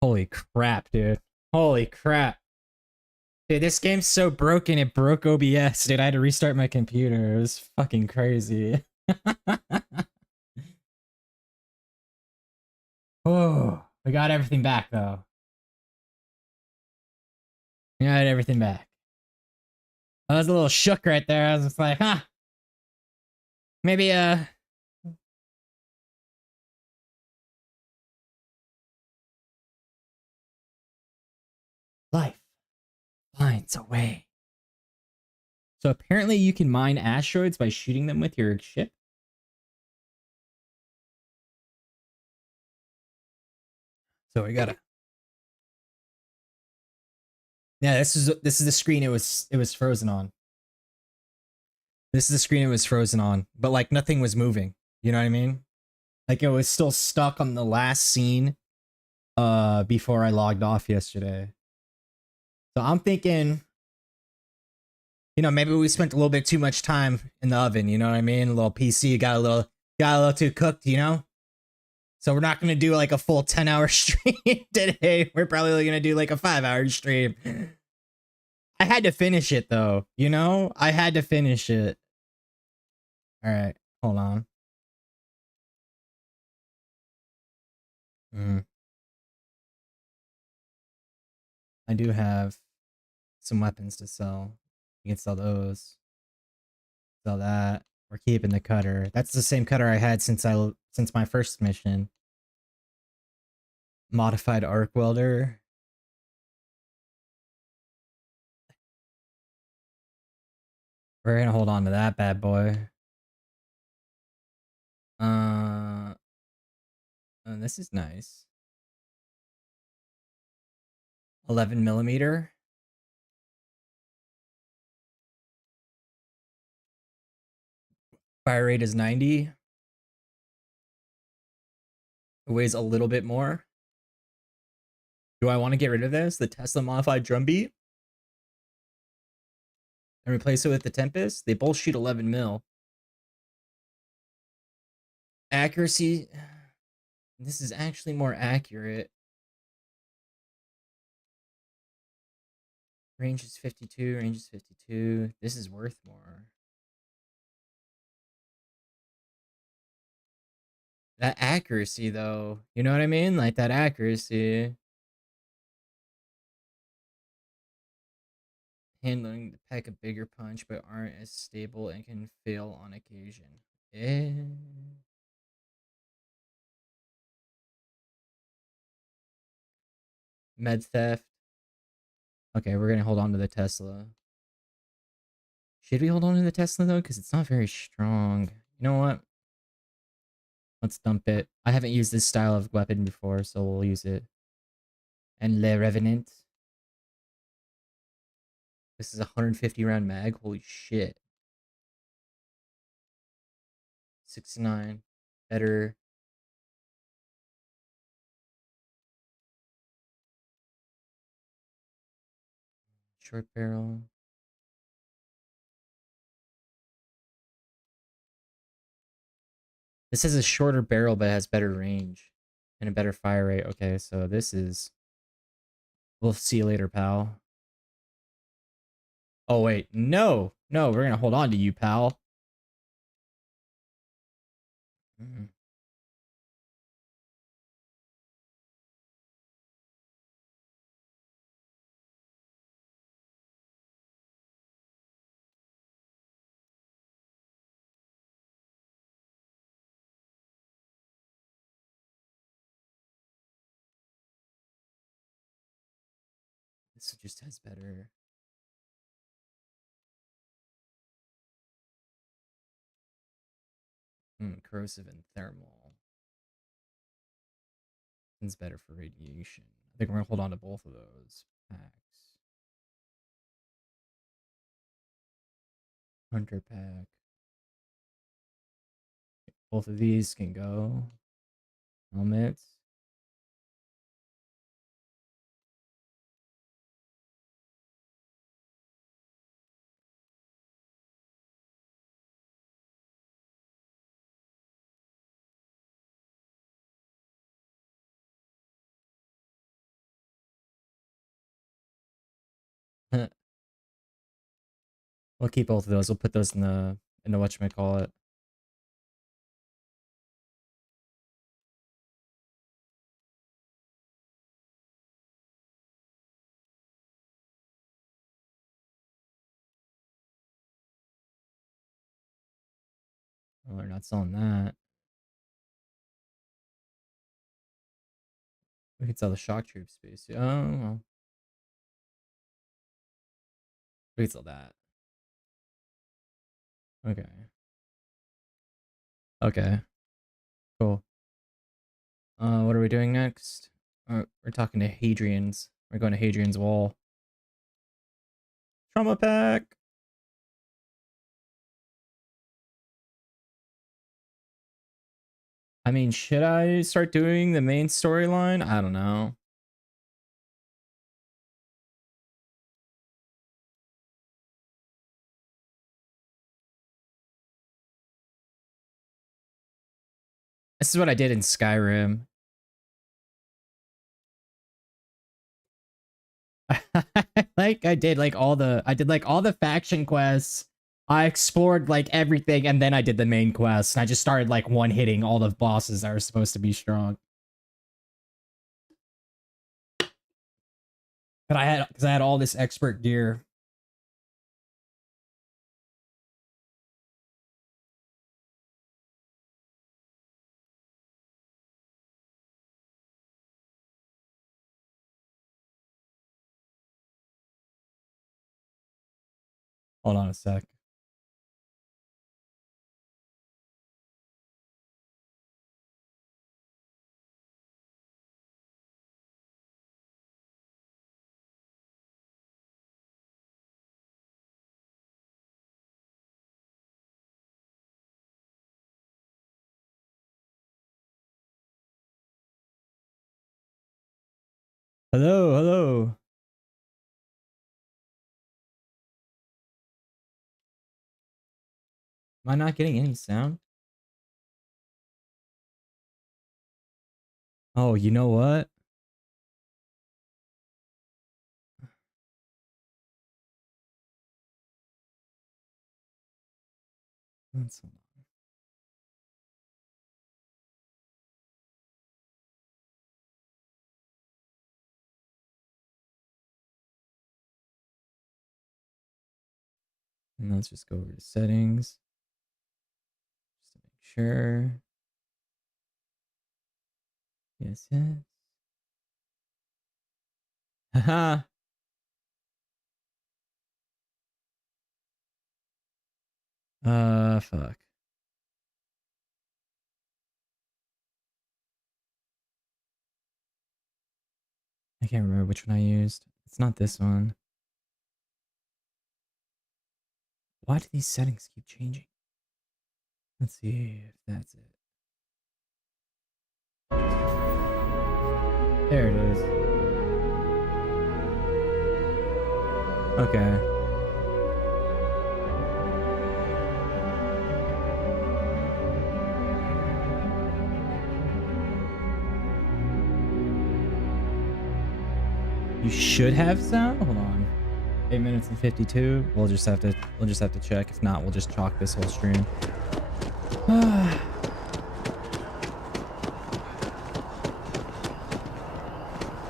Holy crap, dude. Holy crap. Dude, this game's so broken it broke OBS, dude. I had to restart my computer. It was fucking crazy. Oh, we got everything back though. We got everything back. I was a little shook right there. I was just like, huh. Maybe life finds a way. So apparently you can mine asteroids by shooting them with your ship. So we gotta. Yeah, this is the screen it was frozen on. This is the screen it was frozen on, but like nothing was moving. You know what I mean? Like it was still stuck on the last scene before I logged off yesterday. So I'm thinking, maybe we spent a little bit too much time in the oven, you know what I mean? A little PC got a little too cooked, you know? So we're not gonna do like a full 10-hour stream today. We're probably gonna do like a 5-hour stream. I had to finish it though, you know? I had to finish it. Alright, hold on. Mm. I do have some weapons to sell. You can sell those. Sell that. We're keeping the cutter. That's the same cutter I had since my first mission. Modified arc welder. We're gonna hold on to that bad boy. This is nice. 11 millimeter. Fire rate is 90. It weighs a little bit more. Do I want to get rid of this? The Tesla modified drumbeat? And replace it with the Tempest? They both shoot 11 mil. Accuracy. This is actually more accurate. Range is 52. Range is 52. This is worth more. That accuracy, though. You know what I mean? Like that accuracy. Handling the pack a bigger punch, but aren't as stable and can fail on occasion. Eh. Med theft. Okay, we're gonna hold on to the Tesla. Should we hold on to the Tesla though? Because it's not very strong. You know what? Let's dump it. I haven't used this style of weapon before, so we'll use it. And Le Revenant. This is a 150 round mag. Holy shit. 69. Better. Short barrel. This has a shorter barrel, but it has better range and a better fire rate. Okay, so this is. We'll see you later, pal. Oh, wait. No. No, we're going to hold on to you, pal. Mm. This just has better. Corrosive and thermal. It's better for radiation. I think we're going to hold on to both of those packs. Hunter pack. Both of these can go. Helmets. We'll keep both of those. We'll put those in the whatchamacallit. Oh, they're not selling that. We could sell the shock troop space. Oh, well. We could sell that. Okay. Okay. Cool. What are we doing next? We're talking to Hadrian's. We're going to Hadrian's Wall. Trauma pack. I mean, should I start doing the main storyline? I don't know. This is what I did in Skyrim. I did all the faction quests. I explored like everything, and then I did the main quest. And I just started like one hitting all the bosses that are supposed to be strong. But because I had all this expert gear. Hold on a sec. Hello, hello. Am I not getting any sound? Oh, you know what? Let's hold on. And let's just go over to settings. Just to make sure. Yes, yes. Haha. Fuck. I can't remember which one I used. It's not this one. Why do these settings keep changing? Let's see if that's it. There it is. Okay. You should have sound. Hold on. 8 minutes and 52. We'll just have to check. If not, we'll just chalk this whole stream.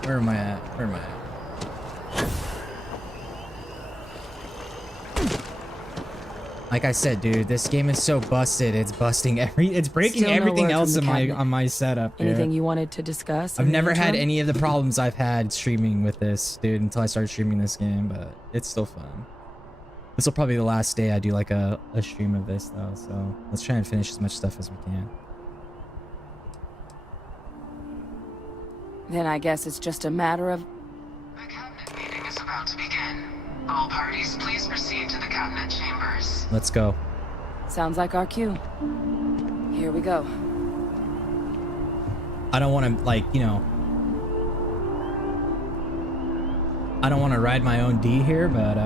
Where am I at? Where am I at? Like I said, dude, this game is so busted. It's busting it's breaking everything else in on my setup, dude. Anything you wanted to discuss? I've never had any of the problems I've had streaming with this, dude, until I started streaming this game, but it's still fun. This will probably be the last day I do like a stream of this though, so let's try and finish as much stuff as we can. Then I guess it's just a matter of... The cabinet meeting is about to begin. All parties, please proceed to the cabinet chambers. Let's go. Sounds like our cue. Here we go. I don't want to, like, you know... I don't want to ride my own D here, but,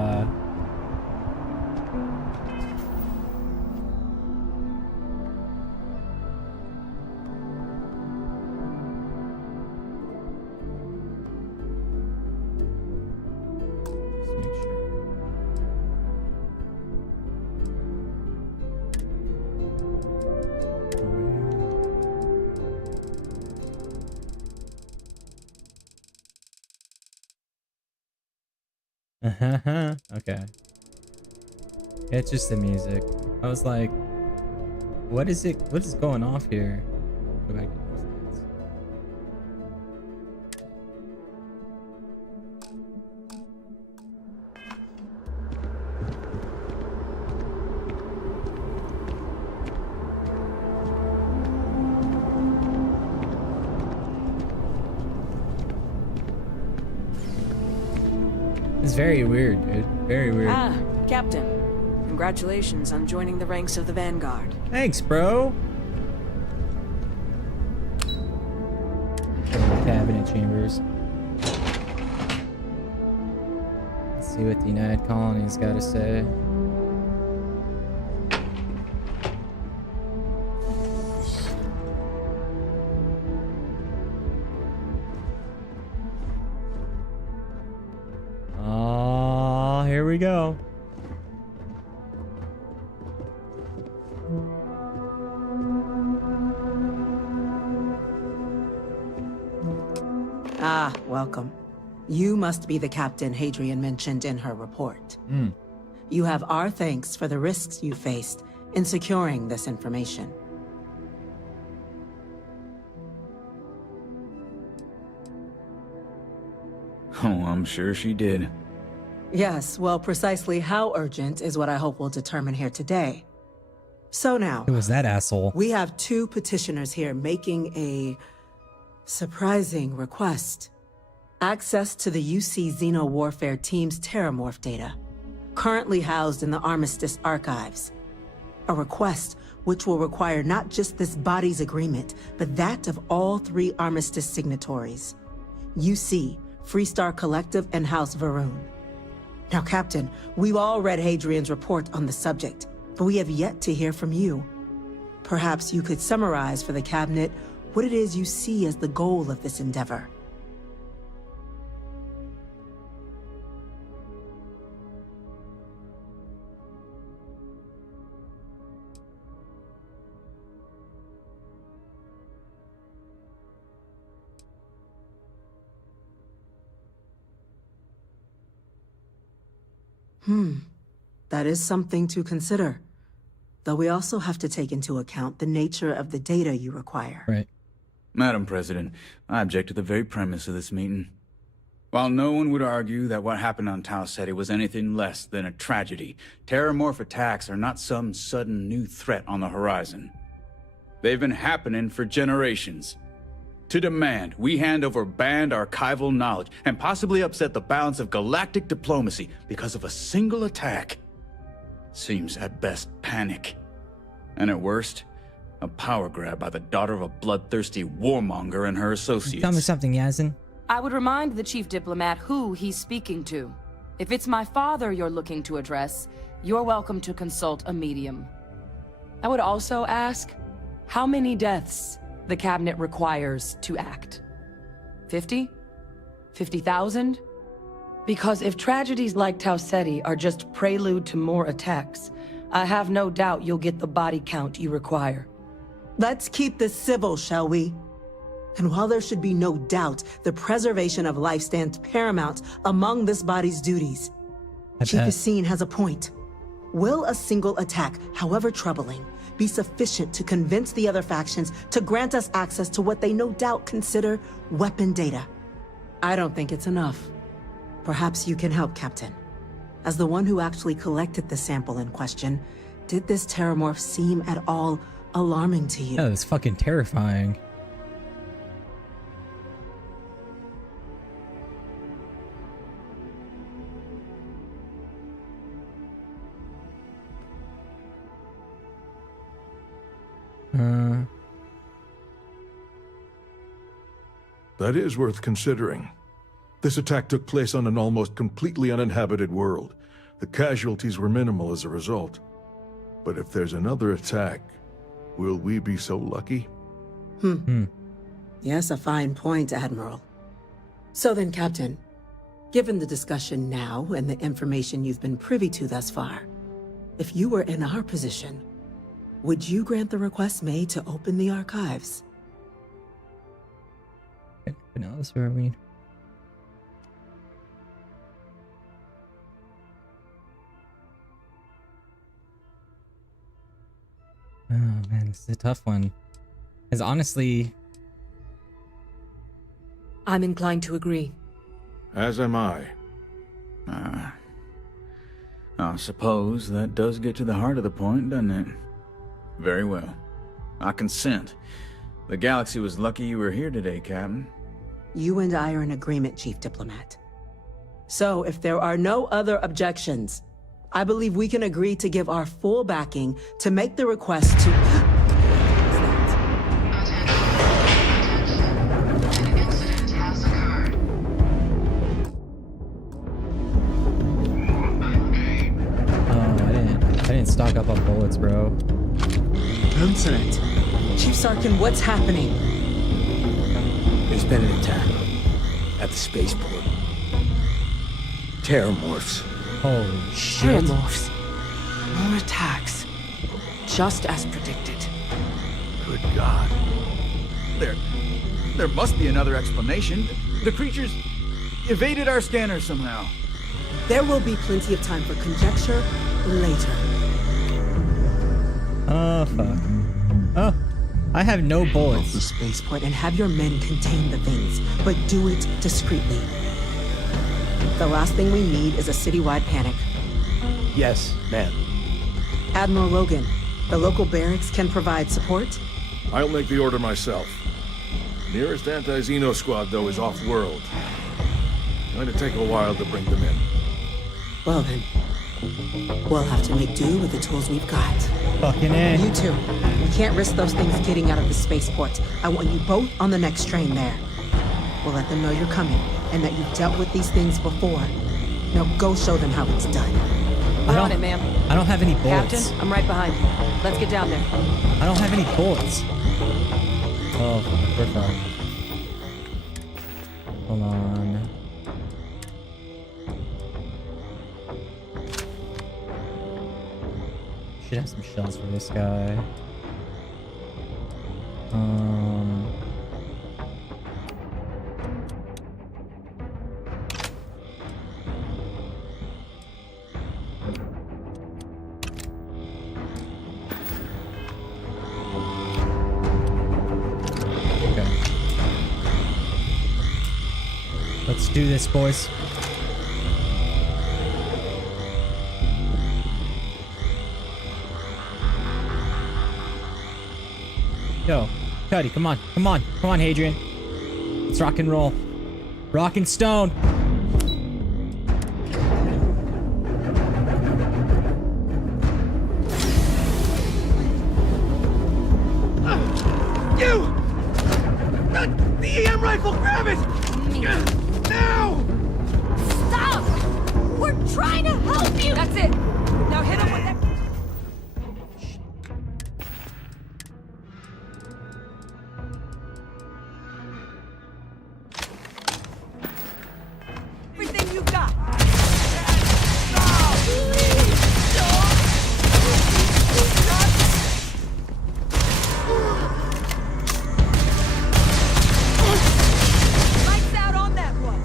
Okay. It's just the music. I was like, what is it? What is going off here? Go back to those stats. It's very weird, dude. Very weird. Ah, Captain. Congratulations on joining the ranks of the Vanguard. Thanks, bro. Cabinet chambers. Let's see what the United Colony's got to say. Oh, here we go. Ah, welcome. You must be the captain Hadrian mentioned in her report. You have our thanks for the risks you faced in securing this information. Oh, I'm sure she did. Yes, well, precisely how urgent is what I hope we'll determine here today. So now, Who was that asshole? we have two petitioners here making a surprising request. Access to the UC Xeno Warfare Team's Terramorph data, currently housed in the Armistice archives. A request which will require not just this body's agreement, but that of all three Armistice signatories. UC, Freestar Collective, and House Varun. Now, Captain, we've all read Hadrian's report on the subject, but we have yet to hear from you. Perhaps you could summarize for the Cabinet what it is you see as the goal of this endeavor. That is something to consider. Though we also have to take into account the nature of the data you require. Right. Madam President, I object to the very premise of this meeting. While no one would argue that what happened on Tau Ceti was anything less than a tragedy, terramorph attacks are not some sudden new threat on the horizon. They've been happening for generations. To demand we hand over banned archival knowledge and possibly upset the balance of galactic diplomacy because of a single attack seems at best panic. And at worst, a power grab by the daughter of a bloodthirsty warmonger and her associates. Tell me something, Yazin. I would remind the chief diplomat who he's speaking to. If it's my father you're looking to address, you're welcome to consult a medium. I would also ask, how many deaths the Cabinet requires to act? 50? 50,000? Because if tragedies like Tau Ceti are just prelude to more attacks, I have no doubt you'll get the body count you require. Let's keep this civil, shall we? And while there should be no doubt the preservation of life stands paramount among this body's duties, Chief Yassine has a point. Will a single attack, however troubling, be sufficient to convince the other factions to grant us access to what they no doubt consider weapon data? I don't think it's enough. Perhaps you can help, Captain. As the one who actually collected the sample in question, did this terramorph seem at all alarming to you? Oh, it's fucking terrifying. That is worth considering. This attack took place on an almost completely uninhabited world. The casualties were minimal as a result. But if there's another attack, will we be so lucky? Yes, a fine point, Admiral. So then, Captain, given the discussion now and the information you've been privy to thus far, if you were in our position, would you grant the request made to open the archives? But now that's where we. Oh man, this is a tough one. Because honestly, I'm inclined to agree. As am I. I suppose that does get to the heart of the point, doesn't it? Very well. I consent. The galaxy was lucky you were here today, Captain. You and I are in agreement, Chief Diplomat. So, if there are no other objections, I believe we can agree to give our full backing to make the request to... Attention. An incident has occurred. oh, I didn't stock up on bullets, bro. Incident. Chief Sarkin, what's happening? There's been an attack at the spaceport. Terramorphs. Holy shit. Terramorphs. More attacks. Just as predicted. Good God. There must be another explanation. The creatures evaded our scanner somehow. There will be plenty of time for conjecture later. Oh, fuck. Oh, I have no bullets. The spaceport and have your men contain the things, but do it discreetly. The last thing we need is a citywide panic. Yes, ma'am. Admiral Logan, the local barracks can provide support? I'll make the order myself. Nearest anti-Xeno squad, though, is off-world. Going to take a while to bring them in. Well then, we'll have to make do with the tools we've got. Fucking A. You two, we can't risk those things getting out of the spaceport. I want you both on the next train there. We'll let them know you're coming, and that you've dealt with these things before. Now go show them how it's done. We're on it, ma'am. I don't have any bullets. Captain, I'm right behind you. Let's get down there. I don't have any bullets. Oh, we're fine. Hold on. Should have some shells for this guy. Okay. Let's do this, boys. Yo, Cuddy, come on, come on, come on, Hadrian. Let's rock and roll. Rock and stone. You! The EM rifle, grab it! Now! Stop! We're trying to help you! That's it. Now hit him with that. Everything you've got. Lights out on that one.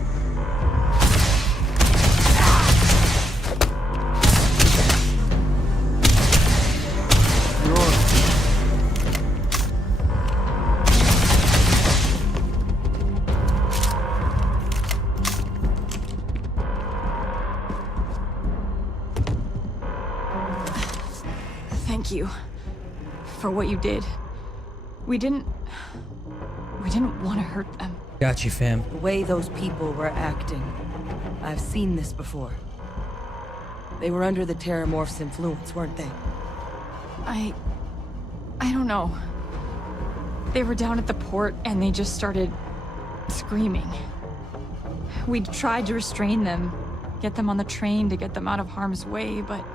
Thank you for what you did. We didn't want to hurt them. Got you, fam. The way those people were acting. I've seen this before. They were under the Terramorph's influence, weren't they? I don't know. They were down at the port and they just started screaming. We tried to restrain them, get them on the train to get them out of harm's way, but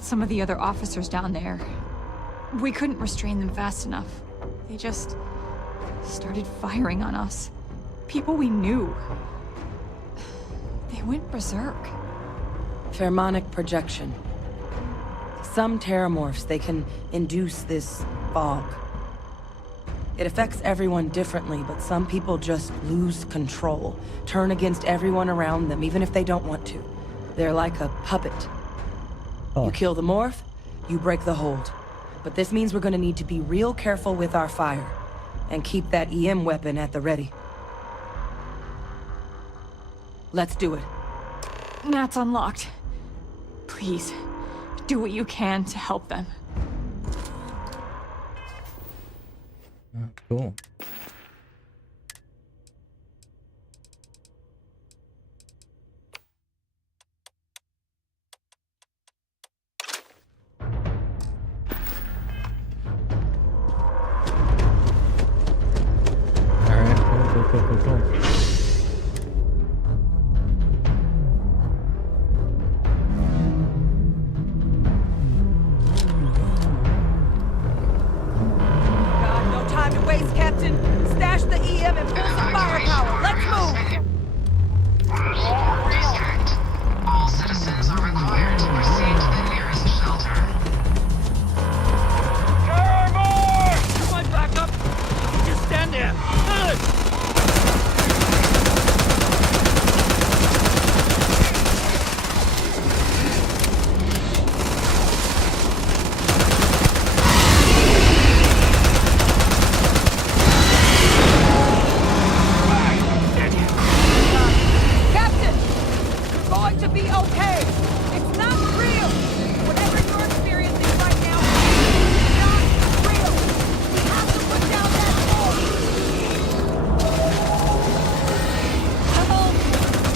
some of the other officers down there, we couldn't restrain them fast enough. They just started firing on us. People we knew. They went berserk. Pheromonic projection. Some Terramorphs, they can induce this fog. It affects everyone differently, but some people just lose control, turn against everyone around them, even if they don't want to. They're like a puppet. Oh. You kill the morph, you break the hold. but this means we're gonna need to be real careful with our fire. And keep that EM weapon at the ready. Let's do it. That's unlocked. Please, do what you can to help them. Oh, cool. Cool. God, no time to waste, Captain. Stash the EM and pull some firepower. Let's move! District. All citizens are required to proceed to the nearest shelter. You might back up! Just stand there! Good! Captain! You're going to be okay! It's not real! Whatever you're experiencing right now is not real! We have to put down that Help!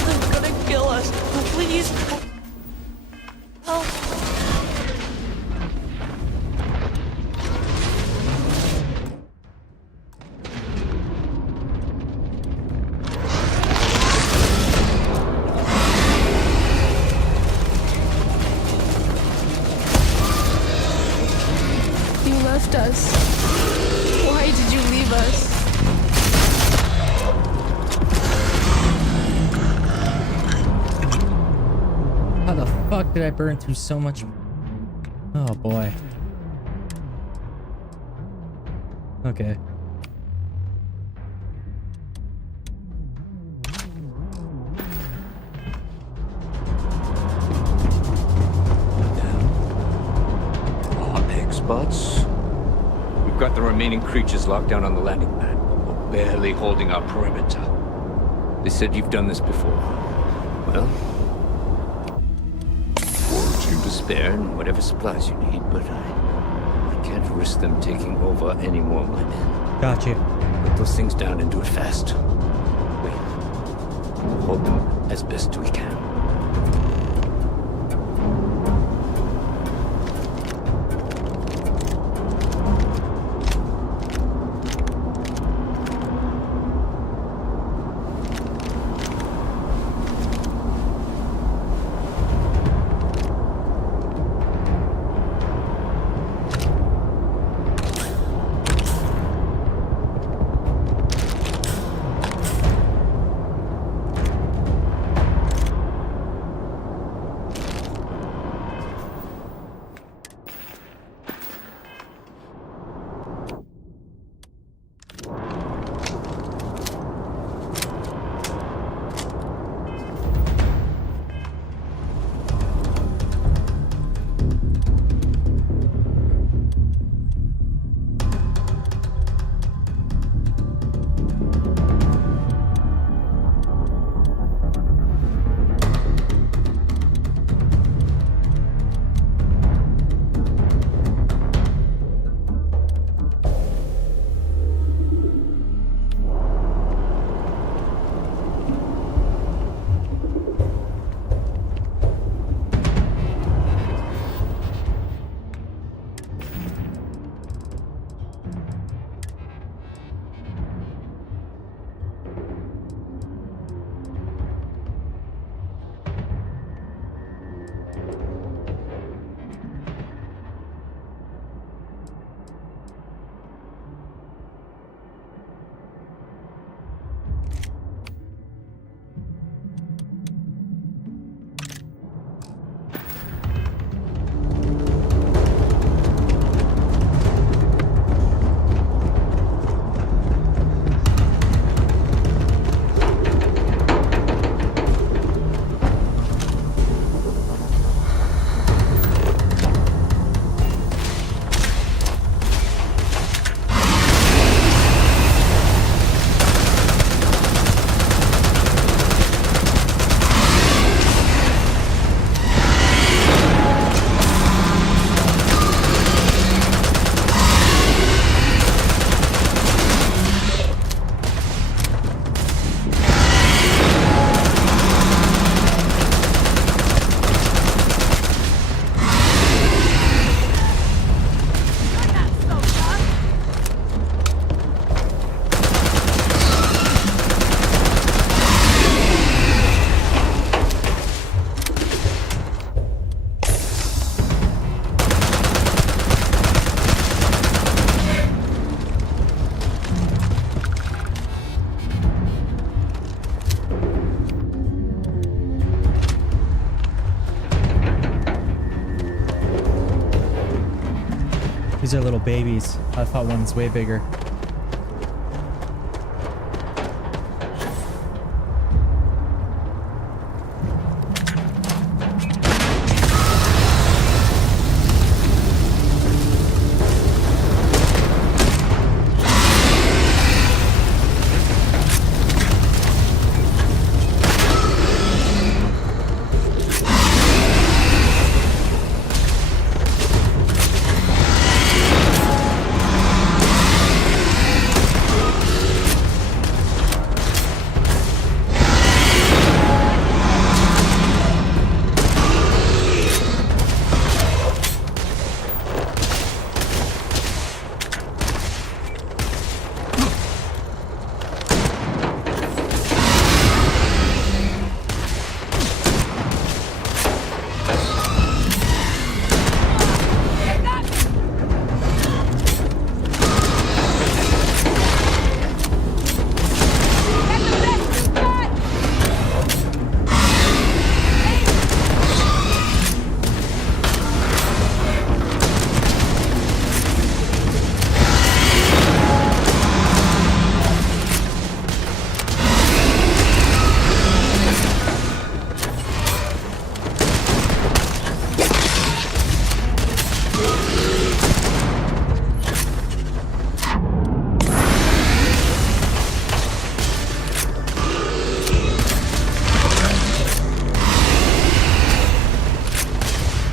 They're gonna kill us! Please! Help! You left us. Why did you leave us? How the fuck did I burn through so much? Oh boy. Okay. Hot egg spots. We've got the remaining creatures locked down on the landing pad, but we're barely holding our perimeter. They said you've done this before. Well, forage you to spare and whatever supplies you need, but I can't risk them taking over any more of my men. Got you. Put those things down and do it fast. We'll hold them as best we can. These are little babies. I thought one's way bigger.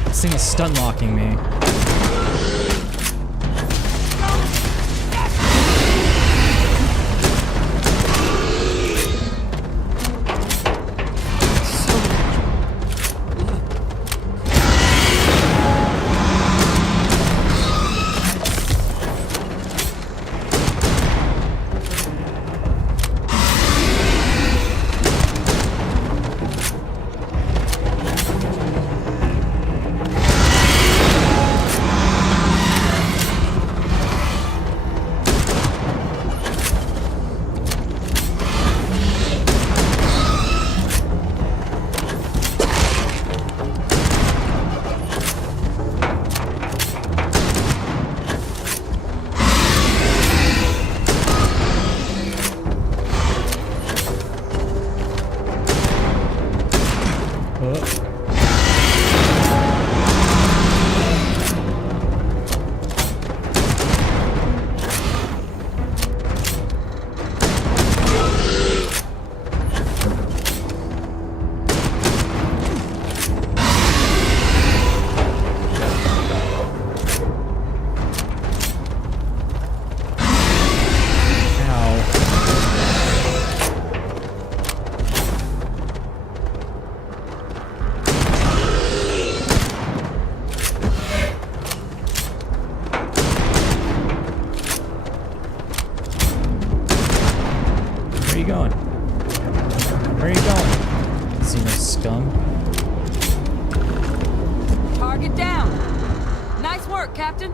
This thing is stun locking me. Captain?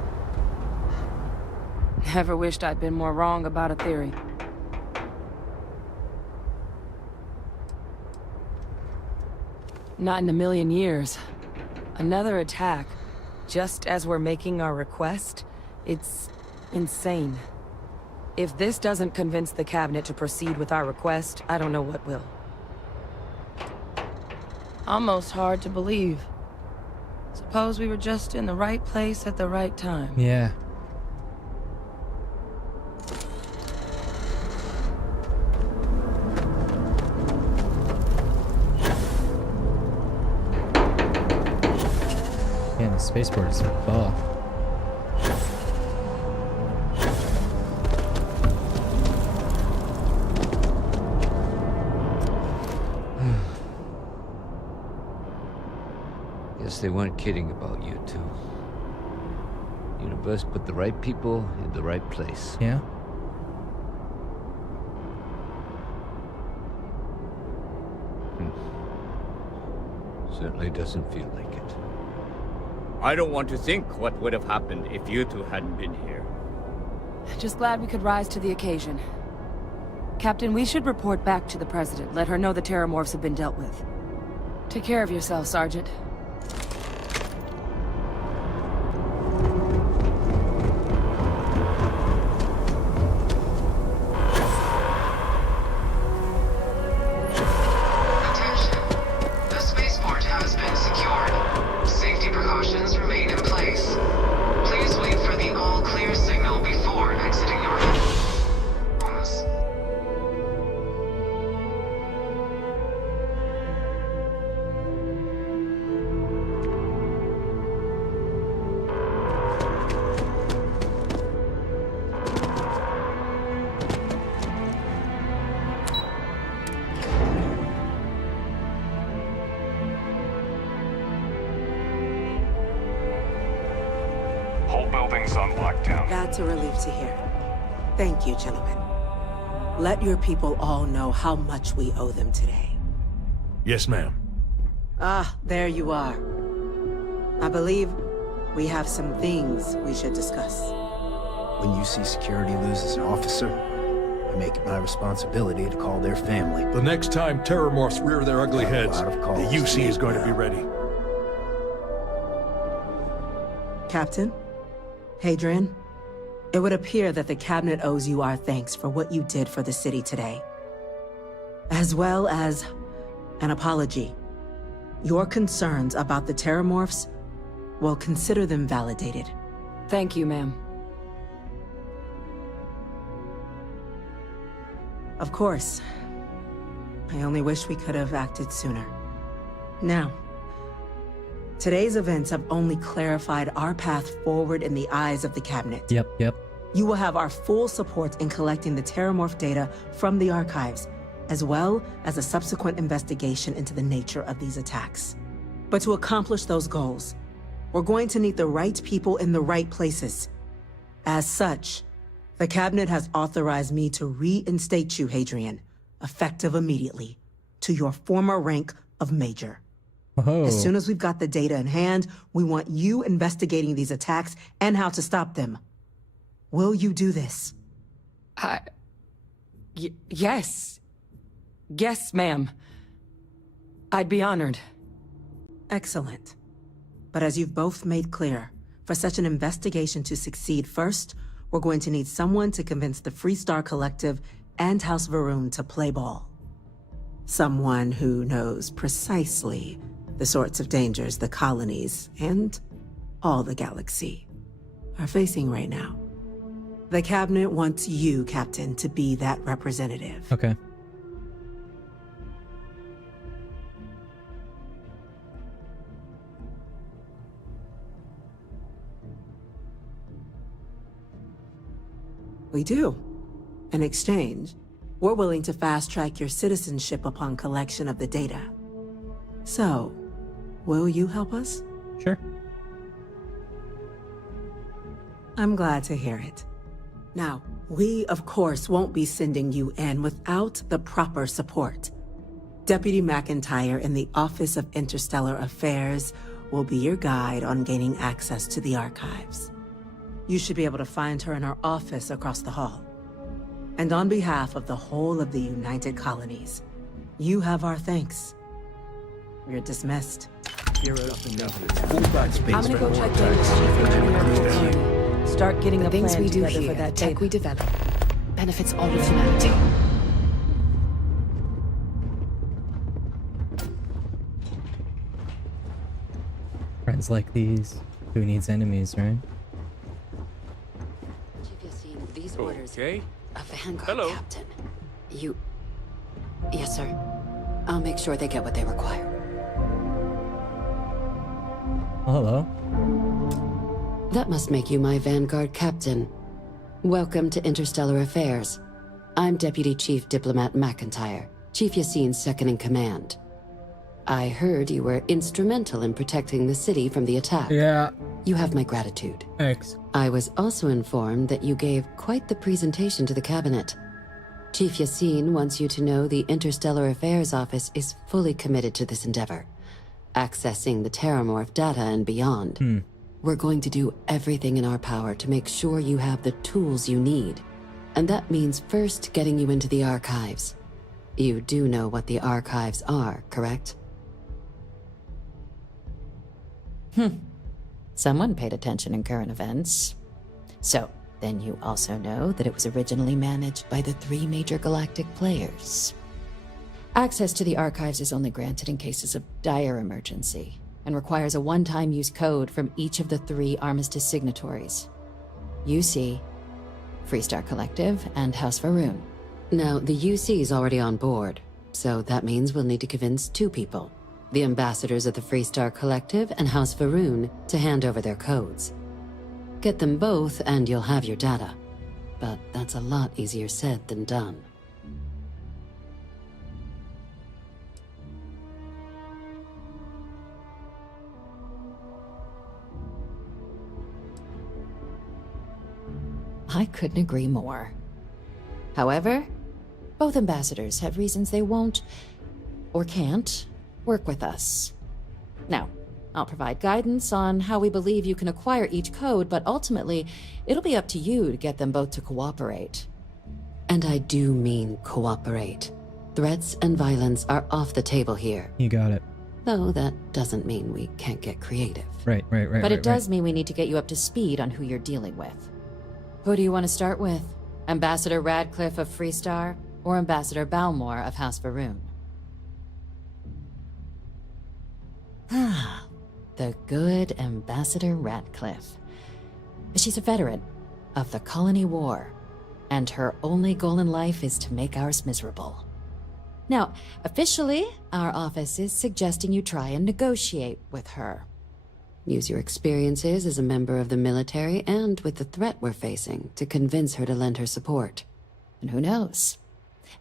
Never wished I'd been more wrong about a theory. Not in a million years. Another attack, just as we're making our request? It's insane. If this doesn't convince the cabinet to proceed with our request, I don't know what will. Almost hard to believe. Suppose we were just in the right place at the right time. Yeah. Yeah, the spaceport is buff. Guess they weren't kidding about you two. Universe put the right people in the right place. Yeah. Certainly doesn't feel like it. I don't want to think what would have happened if you two hadn't been here. Just glad we could rise to the occasion. Captain, we should report back to the President. Let her know the Terramorphs have been dealt with. Take care of yourself, Sergeant. building's on lockdown. That's a relief to hear. Thank you, gentlemen. Let your people all know how much we owe them today. Yes, ma'am. Ah, there you are. I believe we have some things we should discuss. When UC security loses an officer, I make it my responsibility to call their family. The next time terrormorphs rear their ugly Got a heads, lot of calls the to UC make is going to now. be ready. Captain, Hadrian, it would appear that the Cabinet owes you our thanks for what you did for the city today. As well as an apology. Your concerns about the terrormorphs, well, consider them validated. Thank you, ma'am. Of course. I only wish we could have acted sooner. Now, today's events have only clarified our path forward in the eyes of the Cabinet. Yep. You will have our full support in collecting the terrormorph data from the archives, as well as a subsequent investigation into the nature of these attacks. But to accomplish those goals, we're going to need the right people in the right places. As such, the Cabinet has authorized me to reinstate you, Hadrian, effective immediately, to your former rank of Major. Oh. As soon as we've got the data in hand, we want you investigating these attacks and how to stop them. Will you do this? Yes. Yes, ma'am. I'd be honored. Excellent. But as you've both made clear, for such an investigation to succeed first, we're going to need someone to convince the Freestar Collective and House Varun to play ball. Someone who knows precisely the sorts of dangers the colonies and all the galaxy are facing right now. The Cabinet wants you, Captain, to be that representative. Okay. We do. In exchange, we're willing to fast-track your citizenship upon collection of the data. So, will you help us? Sure. I'm glad to hear it. Now, we, of course, won't be sending you in without the proper support. Deputy McIntyre in the Office of Interstellar Affairs will be your guide on gaining access to the archives. You should be able to find her in her office across the hall. And on behalf of the whole of the United Colonies, you have our thanks. You're dismissed. Heroes and full back space I'm gonna for go more check in. Start getting The a things plan we do together here, for the that tech data. we develop, benefits all of humanity. Friends like these. Who needs enemies, right? These orders. Okay. A Vanguard Hello. captain. You... Yes, sir. I'll make sure they get what they require. Oh, hello. That must make you my Vanguard captain. Welcome to Interstellar Affairs. I'm Deputy Chief Diplomat McIntyre, Chief Yassine's second-in-command. I heard you were instrumental in protecting the city from the attack. Yeah. You have my gratitude. Thanks. I was also informed that you gave quite the presentation to the Cabinet. Chief Yassine wants you to know the Interstellar Affairs Office is fully committed to this endeavor, accessing the Terramorph data and beyond. We're going to do everything in our power to make sure you have the tools you need. And that means first getting you into the archives. You do know what the archives are, correct? Someone paid attention in current events. So, then you also know that it was originally managed by the 3 major galactic players. Access to the archives is only granted in cases of dire emergency, and requires a one-time use code from each of the 3 armistice signatories. UC, Freestar Collective, and House Varun. Now, the UC is already on board, so that means we'll need to convince 2 people. The ambassadors of the Freestar Collective and House Varun to hand over their codes. Get them both and you'll have your data. But that's a lot easier said than done. I couldn't agree more. However, both ambassadors have reasons they won't, or can't, work with us. Now, I'll provide guidance on how we believe you can acquire each code, but ultimately, it'll be up to you to get them both to cooperate. And I do mean cooperate. Threats and violence are off the table here. You got it. Though that doesn't mean we can't get creative. Right. But it does mean we need to get you up to speed on who you're dealing with. Who do you want to start with? Ambassador Radcliffe of Freestar, or Ambassador Balmore of House Varun? Ah, the good Ambassador Radcliffe. She's a veteran of the Colony War, and her only goal in life is to make ours miserable. Now, officially, our office is suggesting you try and negotiate with her. Use your experiences as a member of the military and with the threat we're facing to convince her to lend her support. And who knows?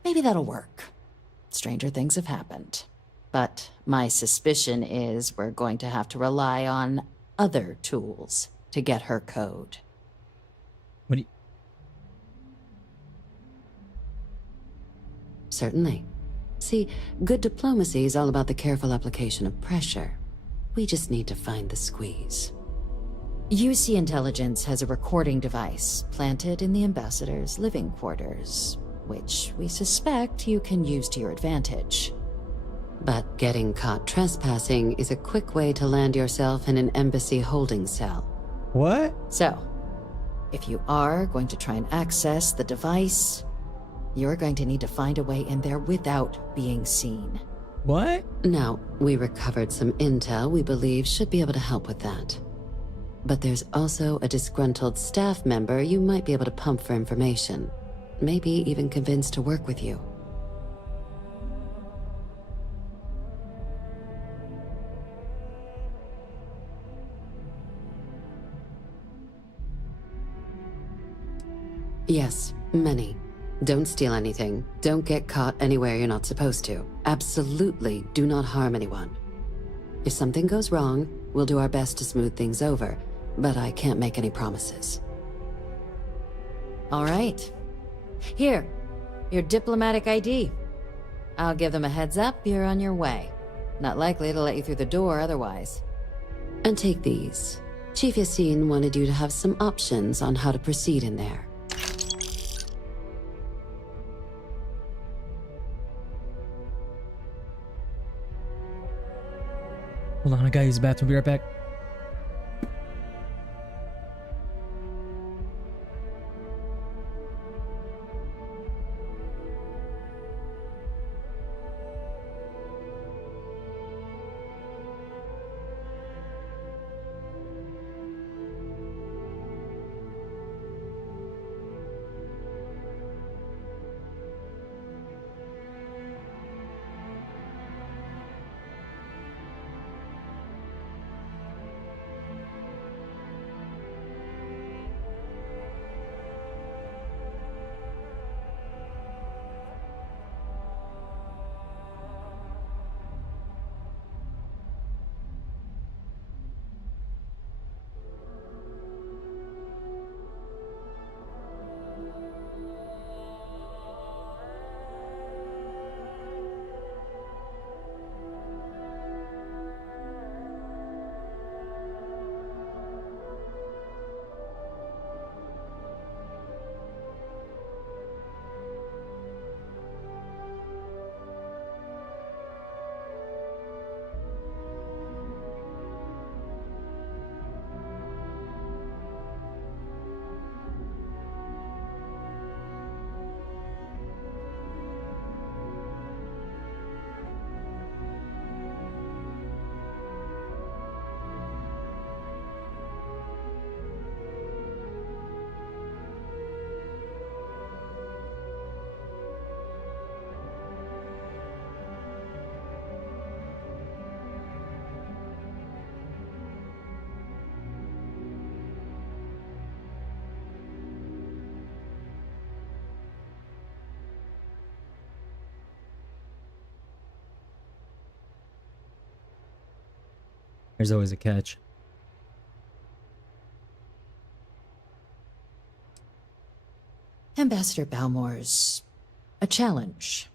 Maybe that'll work. Stranger things have happened. But my suspicion is we're going to have to rely on other tools to get her code. What do you... Certainly. See, good diplomacy is all about the careful application of pressure. We just need to find the squeeze. UC Intelligence has a recording device planted in the ambassador's living quarters, which we suspect you can use to your advantage. But getting caught trespassing is a quick way to land yourself in an embassy holding cell. What? So, if you are going to try and access the device, you're going to need to find a way in there without being seen. What? Now, we recovered some intel we believe should be able to help with that. But there's also a disgruntled staff member you might be able to pump for information. Maybe even convince to work with you. Yes, many. Don't steal anything. Don't get caught anywhere you're not supposed to. Absolutely do not harm anyone. If something goes wrong, we'll do our best to smooth things over, but I can't make any promises. All right. Here, your diplomatic ID. I'll give them a heads up you're on your way. Not likely to let you through the door otherwise. And take these. Chief Yassine wanted you to have some options on how to proceed in there. Hold on, I gotta use the bathroom. Be right back. There's always a catch. Ambassador Balmore's a challenge.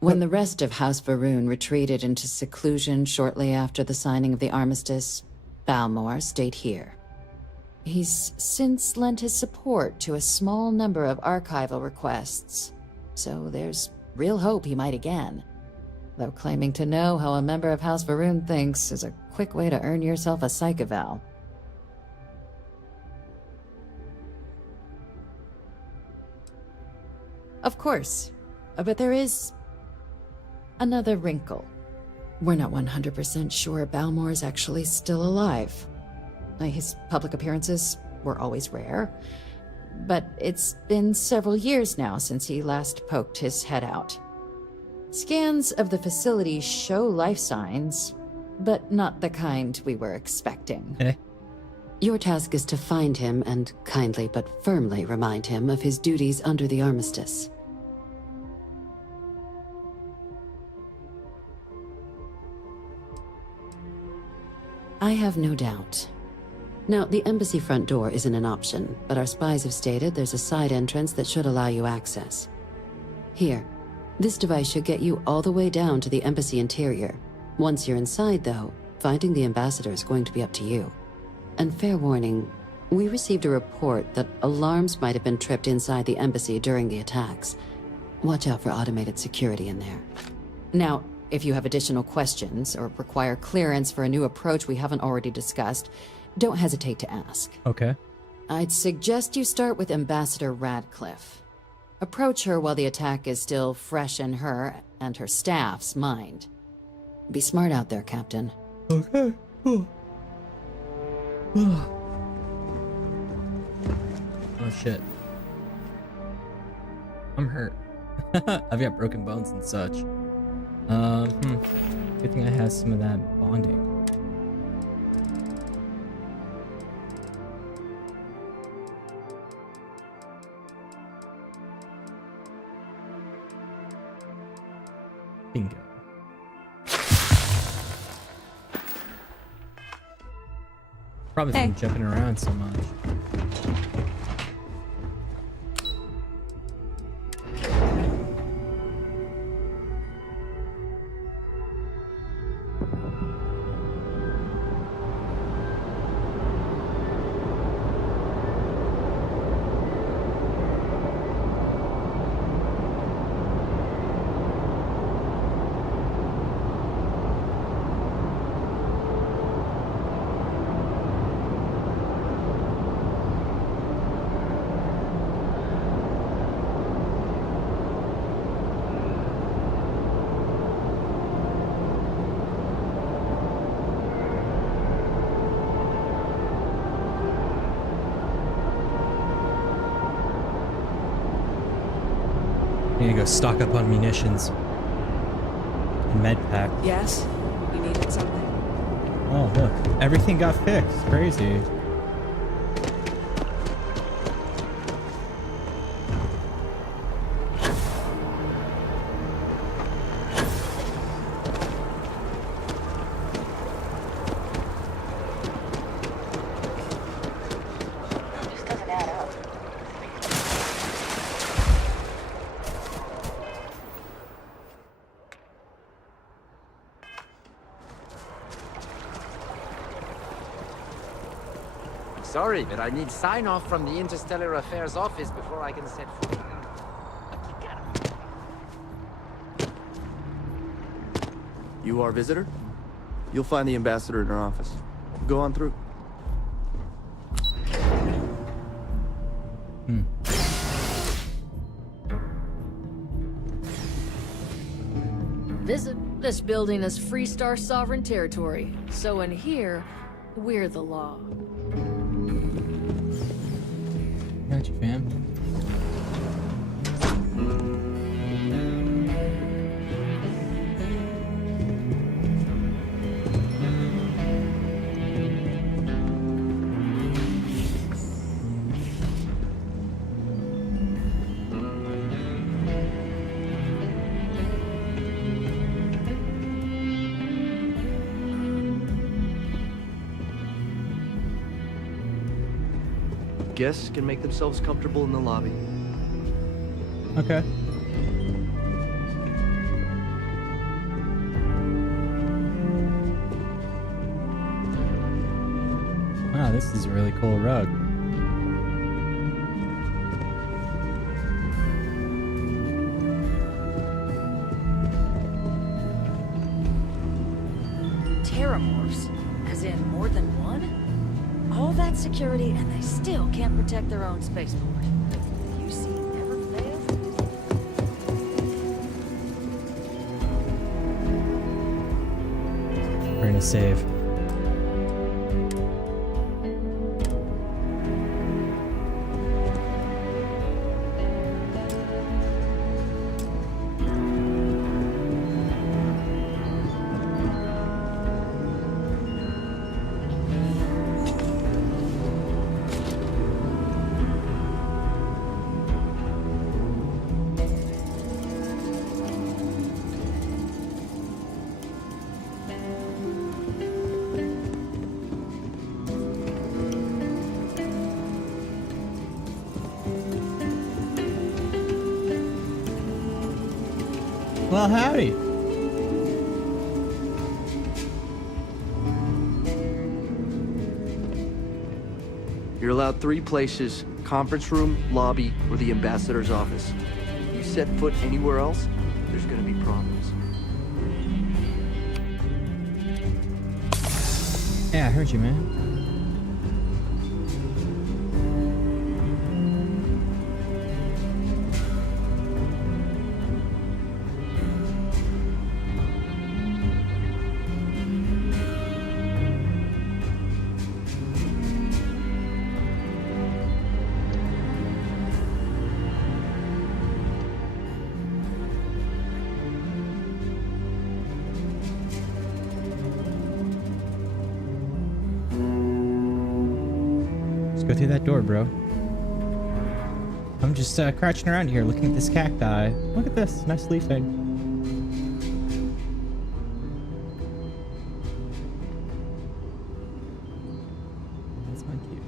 When the rest of House Varun retreated into seclusion shortly after the signing of the armistice, Balmore stayed here. He's since lent his support to a small number of archival requests, so there's real hope he might again. Though claiming to know how a member of House Varun thinks is a quick way to earn yourself a psych eval. Of course, but there is another wrinkle. We're not 100% sure Balmore's actually still alive. His public appearances were always rare, but it's been several years now since he last poked his head out. Scans of the facility show life signs, but not the kind we were expecting. Your task is to find him and kindly but firmly remind him of his duties under the armistice. I have no doubt. Now, the embassy front door isn't an option, but our spies have stated there's a side entrance that should allow you access. Here, this device should get you all the way down to the embassy interior. Once you're inside, though, finding the ambassador is going to be up to you. And fair warning, we received a report that alarms might have been tripped inside the embassy during the attacks. Watch out for automated security in there. Now, if you have additional questions or require clearance for a new approach we haven't already discussed, don't hesitate to ask. Okay. I'd suggest you start with Ambassador Radcliffe. Approach her while the attack is still fresh in her and her staff's mind. Be smart out there, Captain. Okay. Oh shit. I'm hurt. I've got broken bones and such. Good thing I have some of that bonding. Bingo. Probably from jumping around so much. Need to go stock up on munitions. And med pack. Yes? You needed something? Oh, look. Everything got fixed. Crazy. Sorry, but I need sign-off from the Interstellar Affairs office before I can set foot. You our visitor? You'll find the ambassador in her office. Go on through. This building is Freestar sovereign territory, so in here, we're the law. Got you, fam. Guests can make themselves comfortable in the lobby. Okay. Wow, this is a really cool rug. Terramorphs? As in more than one? All that security and they still can't protect their own spaceport. UC never fails. We're gonna save. Well, howdy. You're allowed 3 places: conference room, lobby, or the ambassador's office. If you set foot anywhere else, there's gonna be problems. Yeah, I heard you, man. Go through that door, bro. I'm just crouching around here looking at this cacti. Look at this. Nice leaf thing. That's my cue.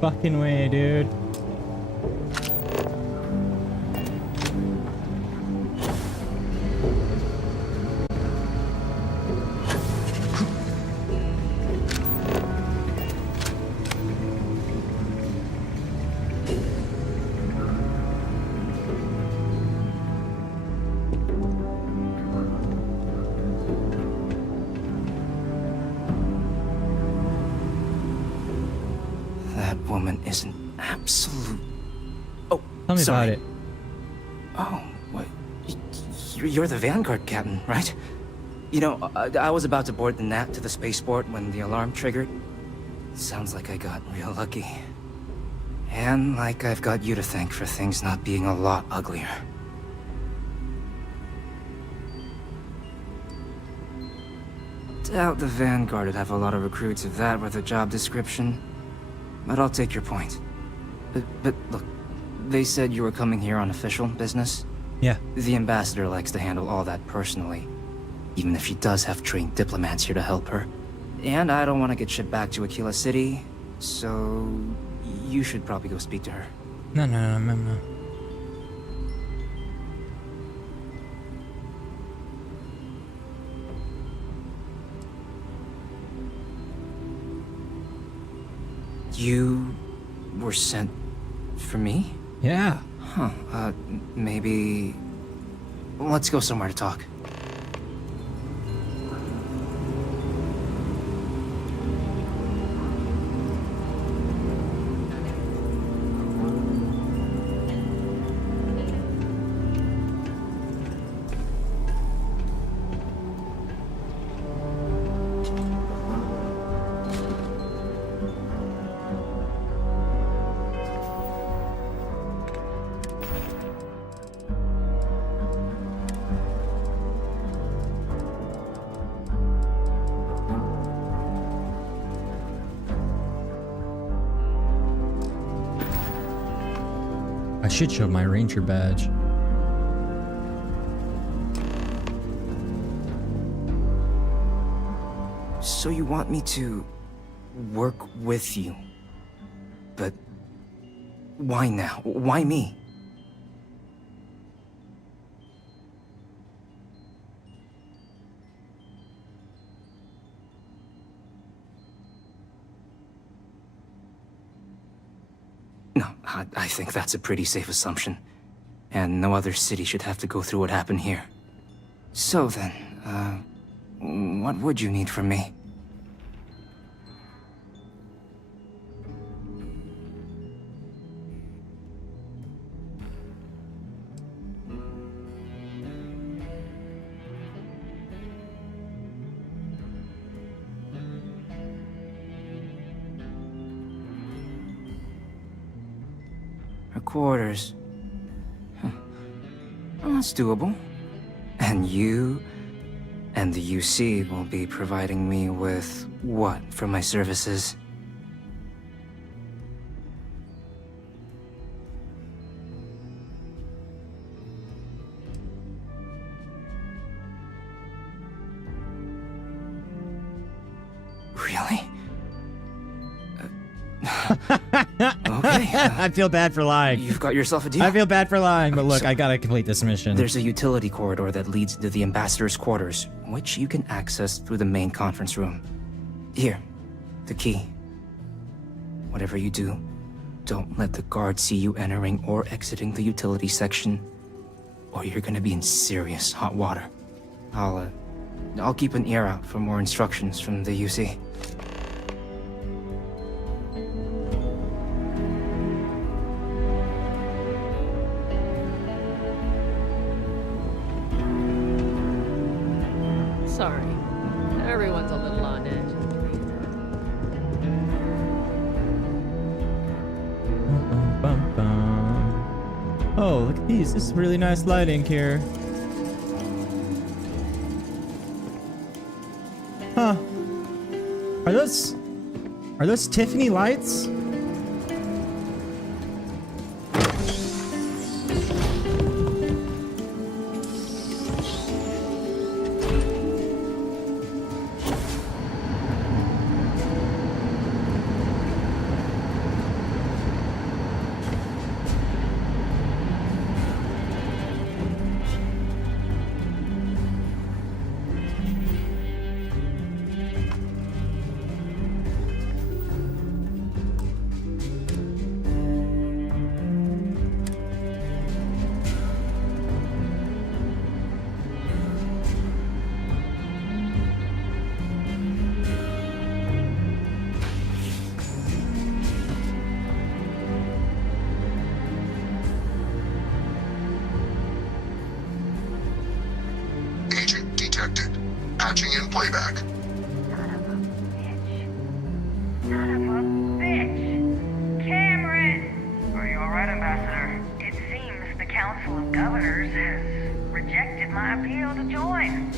Fucking way, dude. Woman is an absolute... Oh, tell me sorry. about it. Oh, what? You're the Vanguard captain, right? You know, I was about to board the Nat to the spaceport when the alarm triggered. Sounds like I got real lucky. And like I've got you to thank for things not being a lot uglier. Doubt the Vanguard would have a lot of recruits if that were the job description. But I'll take your point. But look, they said you were coming here on official business? Yeah. The ambassador likes to handle all that personally, even if she does have trained diplomats here to help her. And I don't want to get shipped back to Aquila City, so you should probably go speak to her. No. You were sent for me? Yeah. Huh, maybe... Let's go somewhere to talk. should show my ranger badge. So you want me to work with you? But why now? Why me? No, I think that's a pretty safe assumption. And no other city should have to go through what happened here. So then, what would you need from me? Quarters. Huh. Well, that's doable. And you and the UC will be providing me with what for my services? Really? Okay. I feel bad for lying. You've got yourself a deal? I feel bad for lying, but look, I gotta complete this mission. There's a utility corridor that leads to the ambassador's quarters, which you can access through the main conference room. Here, the key. Whatever you do, don't let the guards see you entering or exiting the utility section, or you're gonna be in serious hot water. I'll keep an ear out for more instructions from the UC. Sorry. Everyone's a little on edge. Oh, look at these. This is really nice lighting here. Huh. Are those Tiffany lights? detected. Patching in playback. Son of a bitch. Cameron! Are you alright, Ambassador? It seems the Council of Governors has rejected my appeal to join.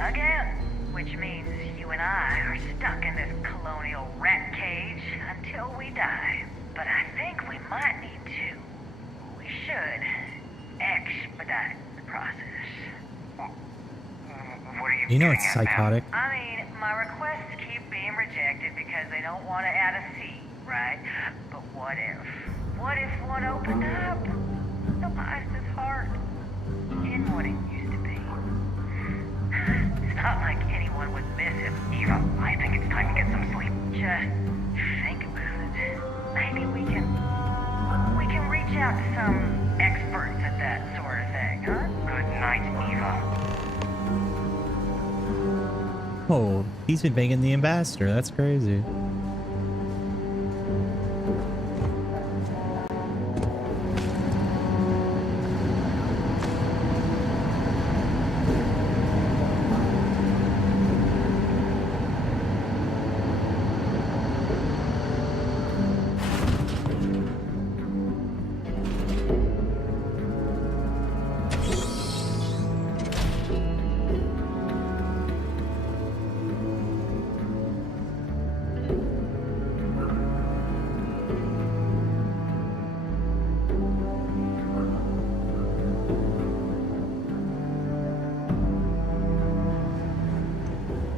Again. Which means you and I are stuck in this colonial rat cage until we die. But I think we might need to. We should expedite the process. What are You know it's psychotic. I mean, my requests keep being rejected because they don't want to add a seat, right? But what if? What if one opened up? The Master's heart in what it used to be. It's not like anyone would miss him. Eva, I think it's time to get some sleep. Just think about it. Maybe we can reach out to some experts at that sort of thing, huh? Good night, Eva. Oh, he's been banging the ambassador. That's crazy.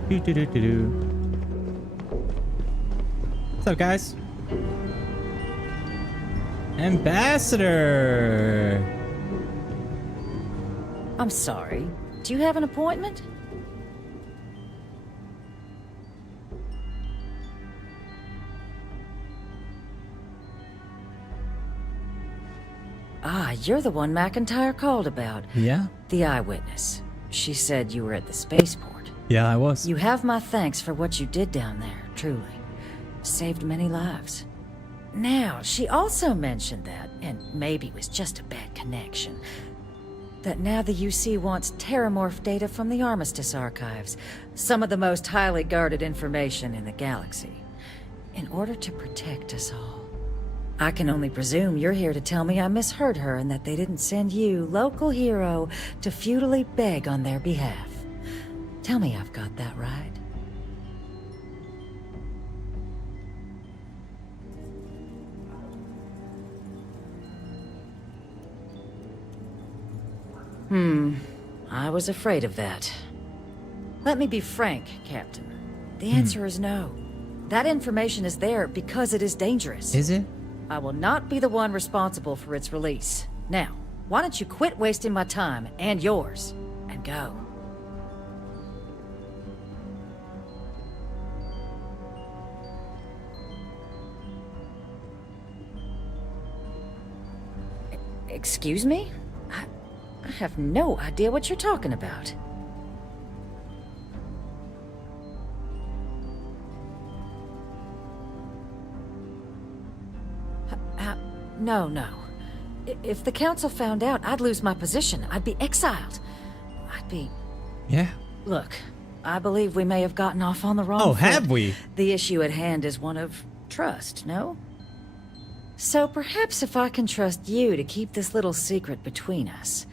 What's up, guys? Ambassador! I'm sorry. Do you have an appointment? Ah, you're the one McIntyre called about. Yeah? The eyewitness. She said you were at the spaceport. Yeah, I was. You have my thanks for what you did down there, truly. Saved many lives. Now, she also mentioned that, and maybe it was just a bad connection, that now the UC wants terramorph data from the Armistice archives, some of the most highly guarded information in the galaxy, in order to protect us all. I can only presume you're here to tell me I misheard her and that they didn't send you, local hero, to futilely beg on their behalf. Tell me I've got that right. I was afraid of that. Let me be frank, Captain. The answer is no. That information is there because it is dangerous. Is it? I will not be the one responsible for its release. Now, why don't you quit wasting my time and yours, and go? Excuse me? I have no idea what you're talking about. No. If the council found out, I'd lose my position. I'd be exiled. I'd be... Yeah. Look, I believe we may have gotten off on the wrong foot. Have we? The issue at hand is one of trust, no? So perhaps if I can trust you to keep this little secret between us,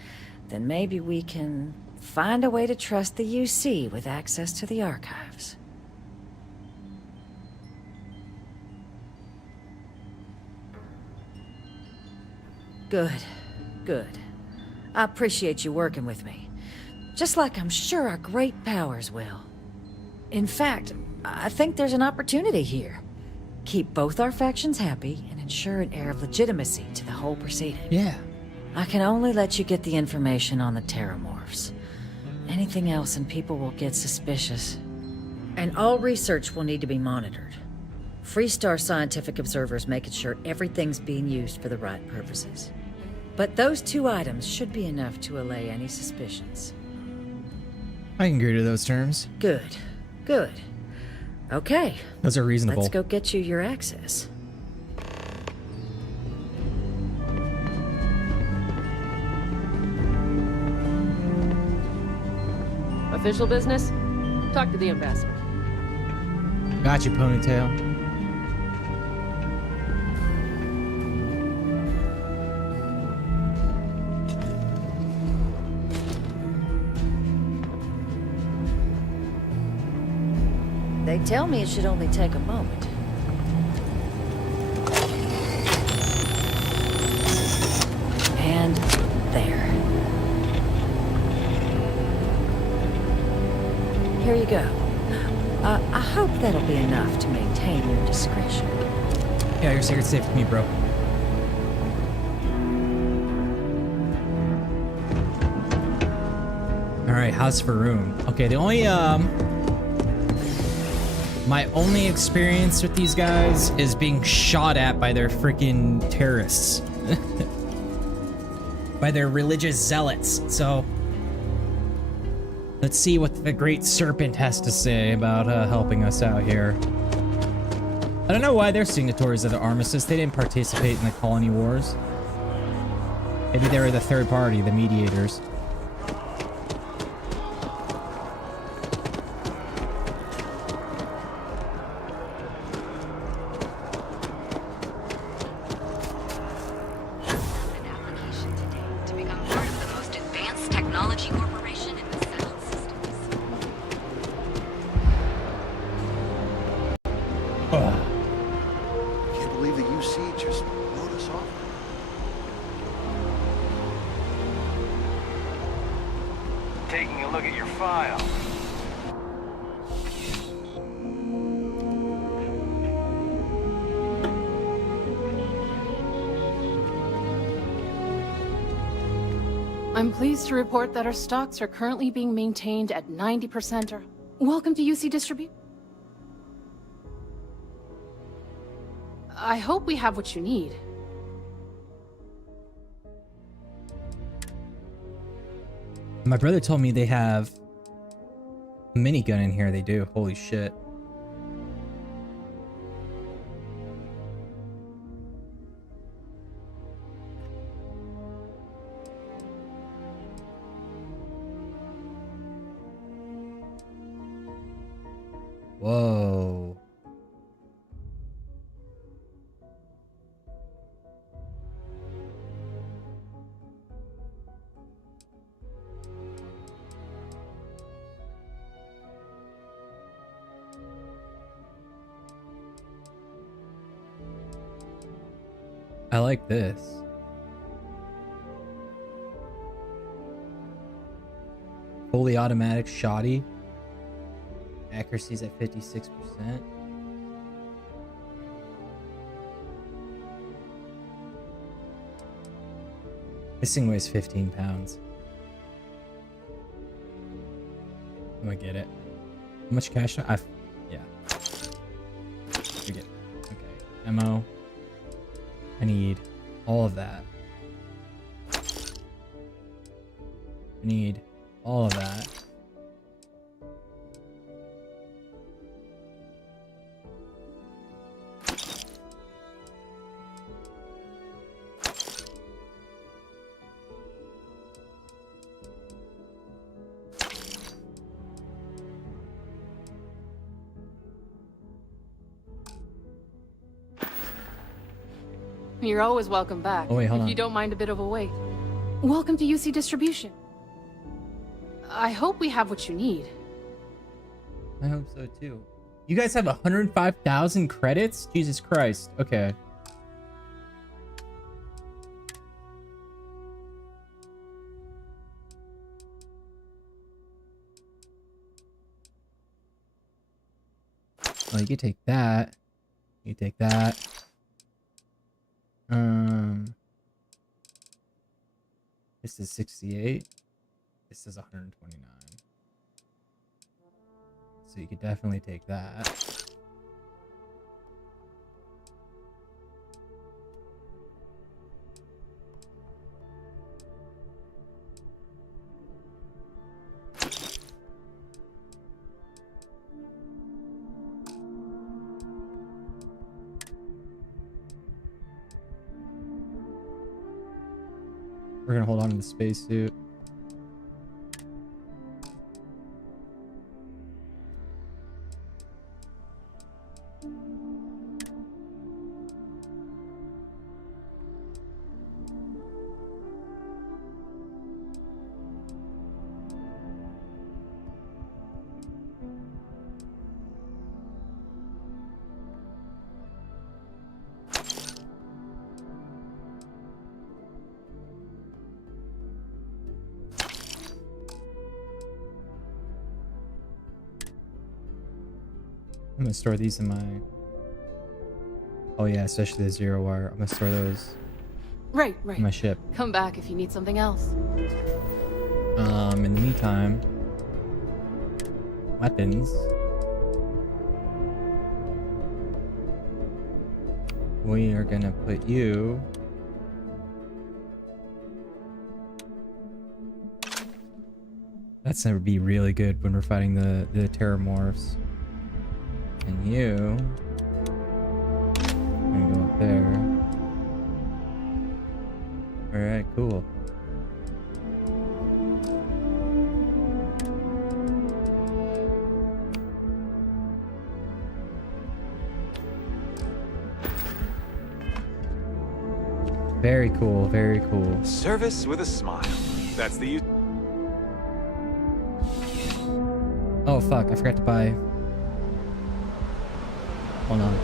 then maybe we can find a way to trust the UC with access to the archives. Good. I appreciate you working with me. Just like I'm sure our great powers will. In fact, I think there's an opportunity here. Keep both our factions happy and ensure an air of legitimacy to the whole proceeding. Yeah. I can only let you get the information on the terramorphs. Anything else and people will get suspicious. And all research will need to be monitored. Freestar scientific observers making sure everything's being used for the right purposes. But those 2 items should be enough to allay any suspicions. I can agree to those terms. Good. Okay. Those are reasonable. Let's go get you your access. Official business? Talk to the ambassador. Got you, Ponytail. They tell me it should only take a moment. And there. Here you go. I hope that'll be enough to maintain your discretion. Yeah, your secret's safe with me, bro. Alright, house for room. Okay, the only, my only experience with these guys is being shot at by their freaking terrorists. By their religious zealots. So, let's see what the Great Serpent has to say about helping us out here. I don't know why they're signatories of the Armistice. They didn't participate in the colony wars. Maybe they were the third party, the mediators. Can't believe the UC just wrote us off. Taking a look at your file. I'm pleased to report that our stocks are currently being maintained at 90% or... Welcome to UC Distribution. I hope we have what you need. My brother told me they have a minigun in here. They do. Holy shit. Whoa. I like this. Fully automatic shoddy. Accuracy's at 56%. This thing weighs 15 pounds. I'm gonna get it. How much cash? Yeah. Forget it. Okay. Ammo. I need all of that. I need all of that. You're always welcome back. Oh, wait, hold if on. you don't mind a bit of a wait. Welcome to UC Distribution. I hope we have what you need. I hope so too. You guys have 105,000 credits? Jesus Christ. Okay. Oh, you can take that. You take that. This is 68. This is 129. So you could definitely take that. We're gonna hold on to the spacesuit. I'm gonna store these in my... Oh yeah, especially the zero wire. I'm gonna store those Right. in my ship. Come back if you need something else. In the meantime, weapons. We are gonna put you... That's gonna be really good when we're fighting the terramorphs. And you... I'm gonna go up there. Alright, cool. Very cool, very cool. Service with a smile. That's the... Oh fuck, I forgot to buy... Hold on.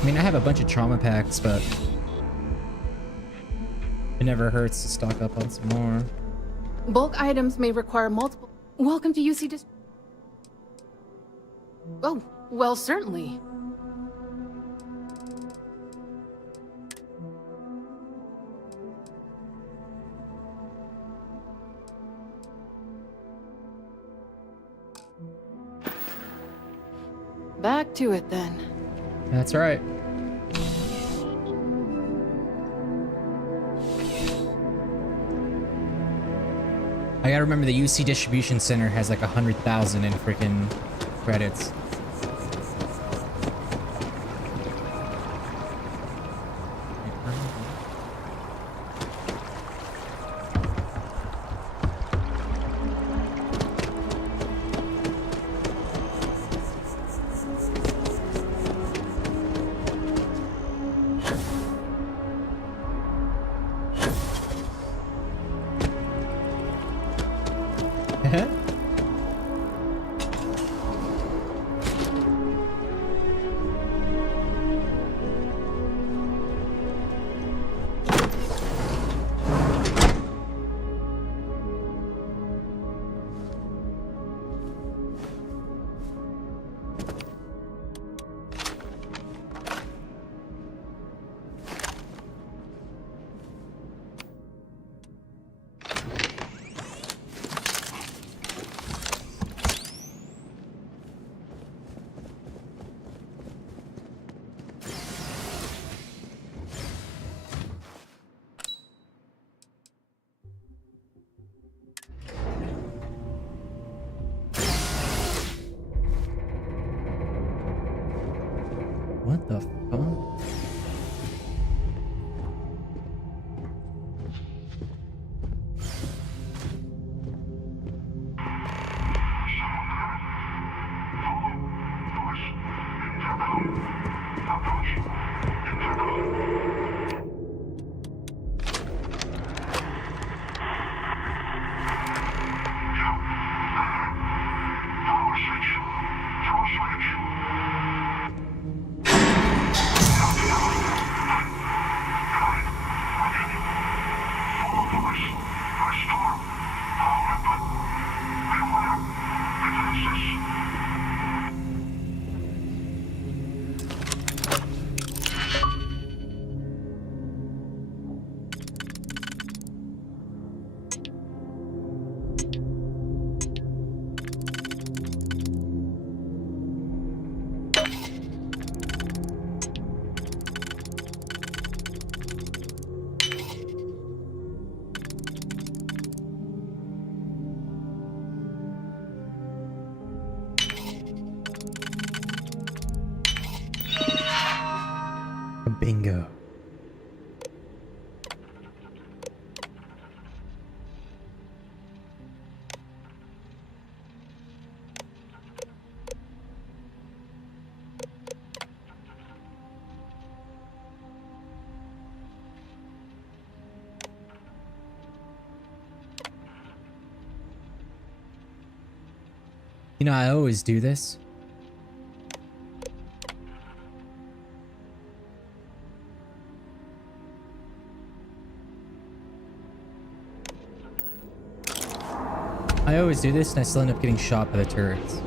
I mean, I have a bunch of trauma packs, but... It never hurts to stock up on some more. Bulk items may require multiple... Welcome to UC Dis... Oh, well, certainly. Back to it then. That's right. I gotta remember the UC Distribution Center has like 100,000 in freaking credits. What the fuck? Bingo. You know, I always do this. I always do this and I still end up getting shot by the turrets.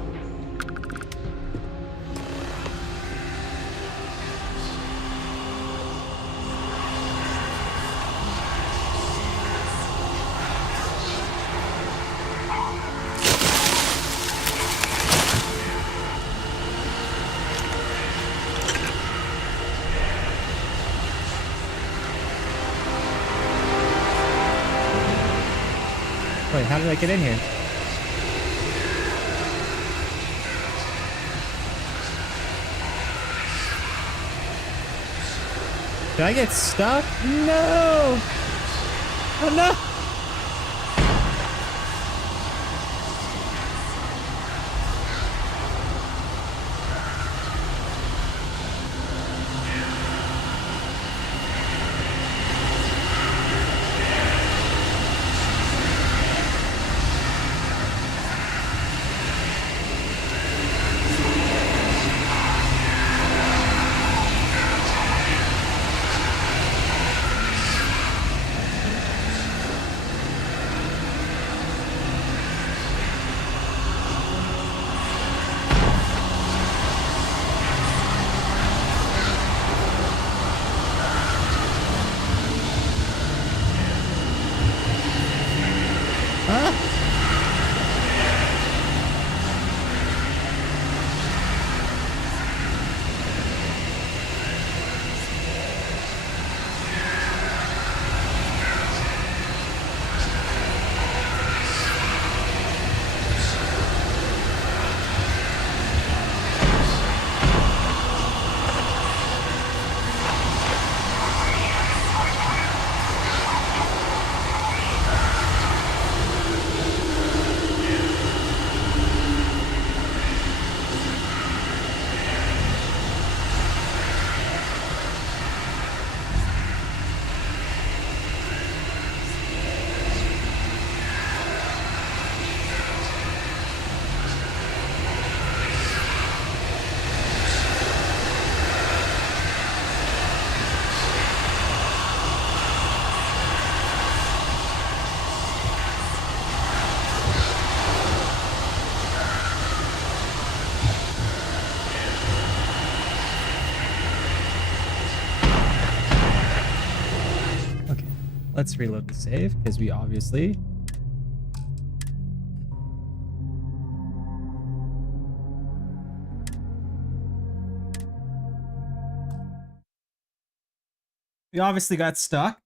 Wait, how did I get in here? Did I get stuck? No! Oh no! Let's reload the save because we obviously got stuck.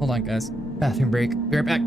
Hold on, guys. Bathroom break. Be right back.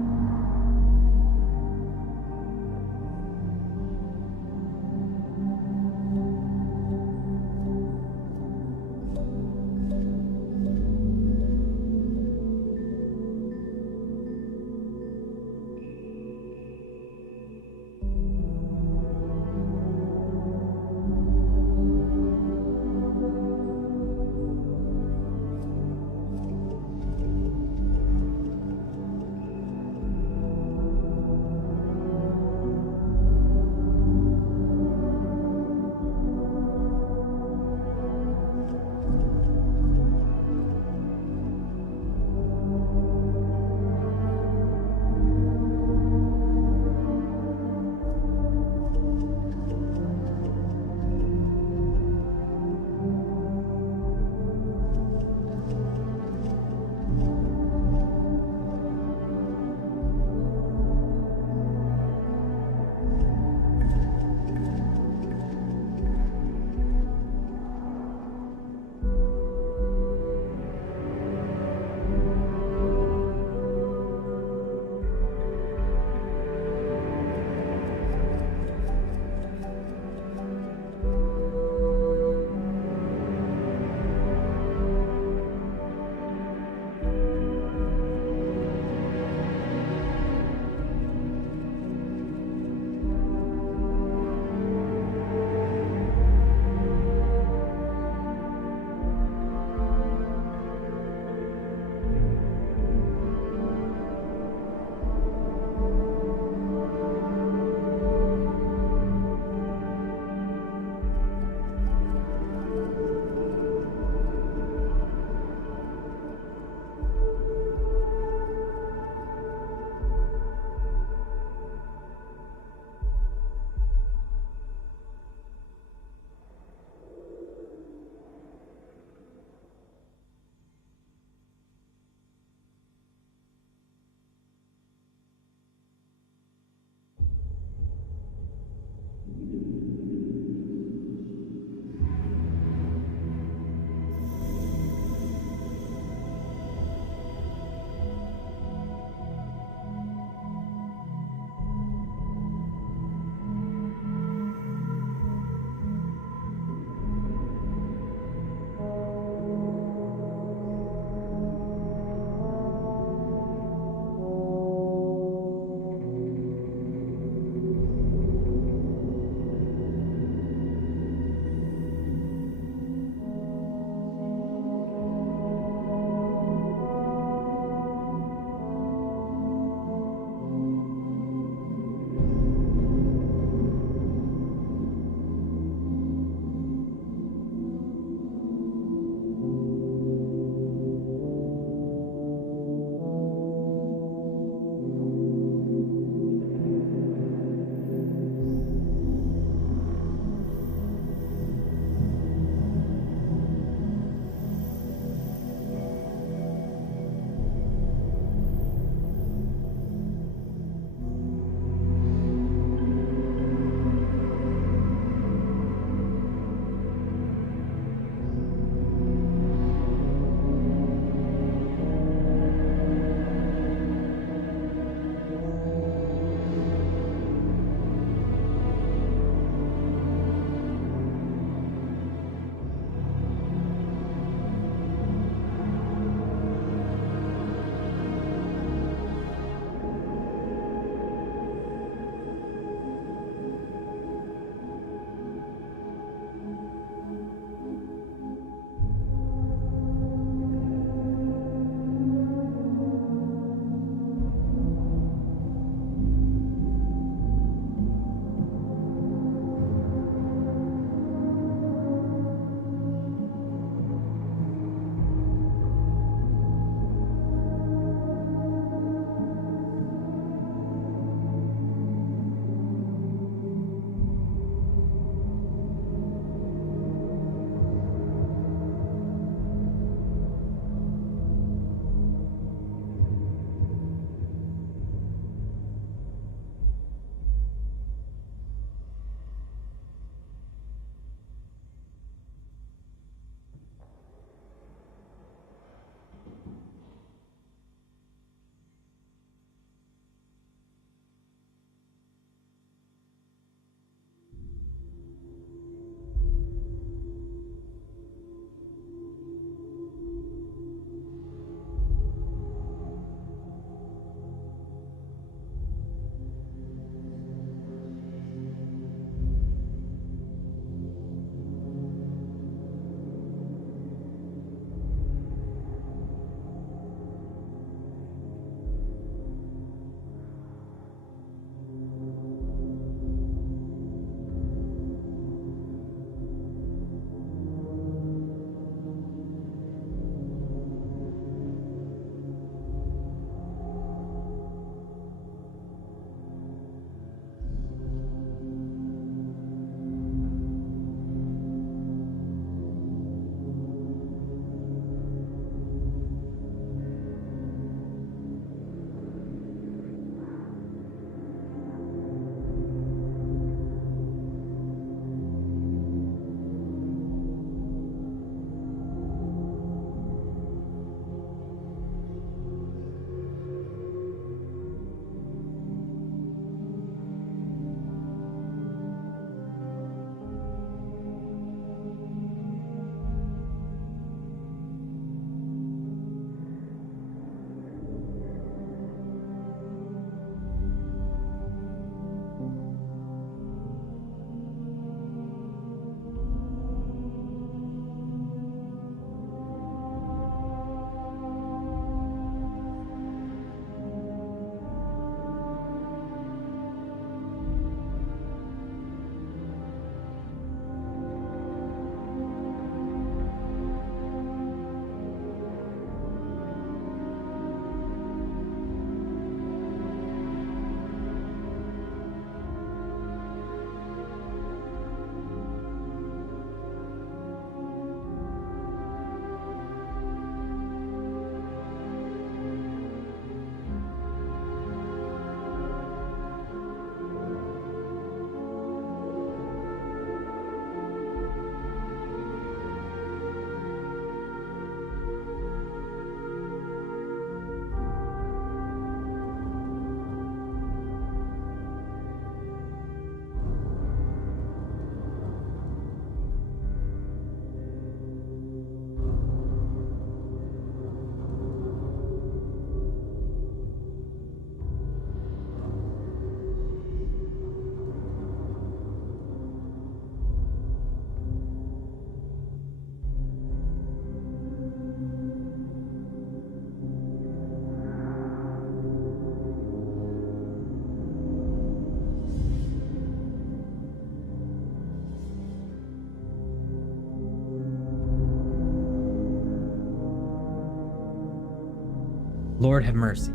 Lord have mercy.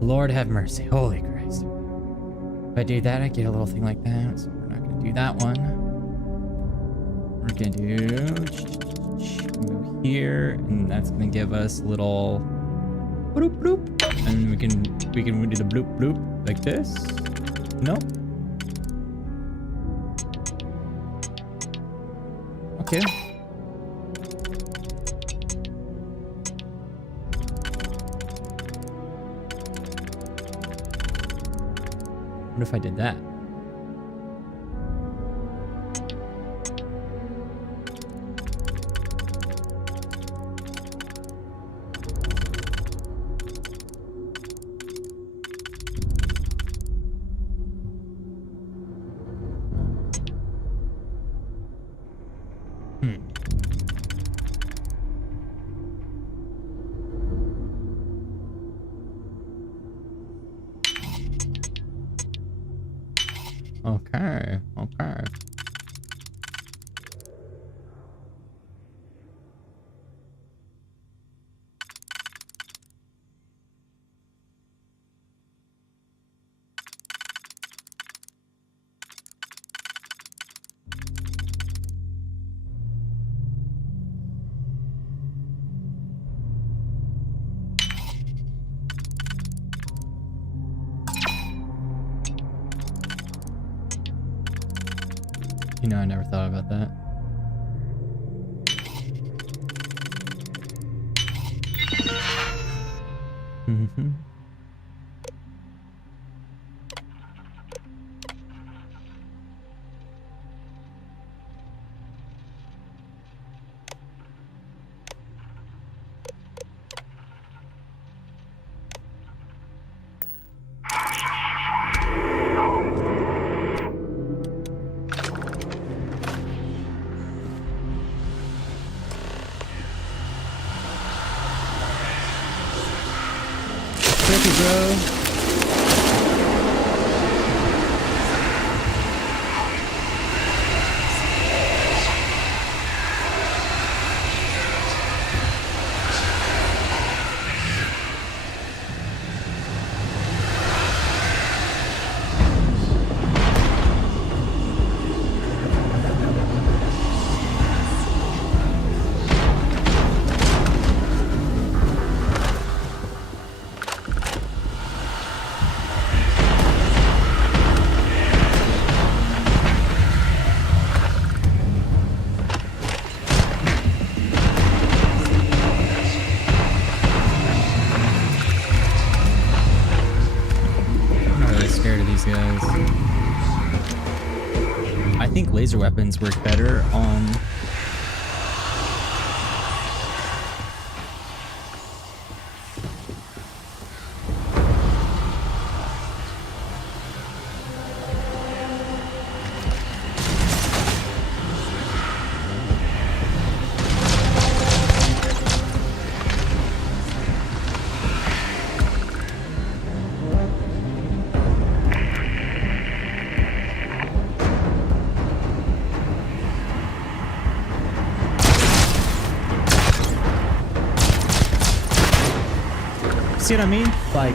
Lord have mercy. Holy Christ. If I do that, I get a little thing like that. So we're not going to do that one. We're going to do move here, and that's going to give us a little bloop bloop. And we can do the bloop bloop like this. No. Okay. What if I did that? Okay, okay. You know, I never thought about that. Mm-hmm. Tricky, bro. I think laser weapons work better on see what I mean? Like,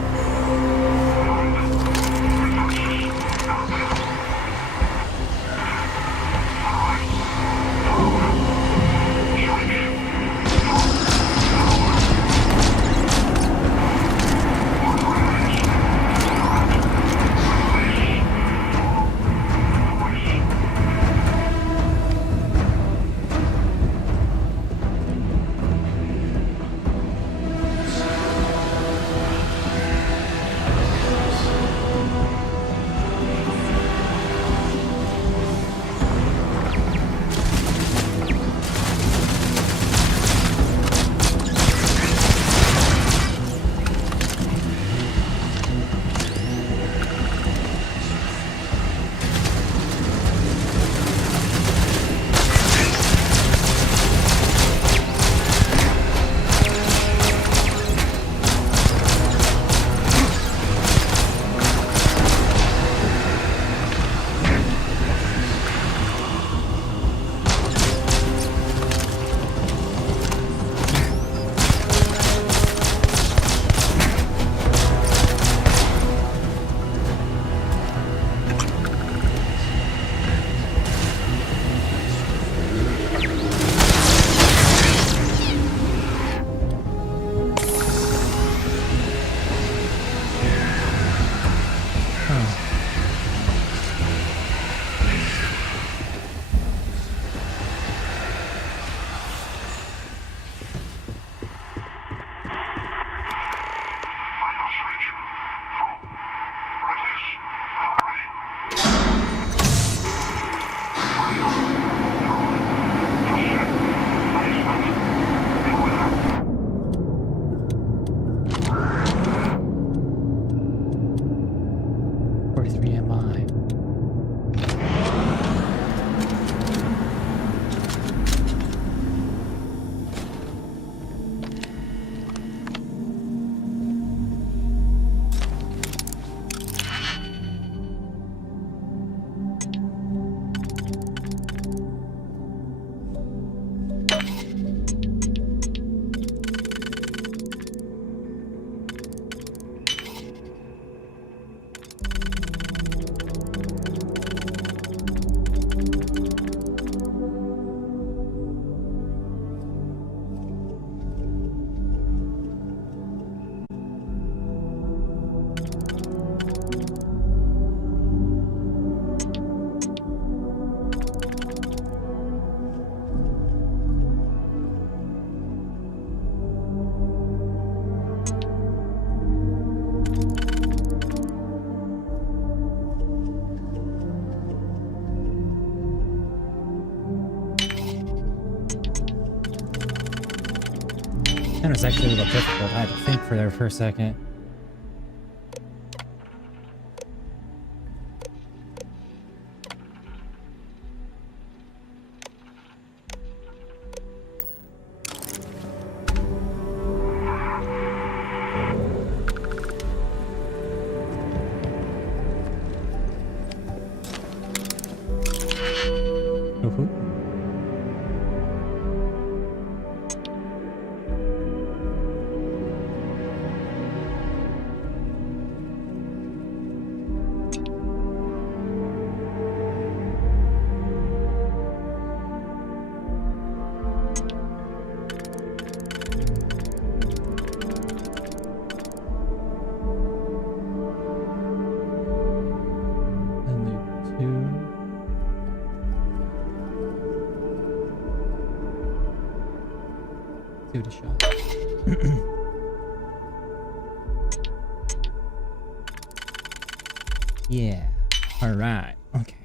That was actually a little difficult. I had to think for there for a second. Give it a shot. Yeah. All right. Okay.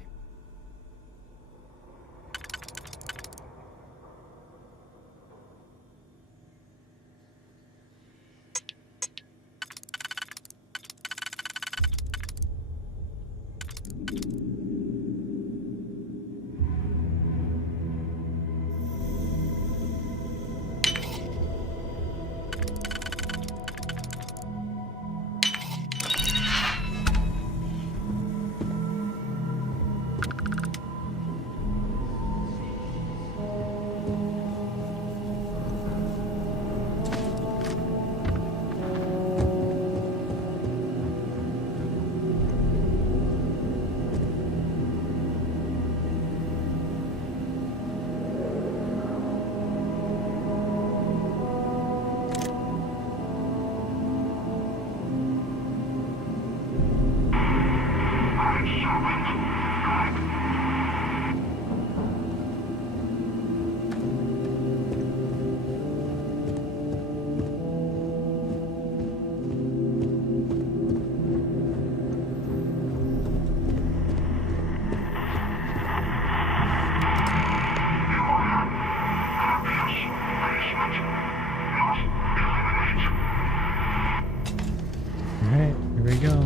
Alright, here we go.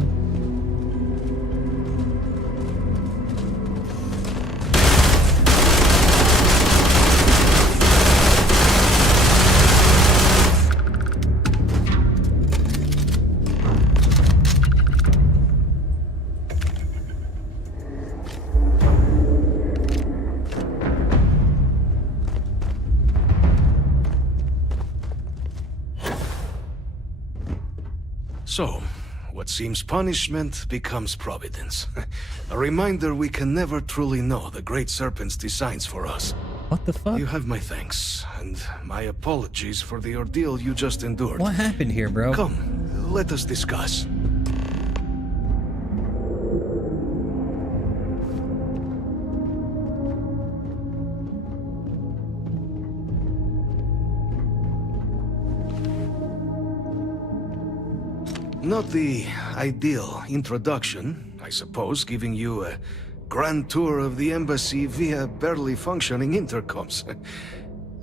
So, what seems punishment becomes providence. A reminder we can never truly know the Great Serpent's designs for us. What the fuck? You have my thanks, and my apologies for the ordeal you just endured. What happened here, bro? Come, let us discuss. Not the ideal introduction, I suppose, giving you a grand tour of the embassy via barely functioning intercoms.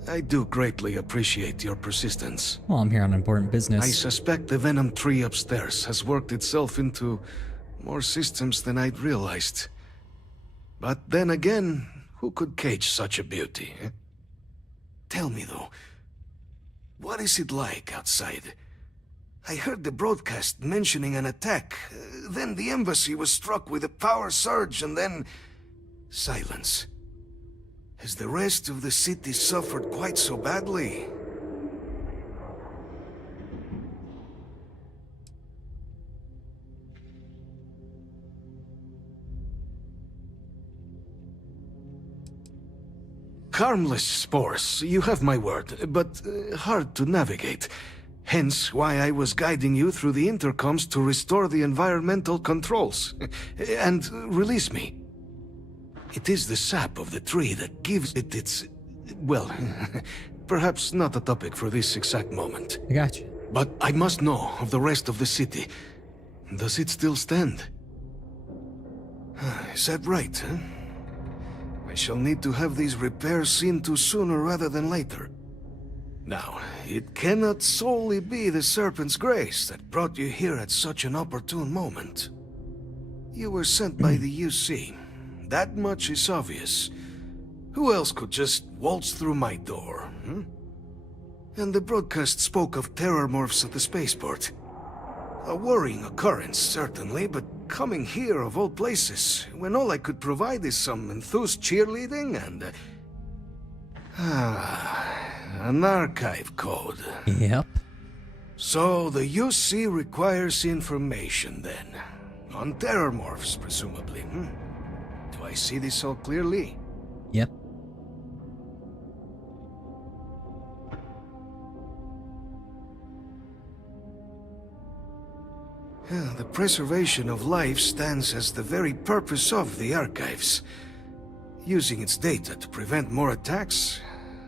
I do greatly appreciate your persistence. Well, I'm here on important business. I suspect the Venom tree upstairs has worked itself into more systems than I'd realized. But then again, who could cage such a beauty? Eh? Tell me though, what is it like outside? I heard the broadcast mentioning an attack. Then the embassy was struck with a power surge and then... silence. Has the rest of the city suffered quite so badly? Harmless spores, you have my word, but hard to navigate. Hence why I was guiding you through the intercoms to restore the environmental controls. And release me. It is the sap of the tree that gives it its... well, perhaps not a topic for this exact moment. I got you. But I must know of the rest of the city. Does it still stand? Is that right, huh? I shall need to have these repairs seen to sooner rather than later. Now, it cannot solely be the Serpent's grace that brought you here at such an opportune moment. You were sent by the UC. That much is obvious. Who else could just waltz through my door, hmm? And the broadcast spoke of terror morphs at the spaceport. A worrying occurrence, certainly, but coming here of all places, when all I could provide is some enthused cheerleading and... an archive code. Yep. So the UC requires information, then. On terror morphs, presumably, hmm? Do I see this all clearly? Yep. The preservation of life stands as the very purpose of the archives. Using its data to prevent more attacks.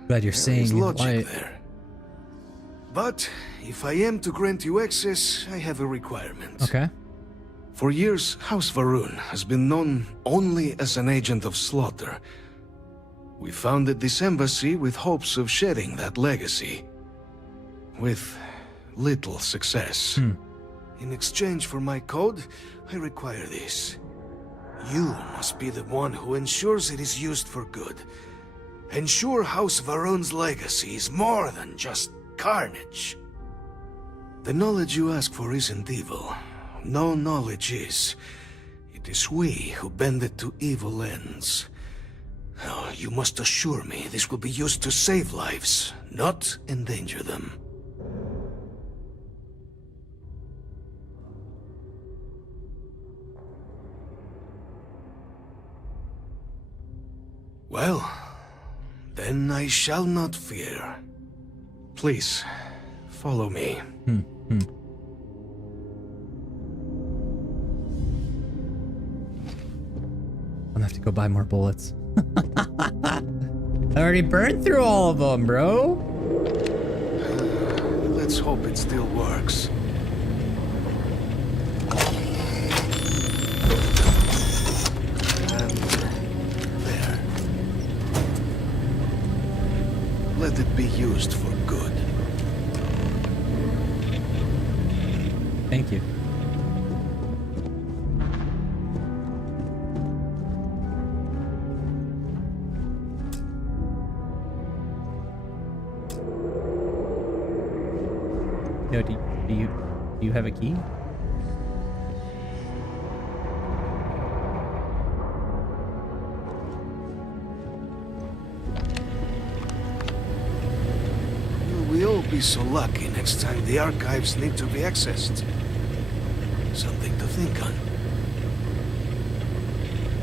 Glad you're saying logic why. there. But if I am to grant you access, I have a requirement. Okay. For years, House Varun has been known only as an agent of slaughter. We founded this embassy with hopes of shedding that legacy. With little success. In exchange for my code, I require this. You must be the one who ensures it is used for good. Ensure House Varun's legacy is more than just carnage. The knowledge you ask for isn't evil. No knowledge is. It is we who bend it to evil ends. Oh, you must assure me this will be used to save lives, not endanger them. Well, then I shall not fear. Please, follow me. I'm gonna have to go buy more bullets. I already burned through all of them, bro. Let's hope it still works. And there. Let it be used for good. Thank you. Yo, do you have a key? Will we all be so lucky next time the archives need to be accessed? Something to think on.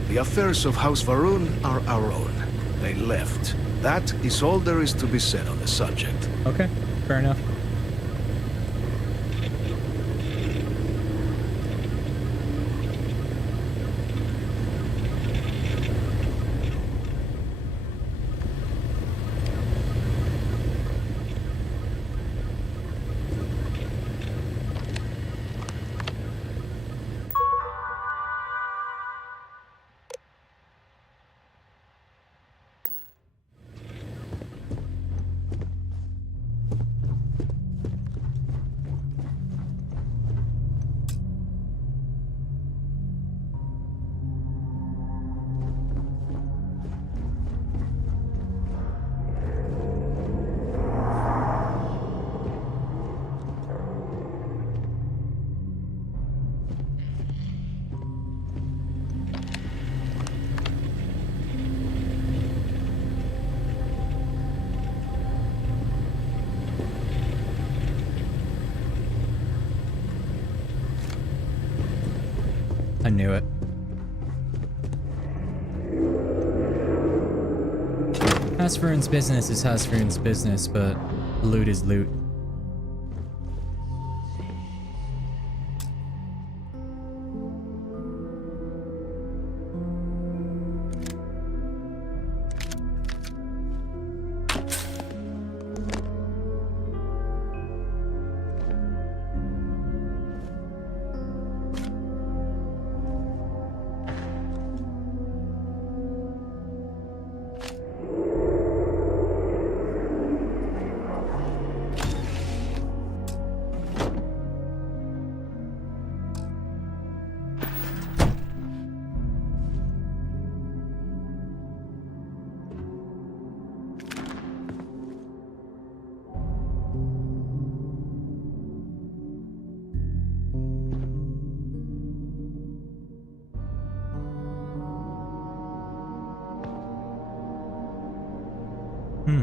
The affairs of House Varun are our own. They left. That is all there is to be said on the subject. Okay, fair enough. I knew it. Hasfern's business is Hasfern's business, but loot is loot. What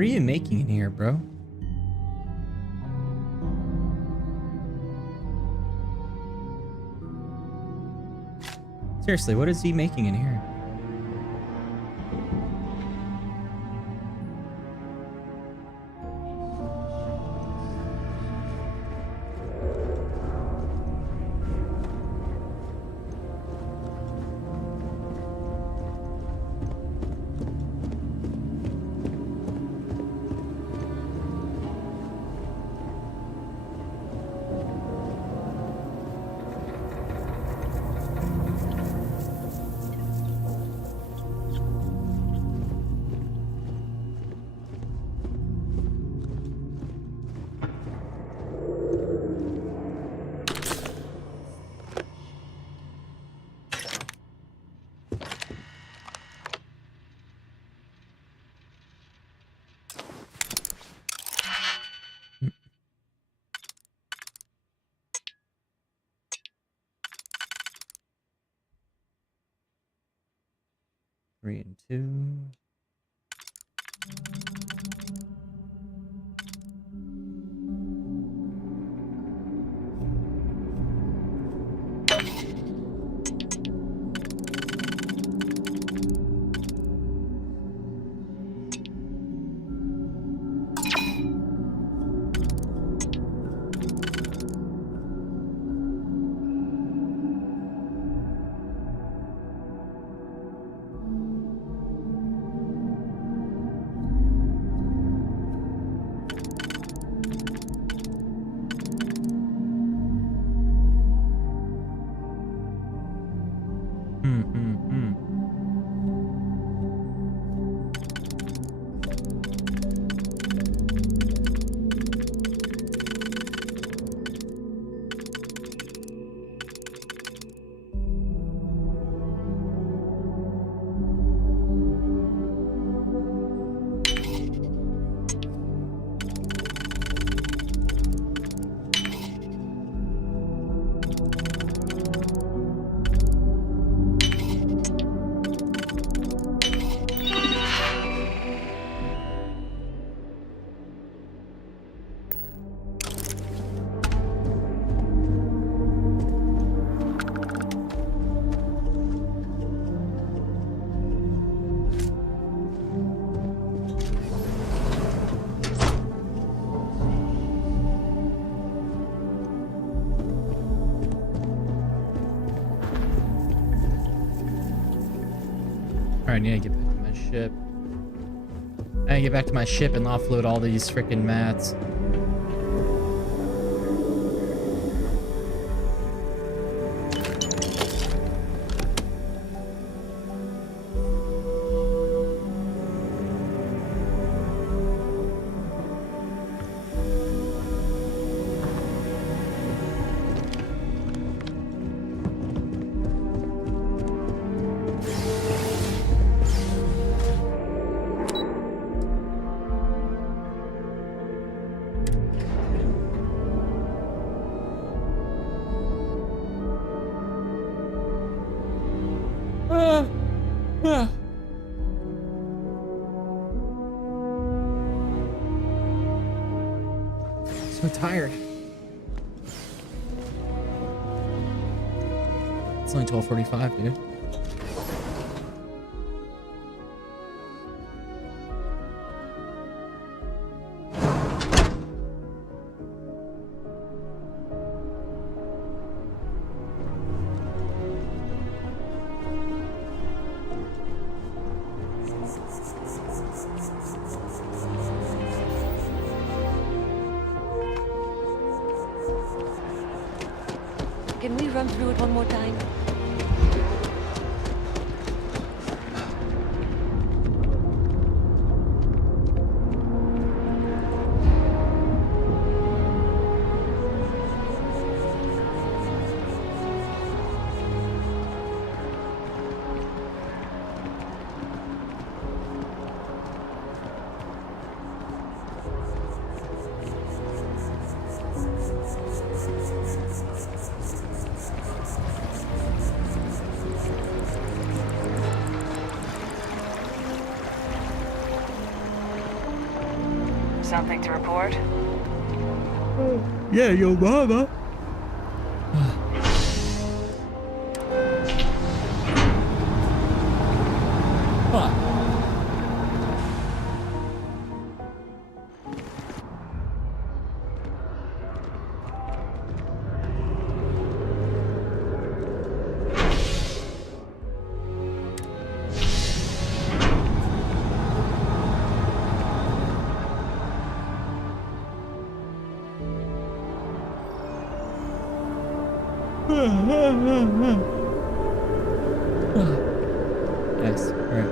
are you making in here, bro? Seriously, what is he making in here? Three and two. Alright, I need to get back to my ship. I need to get back to my ship and offload all these freaking mats. So tired. It's only 12:45, dude. Can we run through it one more time? Something to report? Yeah, yo mama. Yes, alright.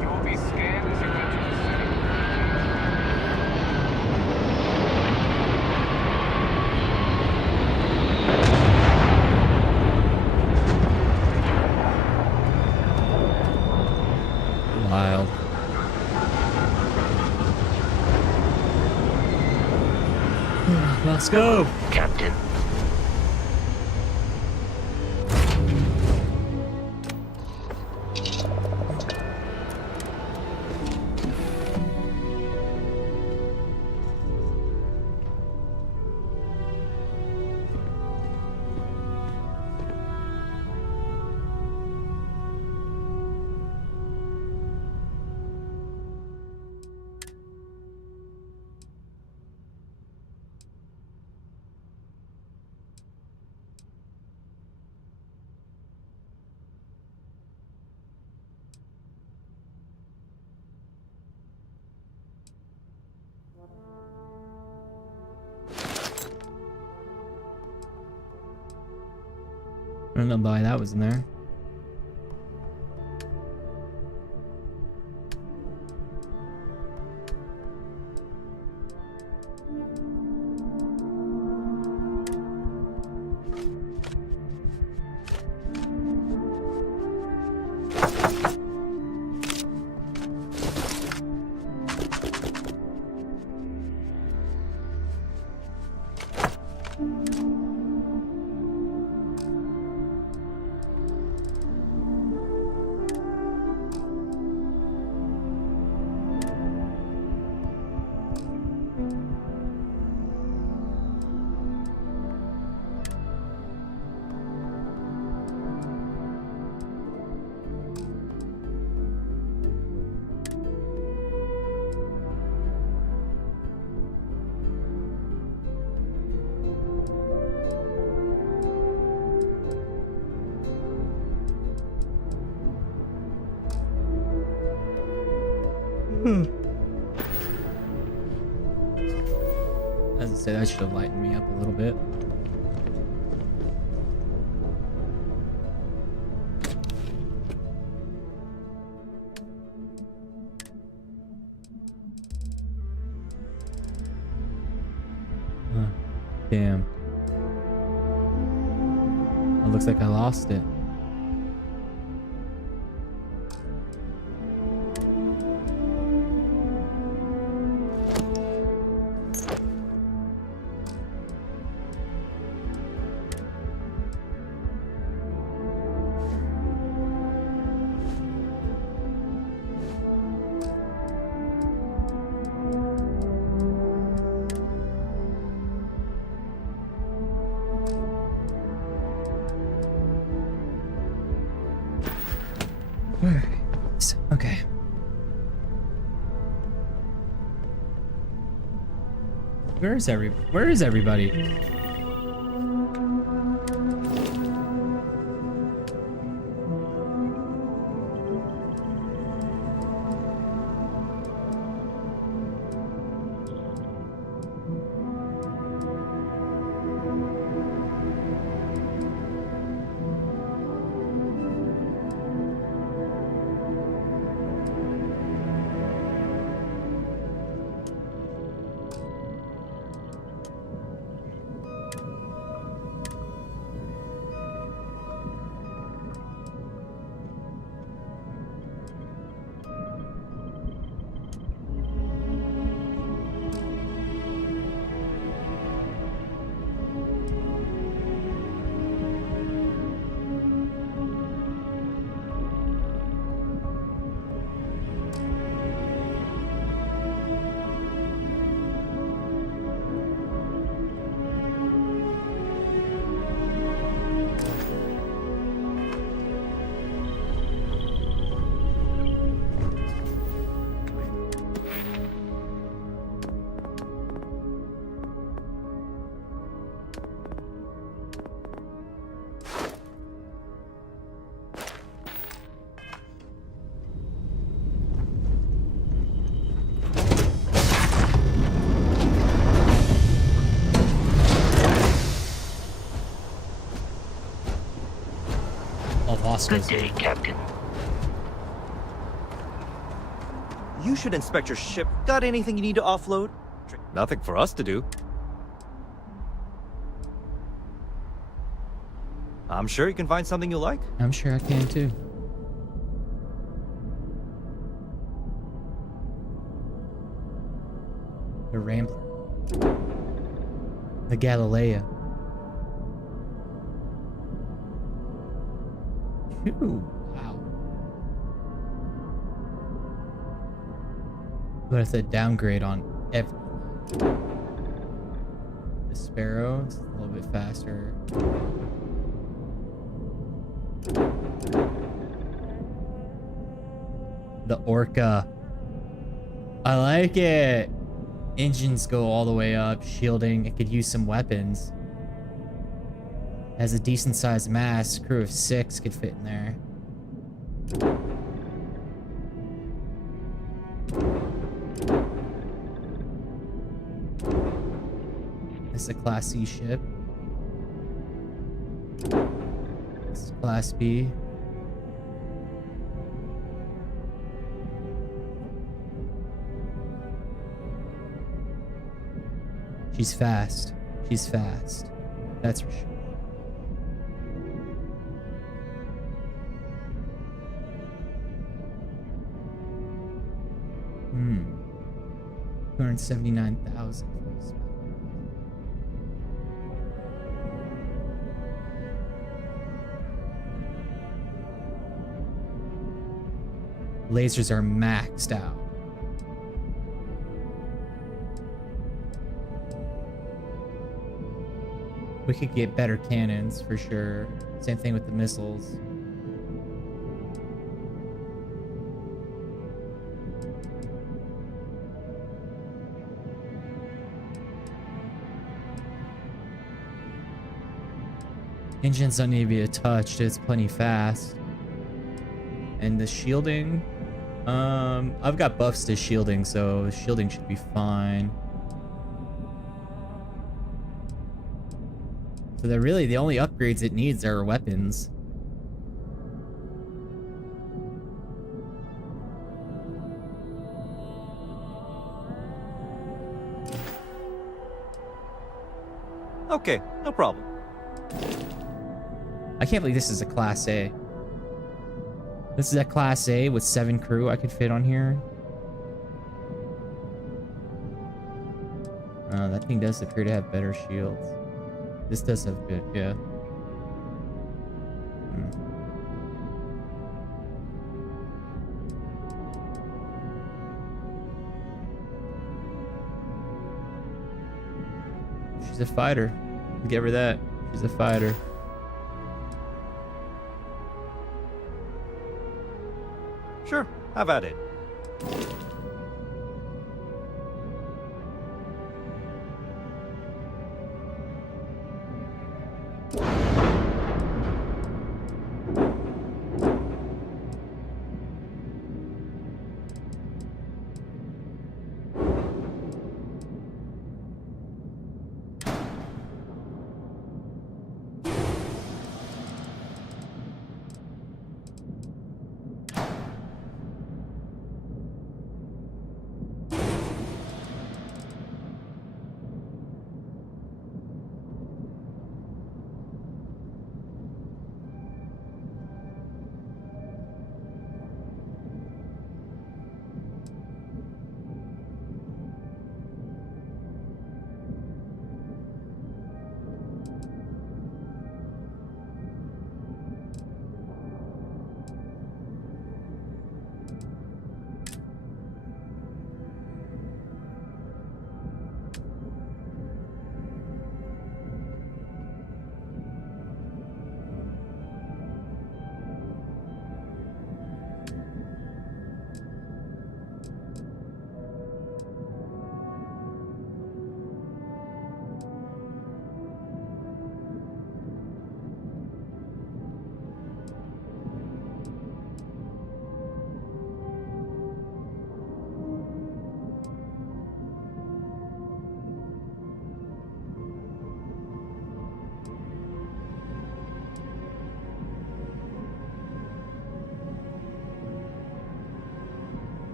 You will be scanned as you enter the city. Wild. Let's go. Captain. I don't know why that was in there. As I say, that should have lightened me up a little bit. Damn. It looks like I lost it. Okay. Where is everybody? boss Good does day, it. Captain. You should inspect your ship. Got anything you need to offload? Nothing for us to do. I'm sure you can find something you like. I'm sure I can too. The Rambler. The Galileo. Ooh, wow. What if the downgrade on everything? The Sparrow is a little bit faster. The Orca. I like it. Engines go all the way up. Shielding. It could use some weapons. Has a decent sized mass. Crew of 6 could fit in there. This is a Class C ship. This is Class B. She's fast. She's fast. That's for sure. Hmm. 279,000. Lasers are maxed out. We could get better cannons for sure. Same thing with the missiles. Engines don't need to be touched. It's plenty fast. And the shielding, I've got buffs to shielding, so shielding should be fine. So that really the only upgrades it needs are weapons. Okay, no problem. I can't believe this is a Class A. This is a Class A with 7 crew I could fit on here. That thing does appear to have better shields. This does have good, yeah. She's a fighter. Give her that. She's a fighter. Sure, have at it.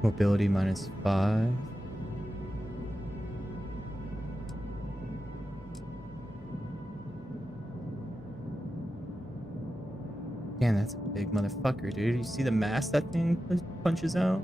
Mobility -5. Damn, that's a big motherfucker, dude. You see the mass that thing punches out?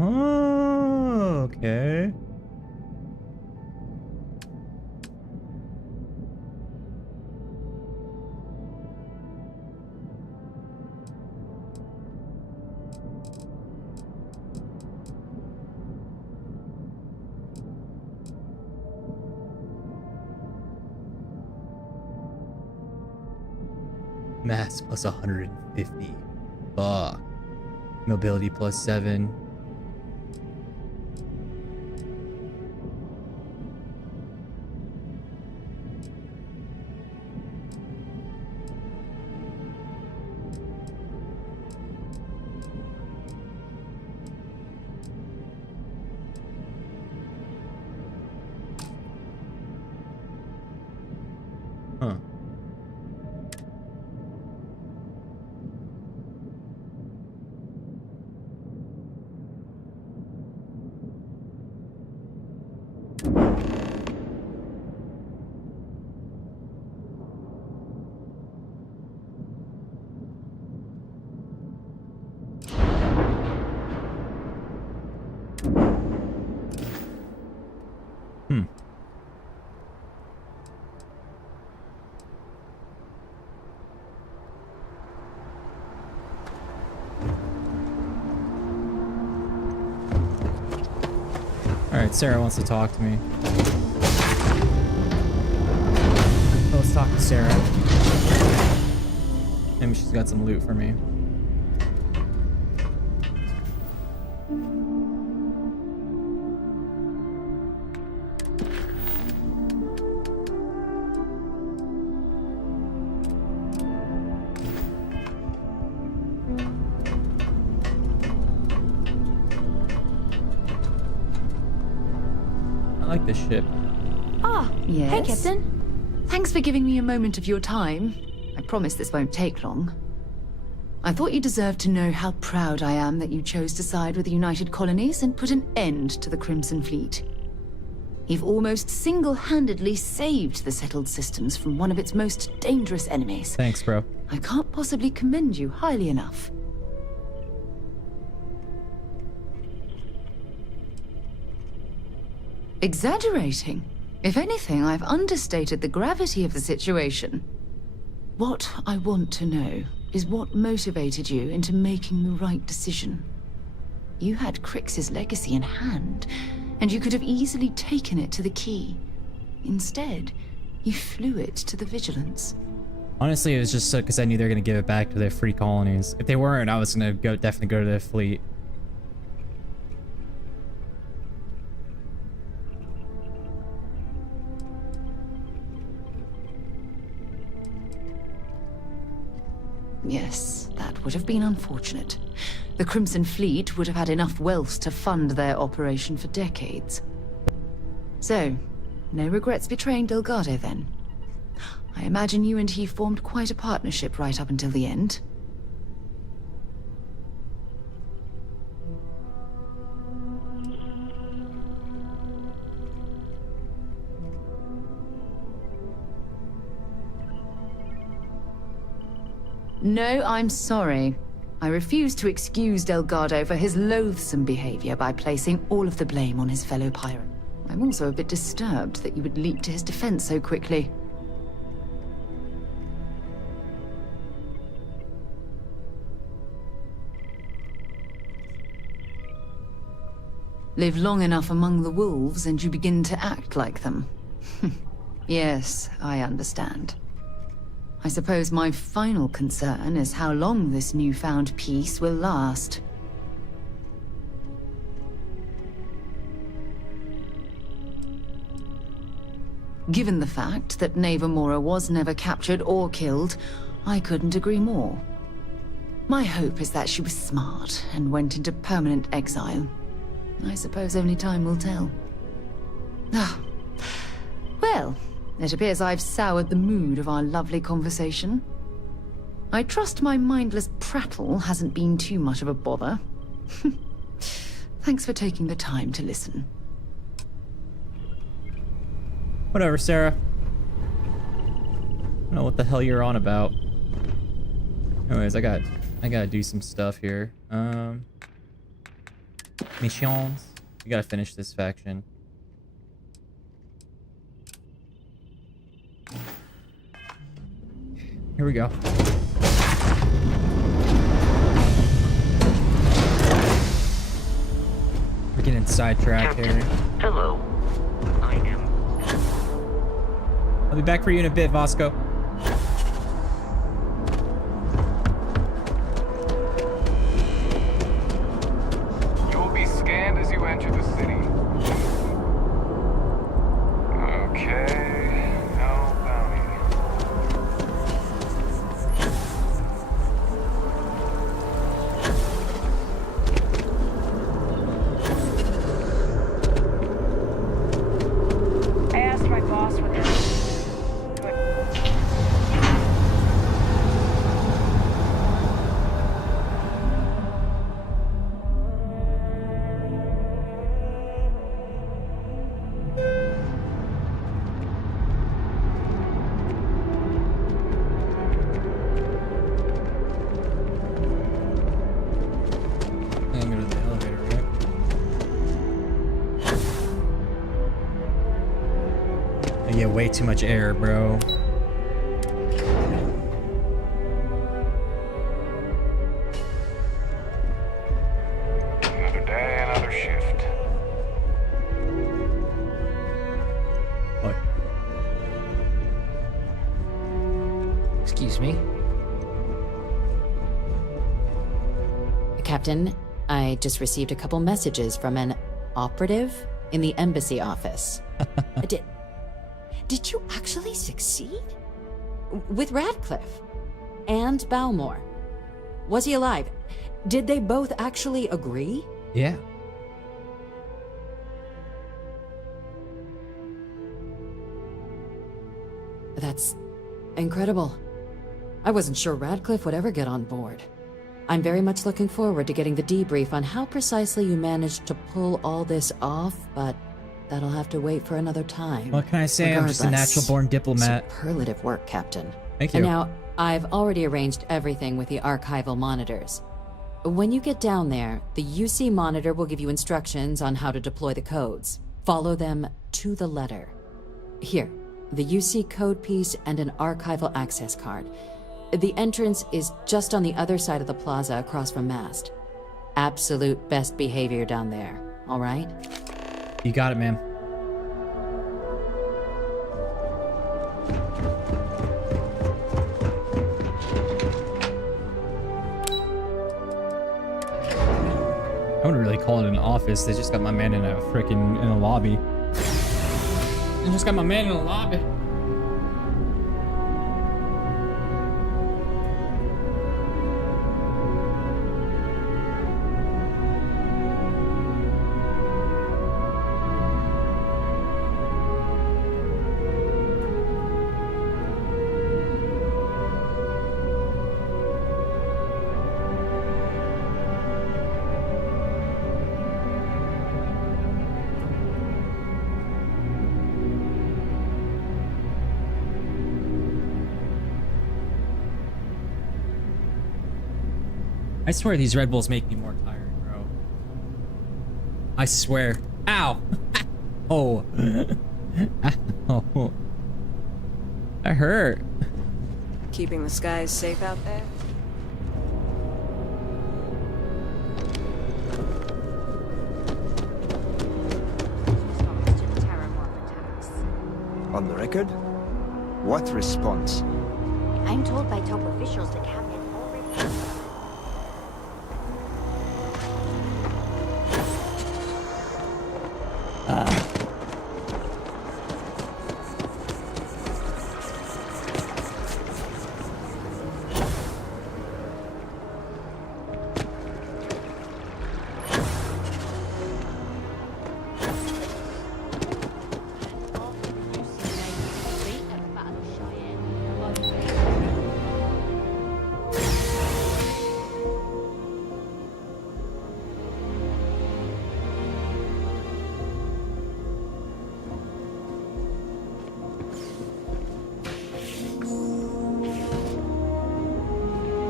Oh, okay. Mass plus 150. Fuck. Mobility plus 7. Huh. Alright, Sarah wants to talk to me. Let's talk to Sarah. Maybe she's got some loot for me. I like this ship. Ah, Yes? hey, Captain. Thanks for giving me a moment of your time. I promise this won't take long. I thought you deserved to know how proud I am that you chose to side with the United Colonies and put an end to the Crimson Fleet. You've almost single-handedly saved the settled systems from one of its most dangerous enemies. Thanks, bro. I can't possibly commend you highly enough. Exaggerating. If anything, I've understated the gravity of the situation. What I want to know is what motivated you into making the right decision. You had Crix's legacy in hand, and you could have easily taken it to the Key. Instead, you flew it to the Vigilance. Honestly, it was just because I knew they were going to give it back to their free colonies. If they weren't, I was going to definitely go to the fleet. Yes, that would have been unfortunate. The Crimson Fleet would have had enough wealth to fund their operation for decades. So, no regrets betraying Delgado then? I imagine you and he formed quite a partnership right up until the end. No, I'm sorry. I refuse to excuse Delgado for his loathsome behavior by placing all of the blame on his fellow pirate. I'm also a bit disturbed that you would leap to his defense so quickly. Live long enough among the wolves and you begin to act like them. Yes, I understand. I suppose my final concern is how long this newfound peace will last. Given the fact that Navamora was never captured or killed, I couldn't agree more. My hope is that she was smart and went into permanent exile. I suppose only time will tell. Ah. Well, it appears I've soured the mood of our lovely conversation. I trust my mindless prattle hasn't been too much of a bother. Thanks for taking the time to listen. Whatever, Sarah. I don't know what the hell you're on about. Anyways, I gotta do some stuff here. Missions. We gotta finish this faction. Here we go. We're getting sidetracked here. Hello. I am. I'll be back for you in a bit, Vasco. You will be scanned as you enter the city. Okay, no bounty. I asked my boss what Way too much air, bro. Another day, another shift. What? Excuse me? Captain, I just received a couple messages from an operative in the embassy office. Did you actually succeed? With Radcliffe? And Balmore? Was he alive? Did they both actually agree? Yeah. That's incredible. I wasn't sure Radcliffe would ever get on board. I'm very much looking forward to getting the debrief on how precisely you managed to pull all this off, but that'll have to wait for another time. What can I say? I'm just a natural-born diplomat. Superlative work, Captain. Thank you. And now, I've already arranged everything with the archival monitors. When you get down there, the UC monitor will give you instructions on how to deploy the codes. Follow them to the letter. Here, the UC code piece and an archival access card. The entrance is just on the other side of the plaza across from Mast. Absolute best behavior down there, all right? You got it, ma'am. I wouldn't really call it an office. They just got my man in a lobby. They just got my man in a lobby. I swear these Red Bulls make me more tired, bro. I swear. Ow! Oh. Ow. That hurt. Keeping the skies safe out there? On the record? What response? I'm told by top officials that Captain already...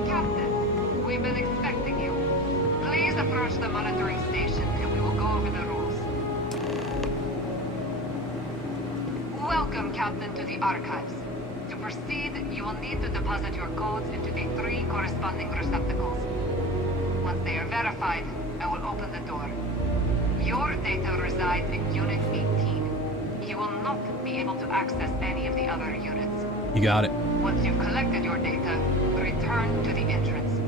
Captain, we've been expecting you. Please approach the monitoring station and we will go over the rules. Welcome, Captain, to the archives. To proceed, you will need to deposit your codes into the 3 corresponding receptacles. Once they are verified, I will open the door. Your data resides in Unit 18. You will not be able to access any of the other units. You got it. Once you've collected your data, return to the entrance.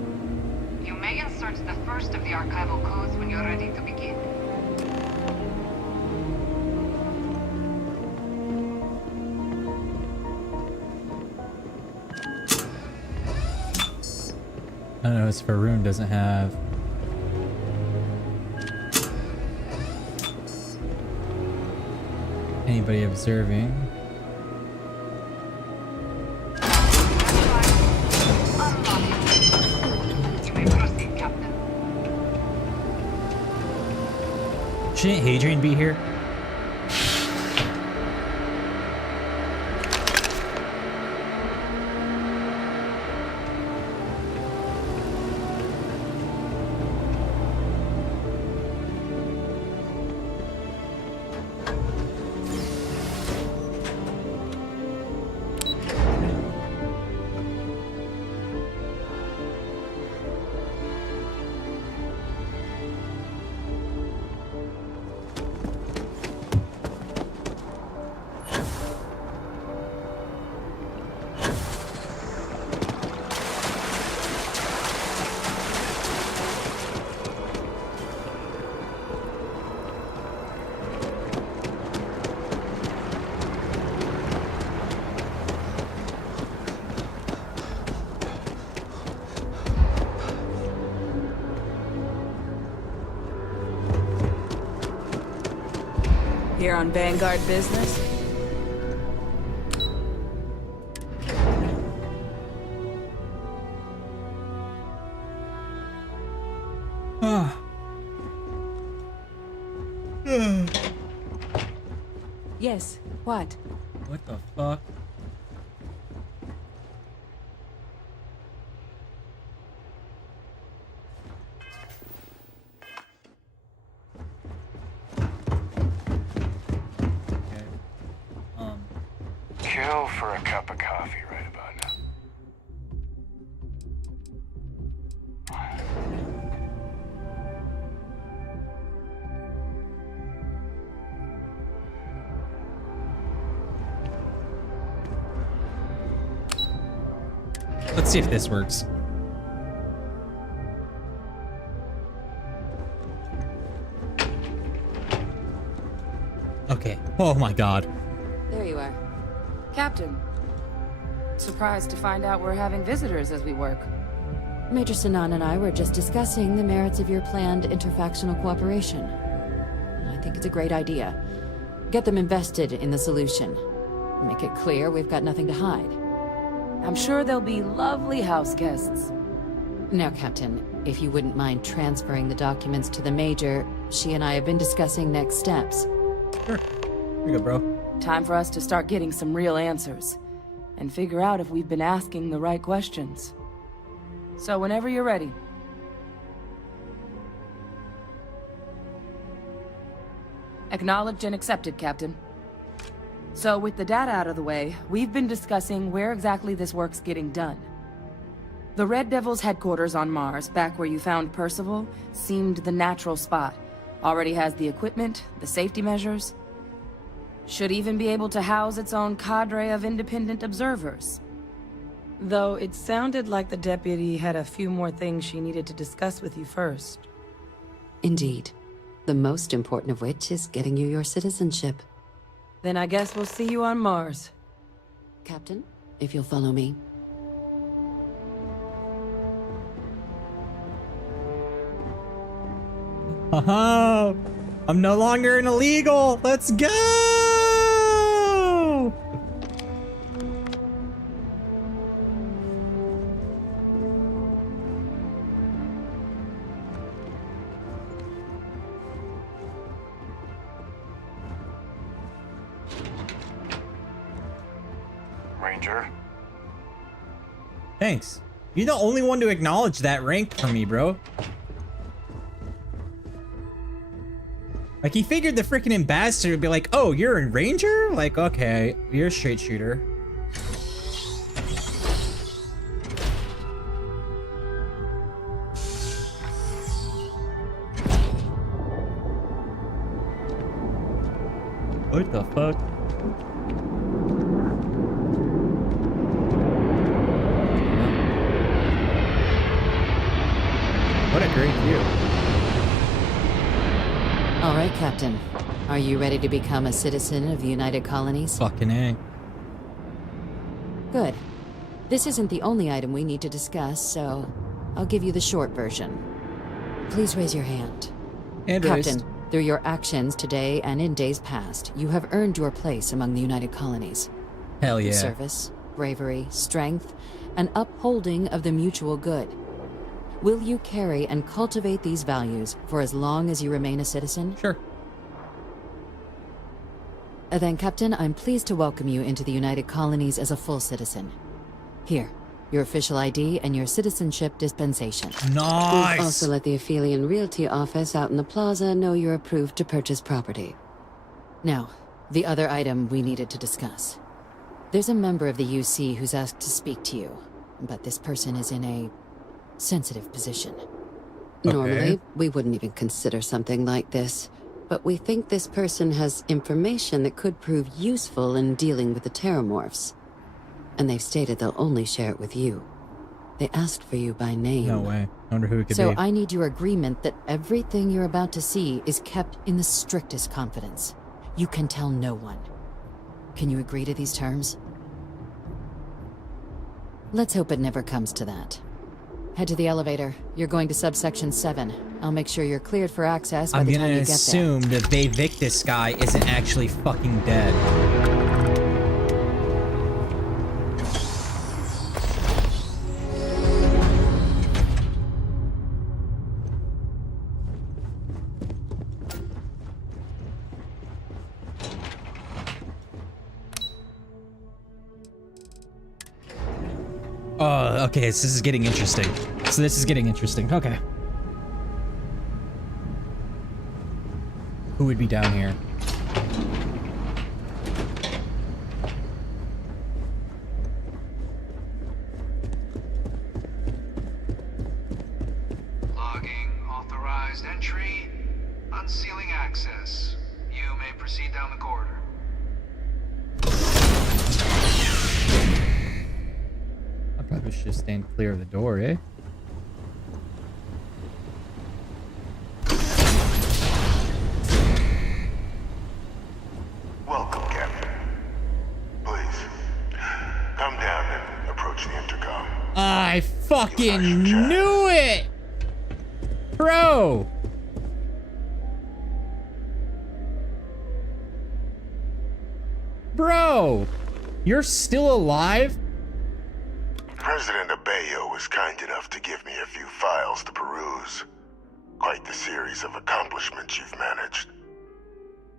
You may insert the first of the archival codes when you're ready to begin. I don't know, this Faroon doesn't have... anybody observing. You may proceed, Captain. Shouldn't Hadrian be here? Here on Vanguard business? Yes, what? What the fuck? Kill for a cup of coffee right about now. Let's see if this works. Okay. Oh my god. There you are. Captain. Surprised to find out we're having visitors as we work. Major Sinan and I were just discussing the merits of your planned interfactional cooperation. I think it's a great idea. Get them invested in the solution. Make it clear we've got nothing to hide. I'm sure they'll be lovely house guests. Now, Captain, if you wouldn't mind transferring the documents to the Major, she and I have been discussing next steps. Sure. Here you go, bro. Time for us to start getting some real answers. And figure out if we've been asking the right questions. So whenever you're ready. Acknowledged and accepted, Captain. So with the data out of the way, we've been discussing where exactly this work's getting done. The Red Devil's headquarters on Mars, back where you found Percival, seemed the natural spot. Already has the equipment, the safety measures. Should even be able to house its own cadre of independent observers. Though it sounded like the deputy had a few more things she needed to discuss with you first. Indeed. The most important of which is getting you your citizenship. Then I guess we'll see you on Mars. Captain, if you'll follow me. Oh, I'm no longer an illegal. Let's go! Ranger? Thanks. You're the only one to acknowledge that rank for me, bro. Like, he figured the freaking ambassador would be like, oh, you're a ranger? Like, okay, you're a straight shooter. What the fuck? What a great view. All right, Captain. Are you ready to become a citizen of the United Colonies? Fucking A. Good. This isn't the only item we need to discuss, so I'll give you the short version. Please raise your hand. Hand Captain, raised. through your actions today and in days past, you have earned your place among the United Colonies. Hell yeah. Service, bravery, strength, and upholding of the mutual good. Will you carry and cultivate these values for as long as you remain a citizen? Sure. Then, Captain, I'm pleased to welcome you into the United Colonies as a full citizen. Here, your official ID and your citizenship dispensation. Nice! We'll also let the Aphelion Realty office out in the plaza know you're approved to purchase property. Now, the other item we needed to discuss. There's a member of the UC who's asked to speak to you, but this person is in a sensitive position. Okay. Normally, we wouldn't even consider something like this, but we think this person has information that could prove useful in dealing with the Terramorphs. And they've stated they'll only share it with you. They asked for you by name. No way. I wonder who it could So be. I need your agreement that everything you're about to see is kept in the strictest confidence. You can tell no one. Can you agree to these terms? Let's hope it never comes to that. Head to the elevator. You're going to subsection 7. I'll make sure you're cleared for access by I'm the time gonna you get there. assume that they Vic this guy isn't actually fucking dead. Oh, okay, so this is getting interesting. Okay. Who would be down here? Logging authorized entry. Unsealing access. You may proceed down the corridor. I probably should stand clear of the door, eh? Welcome, Captain. Please, come down and approach the intercom. I fucking knew it! Bro! Bro! You're still alive? President Abeyo was kind enough to give me a few files to peruse. Quite the series of accomplishments you've managed.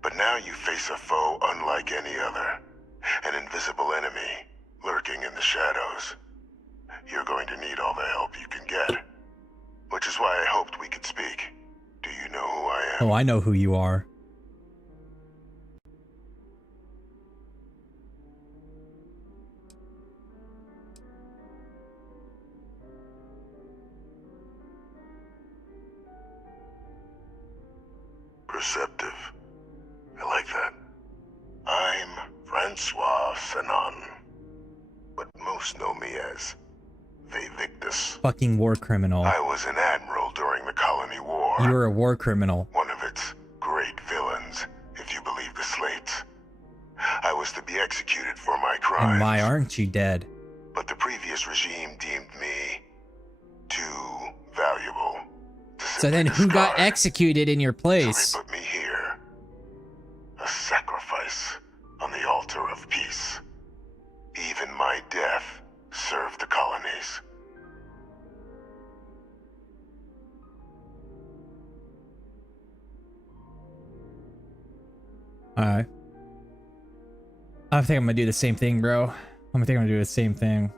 But now you face a foe unlike any other. An invisible enemy, lurking in the shadows. You're going to need all the help you can get. Which is why I hoped we could speak. Do you know who I am? Oh, I know who you are. Perceptive. I like that. I Francois Sanon, but most know me as Victus. Fucking war criminal. I was an admiral during the Colony War. You were a war criminal. One of its great villains, if you believe the slates. I was to be executed for my crimes. And why aren't you dead? But the previous regime deemed me too valuable. So then who got executed in your place? So they put me here. A sacrifice on the altar of peace. Even my death served the colonies. Alright. I think I'm gonna do the same thing, bro. I'm gonna do the same thing.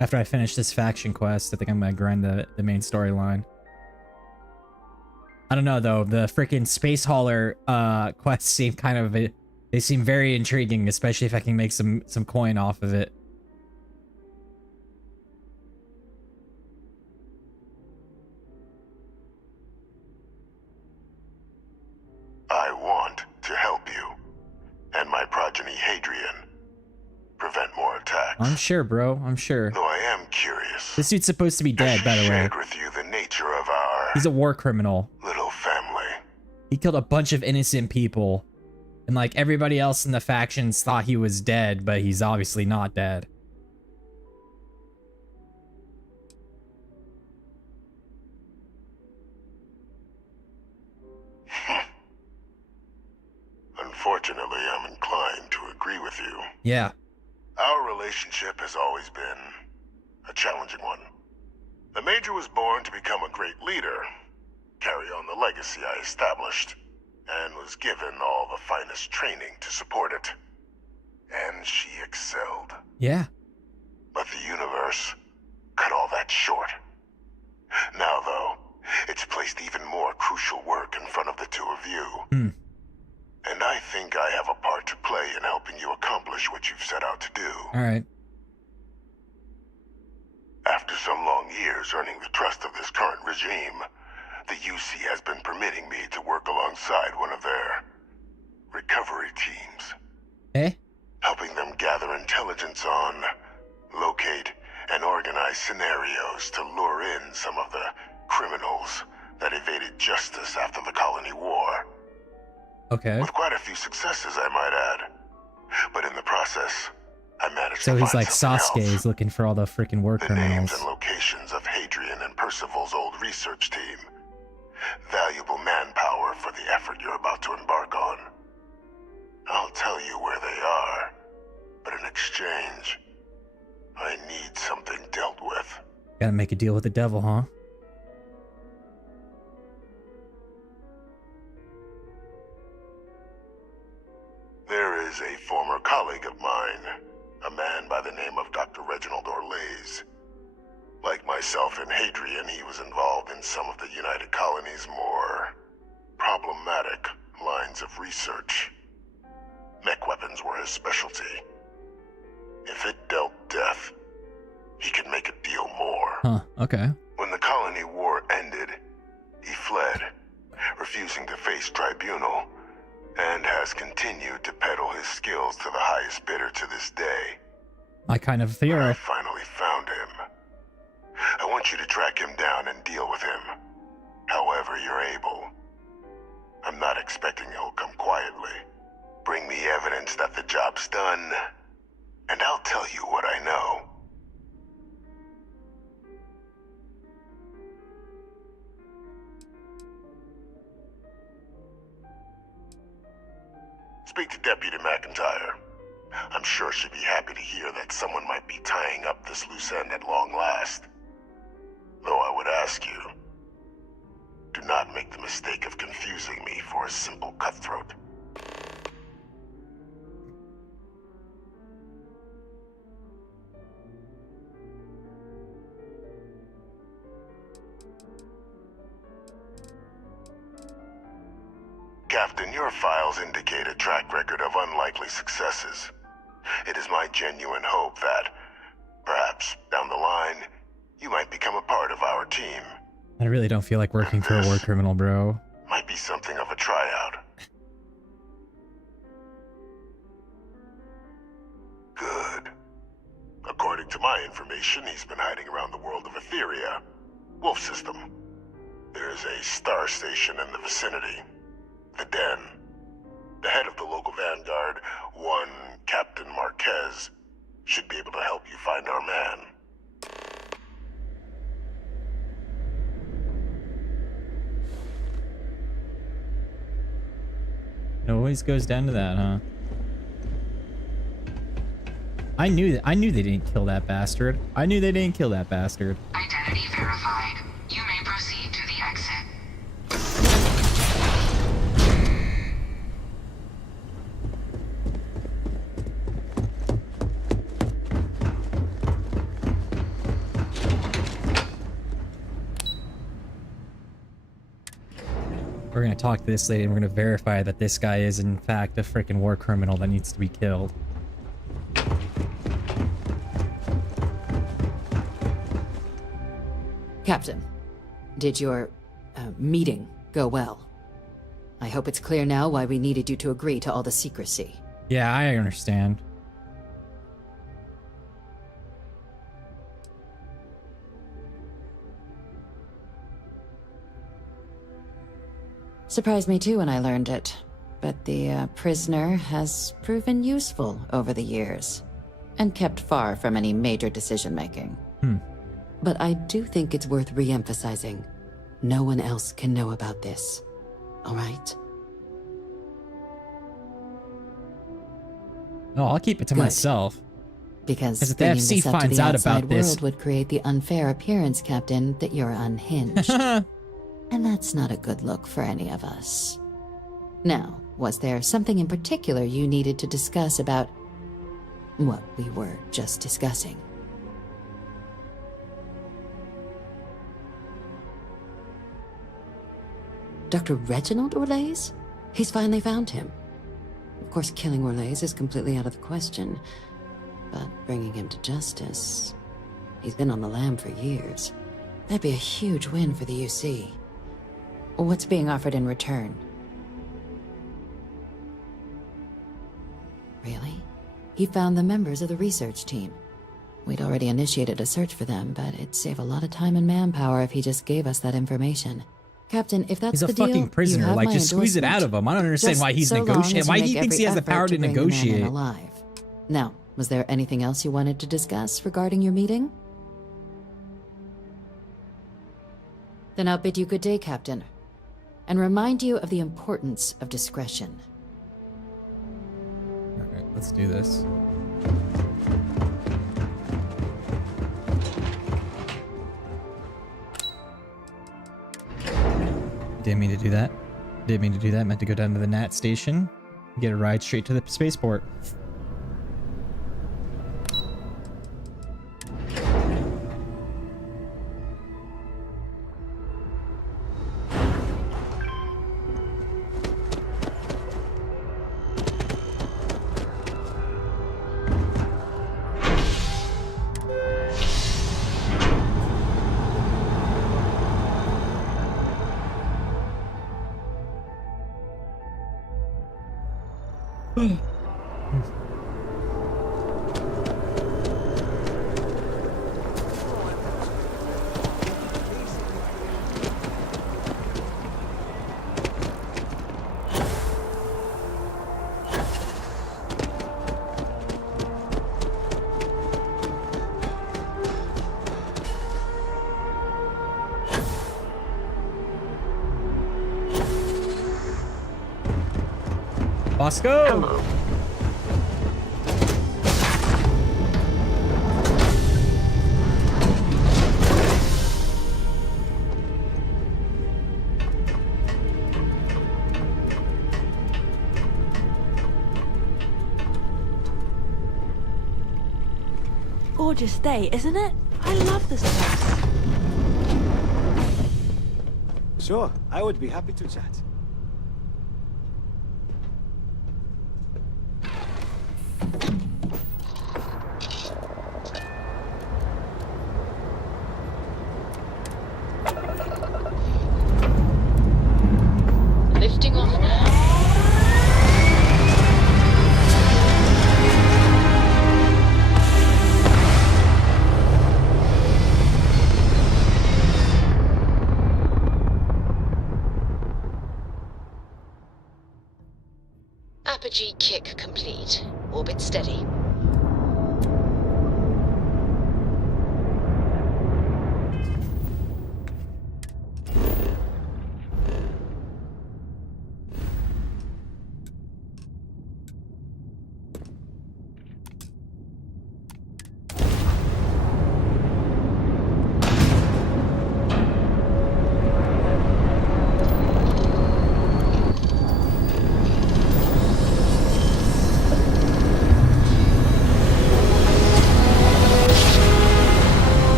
After I finish this faction quest, I think I'm gonna grind the main storyline. I don't know though, the freaking space hauler quests seem kind of they seem very intriguing, especially if I can make some coin off of it. I want to help you and my progeny Hadrian prevent more attacks. I'm sure, bro. I'm sure. Though I am curious. This dude's supposed to be dead, by the way. Shared with you the nature of our He's a war criminal. little family. He killed a bunch of innocent people. And like everybody else in the factions thought he was dead, but he's obviously not dead. Unfortunately, I'm inclined to agree with you. Yeah. Our relationship has always been a challenging one. The Major was born to become a great leader, carry on the legacy I established, and was given all the finest training to support it. And she excelled. Yeah. But the universe cut all that short. Now, though, it's placed even more crucial work in front of the two of you. And I think I have a part to play in helping you accomplish what you've set out to do. Alright. After some long years earning the trust of this current regime, the UC has been permitting me to work alongside one of their recovery teams. Eh? Helping them gather intelligence on, locate, and organize scenarios to lure in some of the criminals that evaded justice after the Colony War. Okay. With quite a few successes, I might add. But in the process, I managed So to he's find like something Sasuke, else. he's looking for all the freaking war The criminals. names and locations of Hadrian and Percival's old research team. Valuable manpower for the effort you're about to embark on. I'll tell you where they are, but in exchange, I need something dealt with. Gotta make a deal with the devil, huh? There is a former colleague of mine, a man by the name of Dr. Reginald Orlaise. Like myself and Hadrian, he was involved in some of the United Colony's more problematic lines of research. Mech weapons were his specialty. If it dealt death, he could make a deal more. Huh, okay. When the Colony War ended, he fled, refusing to face tribunal, and has continued to peddle his skills to the highest bidder to this day. My kind of hero. I finally found him. I want you to track him down and deal with him, however you're able. I'm not expecting he'll come quietly. Bring me evidence that the job's done, and I'll tell you what I know. Speak to Deputy McIntyre. I'm sure she'd be happy to hear that someone might be tying up this loose end at long last. Though I would ask you, do not make the mistake of confusing me for a simple cutthroat. Captain, your files indicate a track record of unlikely successes. It is my genuine hope that, perhaps down the line, you might become a part of our team. I really don't feel like working for a war criminal, bro. Might be something of a tryout. To my information, he's been hiding around the world of Etheria, Wolf System. There is a star station in the vicinity, the Den. The head of the local vanguard, one Captain Marquez, should be able to help you find our man. It always goes down to that, huh? I knew they didn't kill that bastard. I knew they didn't kill that bastard. Identity verified. You may proceed to the exit. We're gonna talk to this lady and we're gonna verify that this guy is in fact a freaking war criminal that needs to be killed. Captain, did your meeting go well? I hope it's clear now why we needed you to agree to all the secrecy. Yeah, I understand. Surprised me too when I learned it, but the prisoner has proven useful over the years, and kept far from any major decision-making. But I do think it's worth re-emphasizing. No one else can know about this. All right? No, I'll keep it to Good. myself. Because if the bringing FC this up to finds the out outside about this, world would create the unfair appearance, Captain, that you're unhinged. And that's not a good look for any of us. Now, was there something in particular you needed to discuss about what we were just discussing? Dr. Reginald Orlaise? He's finally found him. Of course, killing Orlaise is completely out of the question, but bringing him to justice... He's been on the lam for years. That'd be a huge win for the UC. What's being offered in return? Really? He found the members of the research team. We'd already initiated a search for them, but it'd save a lot of time and manpower if he just gave us that information. Captain, if that's he's a the deal, fucking prisoner. you have Like, my just squeeze it out of him. I don't understand Just why he's so long negotiating. as Why you he make thinks he every has the power effort to bring the man in negotiate. alive. Now, was there anything else you wanted to discuss regarding your meeting? Then I'll bid you good day, Captain, and remind you of the importance of discretion. Alright, let's do this. Didn't mean to do that. Didn't mean to do that. Meant to go down to the NAT station. Get a ride straight to the spaceport. Bosco! Hello. Gorgeous day, isn't it? I love this place. Sure, I would be happy to chat. Lifting off now. Apogee kick complete. Orbit steady.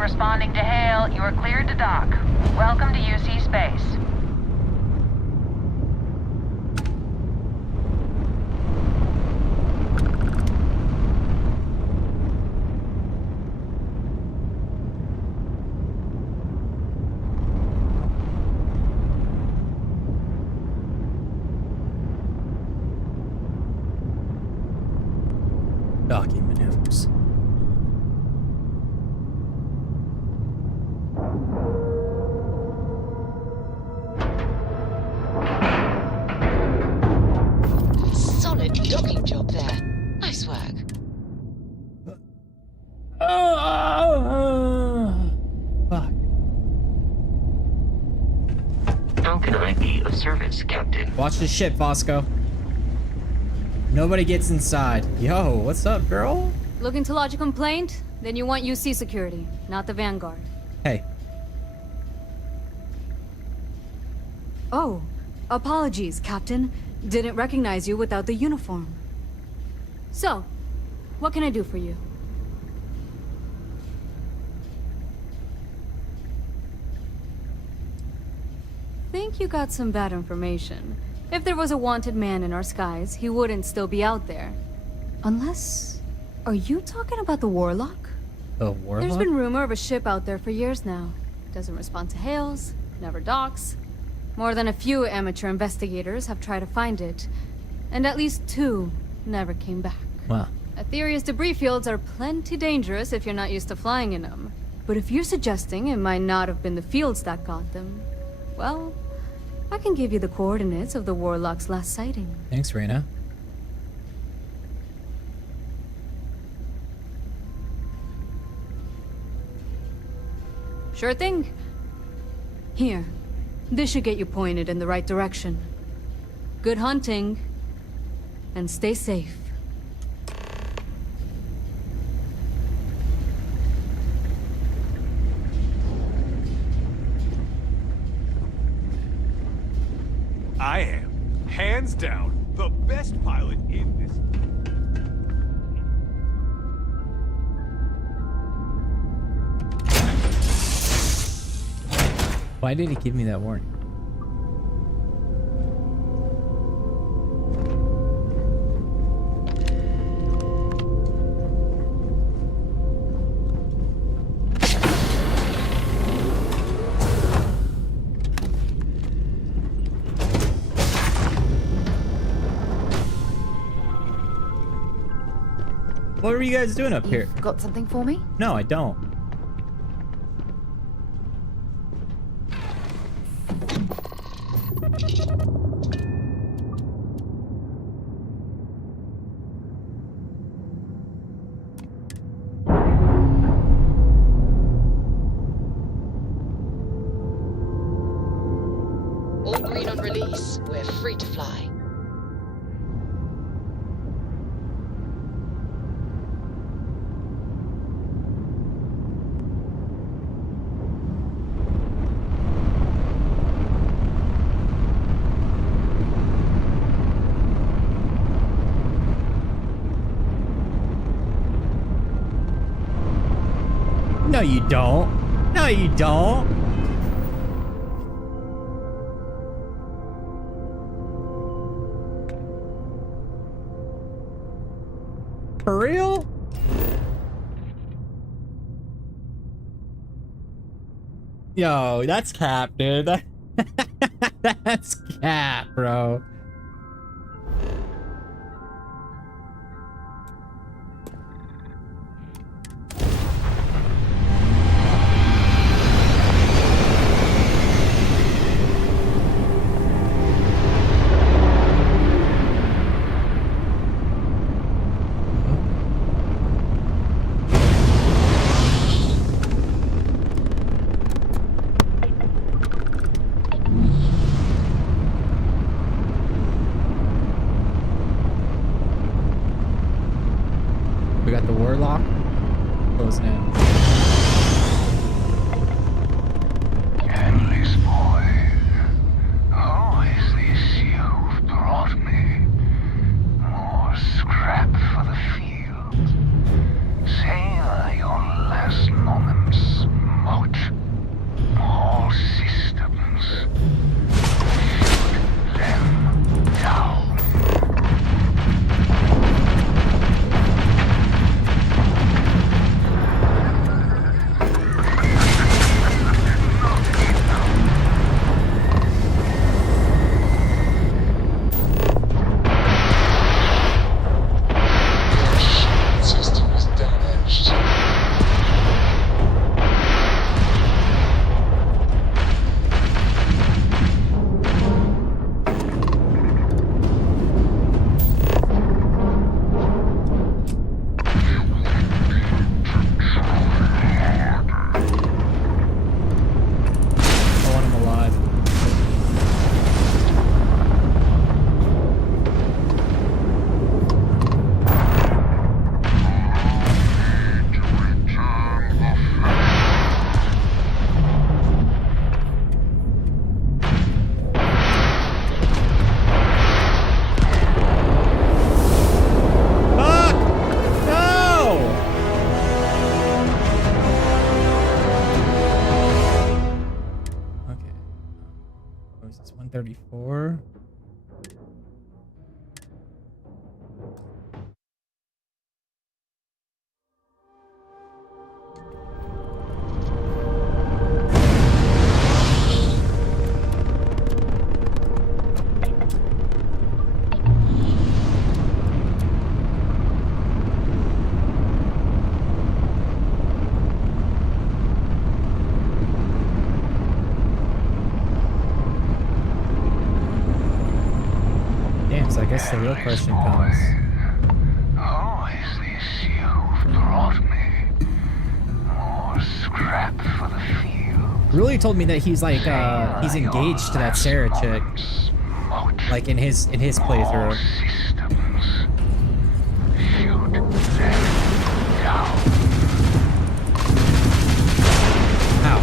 Responding to hail, you are cleared to dock. Welcome to UC Space. Docking maneuvers. Solid docking job there. Nice work. Fuck. How can I be of service, Captain? Watch the ship, Fosco. Nobody gets inside. Yo, what's up, girl? Looking to lodge a complaint? Then you want UC security, not the Vanguard. Hey. Oh, apologies, Captain. Didn't recognize you without the uniform. So, what can I do for you? Think you got some bad information. If there was a wanted man in our skies, he wouldn't still be out there. Unless... Are you talking about the Warlock? The Warlock? There's been rumor of a ship out there for years now. Doesn't respond to hails, never docks. More than a few amateur investigators have tried to find it, and at least 2 never came back. Wow. Aetherius debris fields are plenty dangerous if you're not used to flying in them. But if you're suggesting it might not have been the fields that got them, well, I can give you the coordinates of the Warlock's last sighting. Thanks, Reyna. Sure thing. Here. This should get you pointed in the right direction. Good hunting. And stay safe. I am, hands down, the best pilot in this. Why did he give me that warning? What were you guys doing up here? Got something for me? No, I don't. All green on release. We're free to fly. No, you don't. No, you don't. For real? Yo, that's cap, dude. That's cap, bro. door lock? Closing in. Endless boy, who is this you've brought me? More scrap for the field. Savor your last moments, Moat. All systems. Shoot them down. Is this 134? I guess the real question comes. Who is this you've brought me? More scrap for the field. Really told me that he's like he's engaged to that Sarah chick. Like in his playthrough. Shoot them down. How?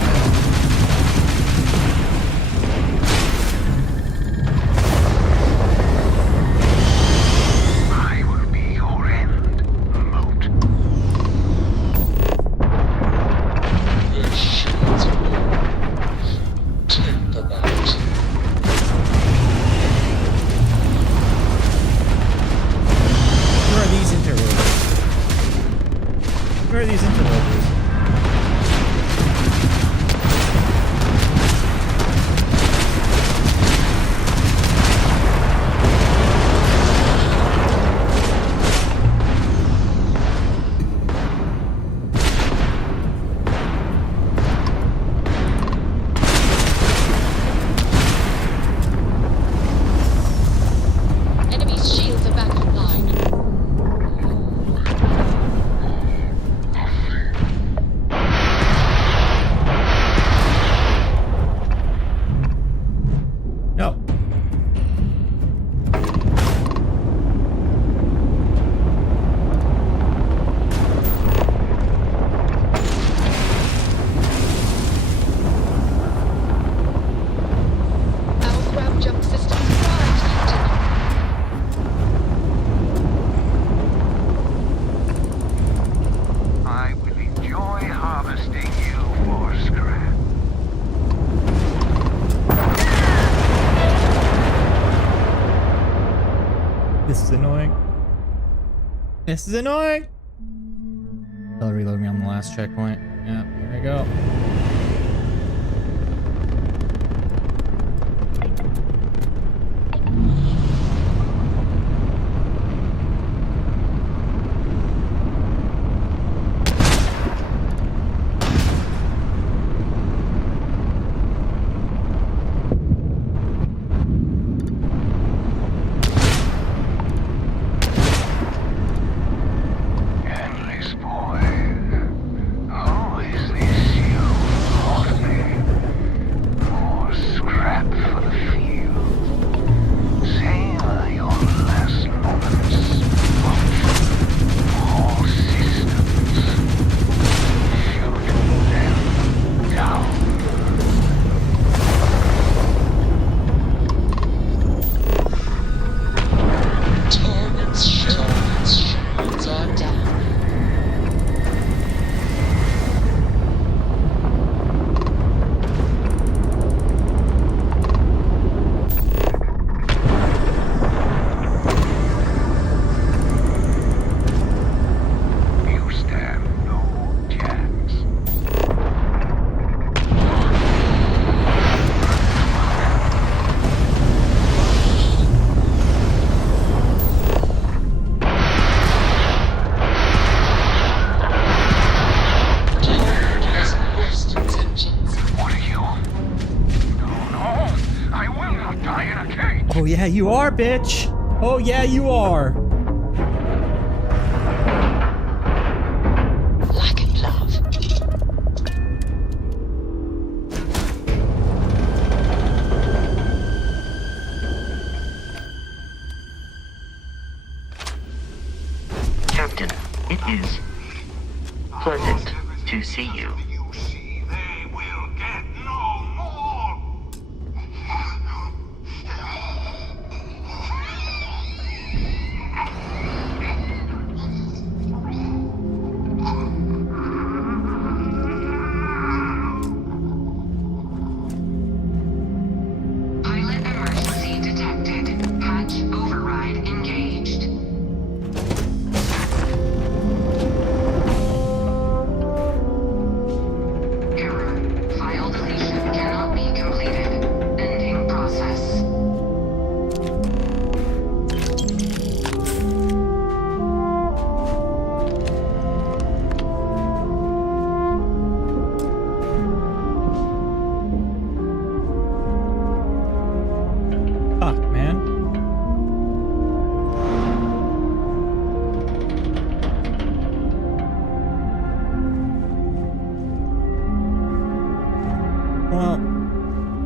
Where are these interlopers? Enemy's shields are back online. No. Our grab jump system arrived, Captain. I will enjoy harvesting you for scrap. This is annoying. This is annoying. They'll reload me on the last checkpoint. Yeah, here we go. Endless boy, who is this you yeah, you are, bitch. Oh, yeah, you are. Lack of love. Captain, it is pleasant to see you. Pilot emergency detected. Hatch override engaged. Error. File deletion cannot be completed. Ending process. Fuck, man. Well,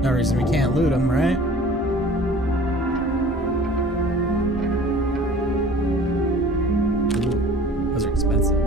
no reason we can't loot them, right? Ooh, those are expensive.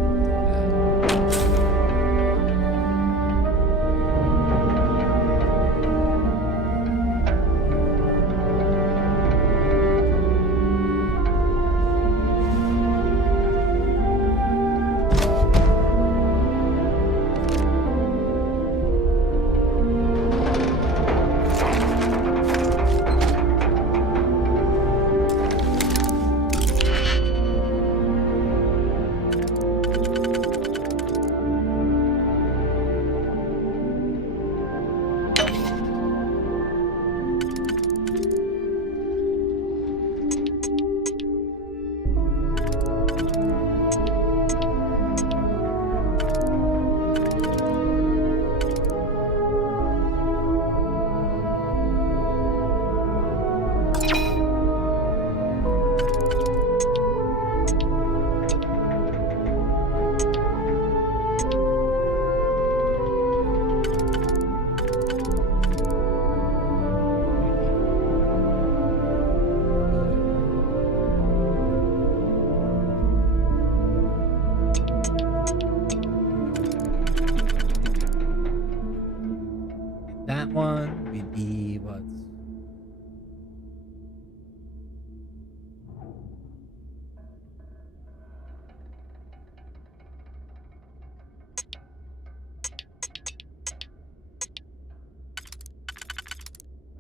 That one would be what?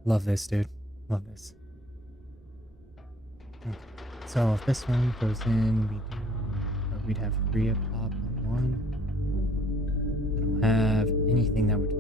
Love this, dude. Love this. Okay. So if this one goes in, we'd have 3 up top on one. I don't have anything that would.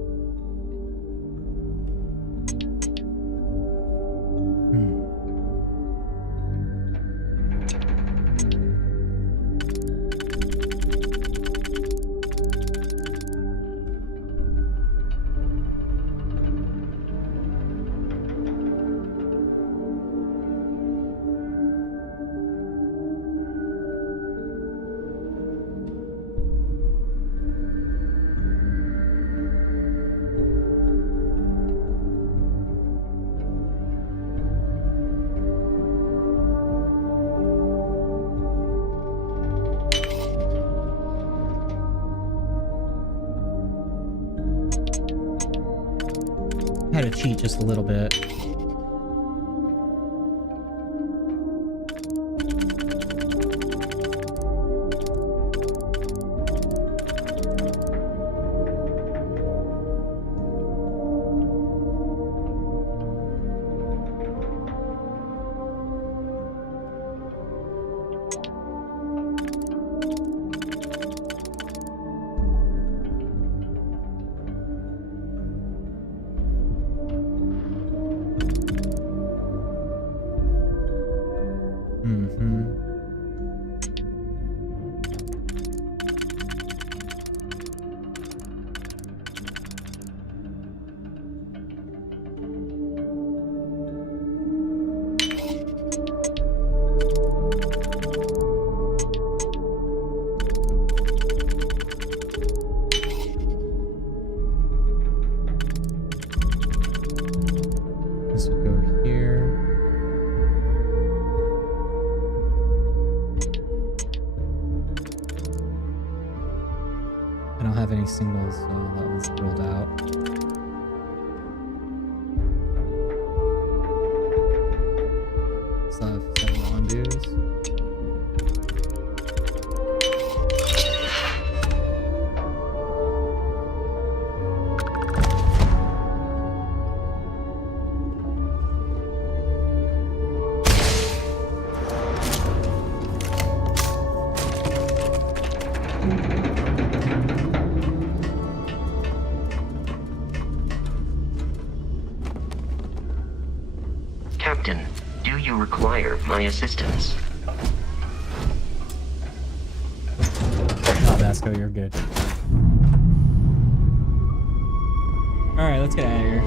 Had to cheat just a little bit. Captain. Do you require my assistance? Oh, Vasco, you're good. Alright, let's get out of here.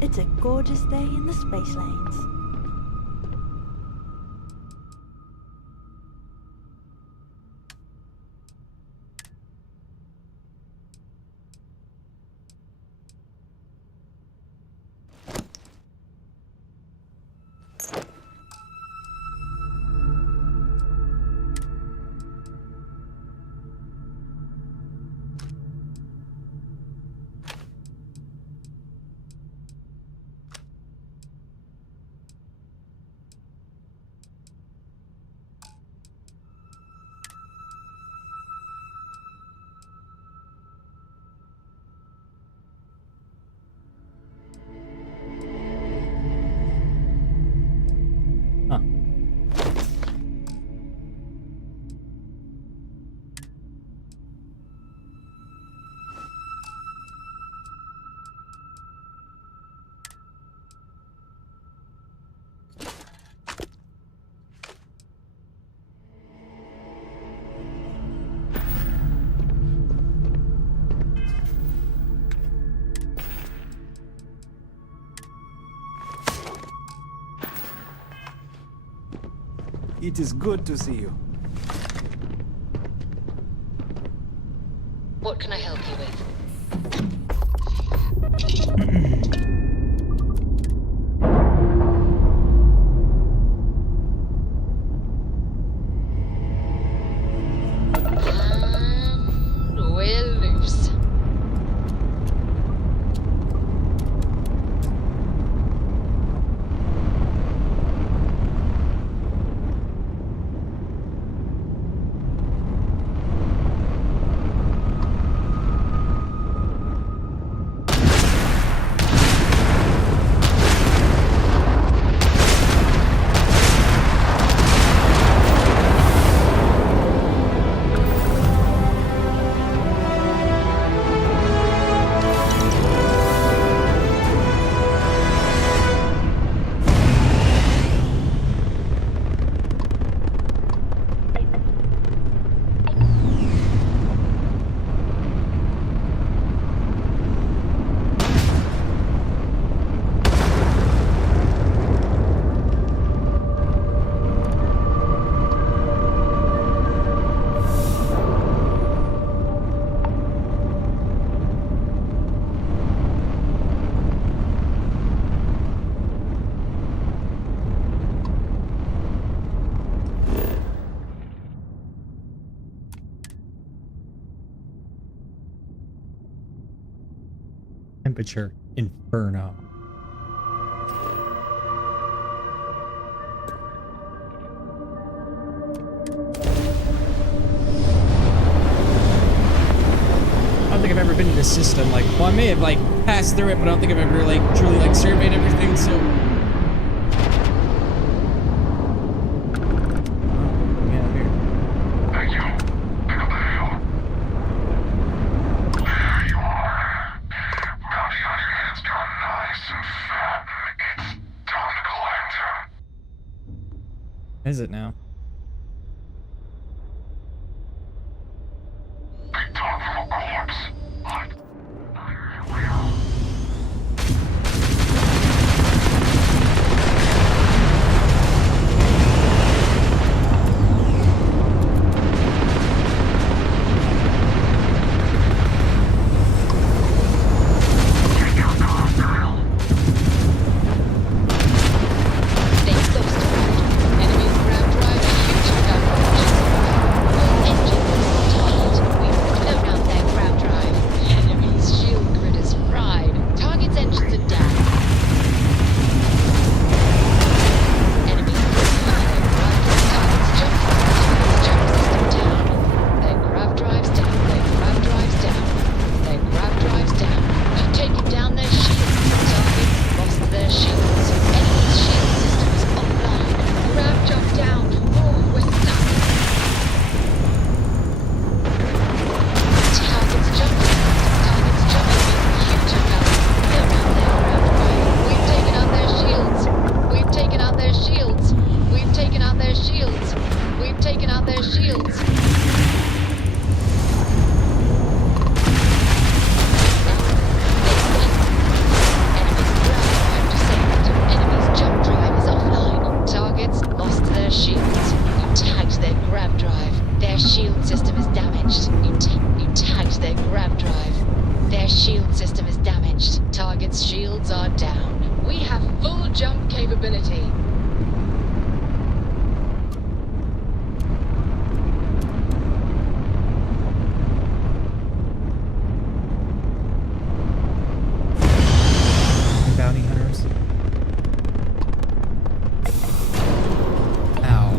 It's a gorgeous day in the space lanes. It is good to see you. What can I help you with? And we're loose. Temperature Inferno. I don't think I've ever been in this system. Like, well, I may have like passed through it, but I don't think I've ever like truly like surveyed everything. So. Is it now? Stay close to Predator. Enemies ground drive Their shield system is damaged. You tagged their grav drive. Their shield system is damaged. Target's shields are down. We have full jump capability. Bounty hunters. Ow.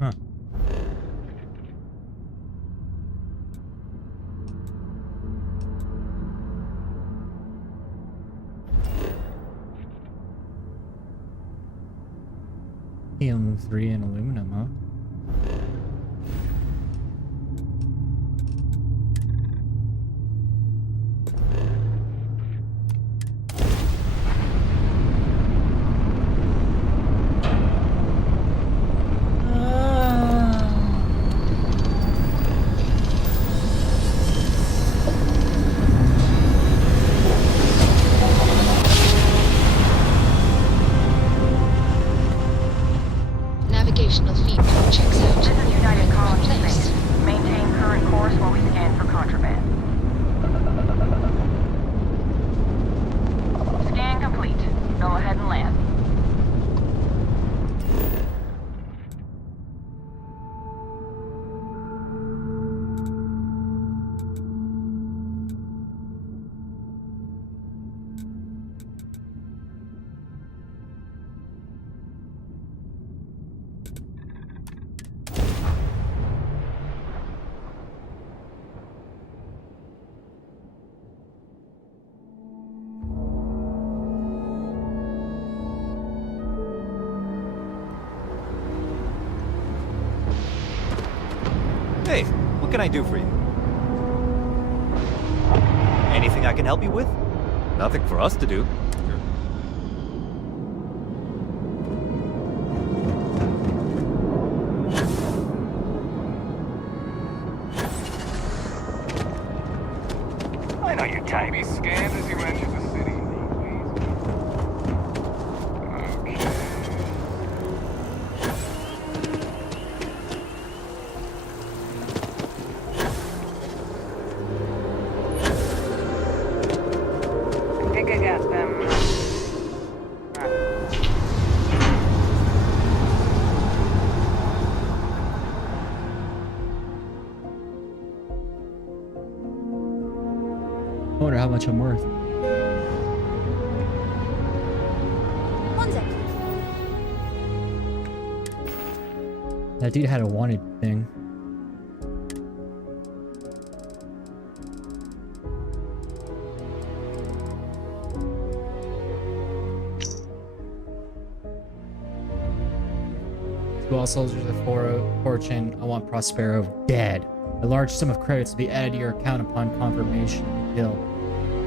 Huh. Helium 3 and aluminum, huh? Navigational feedback checks out. This is United Right Colony place. Space. Maintain current course while we scan for contraband. Scan complete. Go ahead and land. Hey, what can I do for you? Anything I can help you with? Nothing for us to do. I know your type. Be scanned as you enter the city. Okay. I think I got them. I wonder how much I'm worth. One sec. That dude had a wanted thing. To all soldiers of fortune, I want Prospero dead. A large sum of credits to be added to your account upon confirmation of the kill.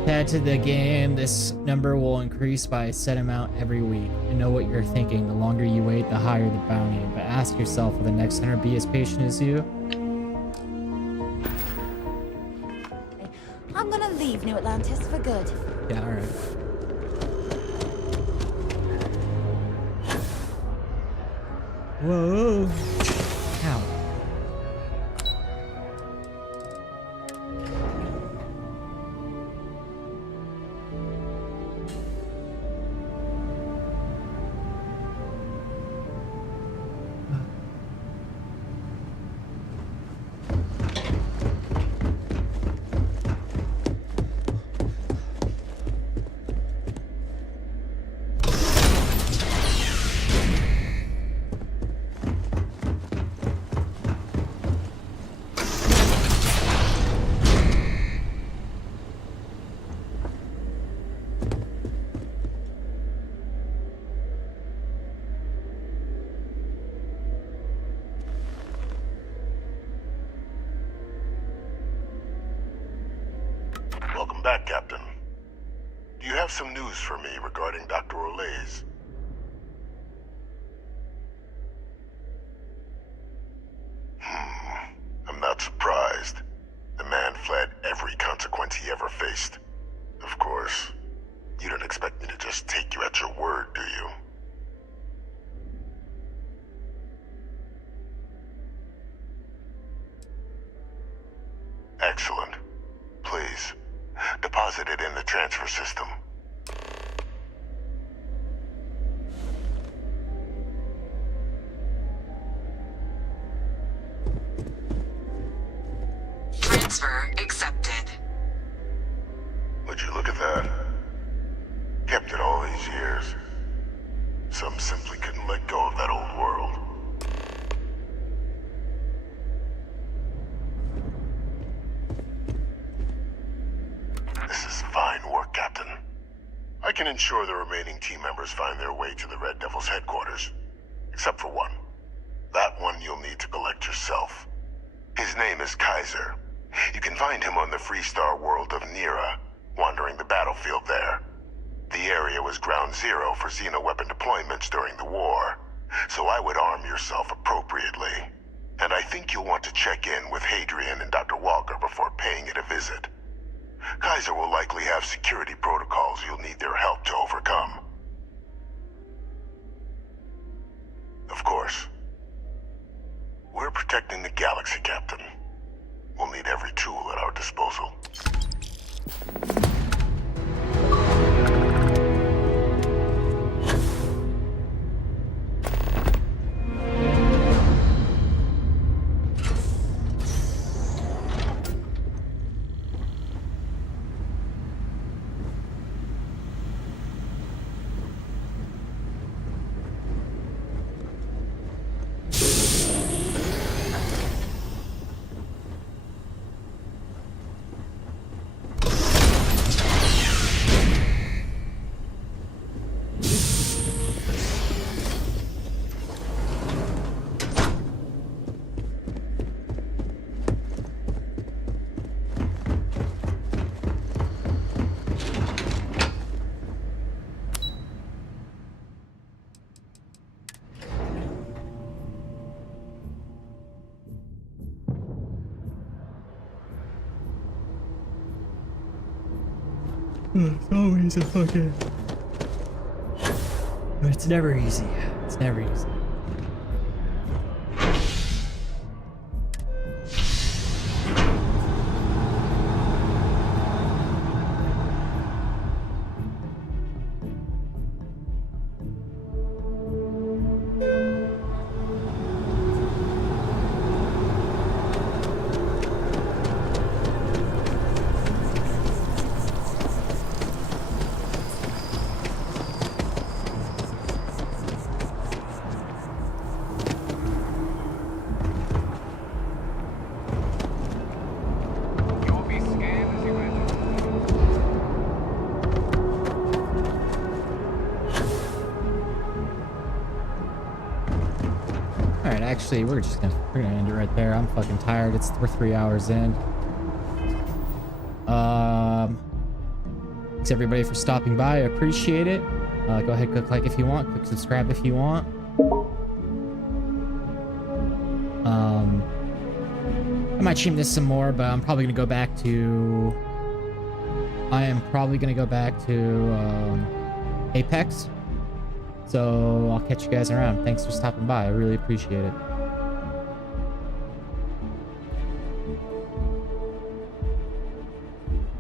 Add to the game, this number will increase by a set amount every week. I know what you're thinking. The longer you wait, the higher the bounty. But ask yourself, will the next hunter be as patient as you? I'm gonna leave New Atlantis for good. Yeah, alright. Whoa. Ow. Welcome back, Captain. Do you have some news for me regarding Dr. Olays? I'm not surprised. The man fled every consequence he ever faced. Of course, you don't expect me to just take you at your word, do you? Excellent. Please, deposit it in the transfer system. Transfer accepted. Would you look at that? Kept it all these years. Some simply couldn't let go of that old world. This is fine work, Captain. I can ensure the remaining team members find their way to the Red Devil's headquarters. Except for one. That one you'll need to collect yourself. His name is Kaiser. You can find him on the Freestar world of Nira, wandering the battlefield there. The area was ground zero for xeno-weapon deployments during the war, so I would arm yourself appropriately. And I think you'll want to check in with Hadrian and Dr. Walker before paying it a visit. Kaiser will likely have security protocols you'll need their help to overcome. Of course, we're protecting the galaxy, Captain. We'll need every tool at our disposal. It's always a fucking... It's never easy. It's never easy. Actually, we're gonna end it right there. I'm fucking tired. We're 3 hours in. Thanks everybody for stopping by. I appreciate it. Go ahead, click like if you want. Click subscribe if you want. I might stream this some more, but I'm probably gonna go back to... I am probably gonna go back to Apex. So I'll catch you guys around. Thanks for stopping by. I really appreciate it.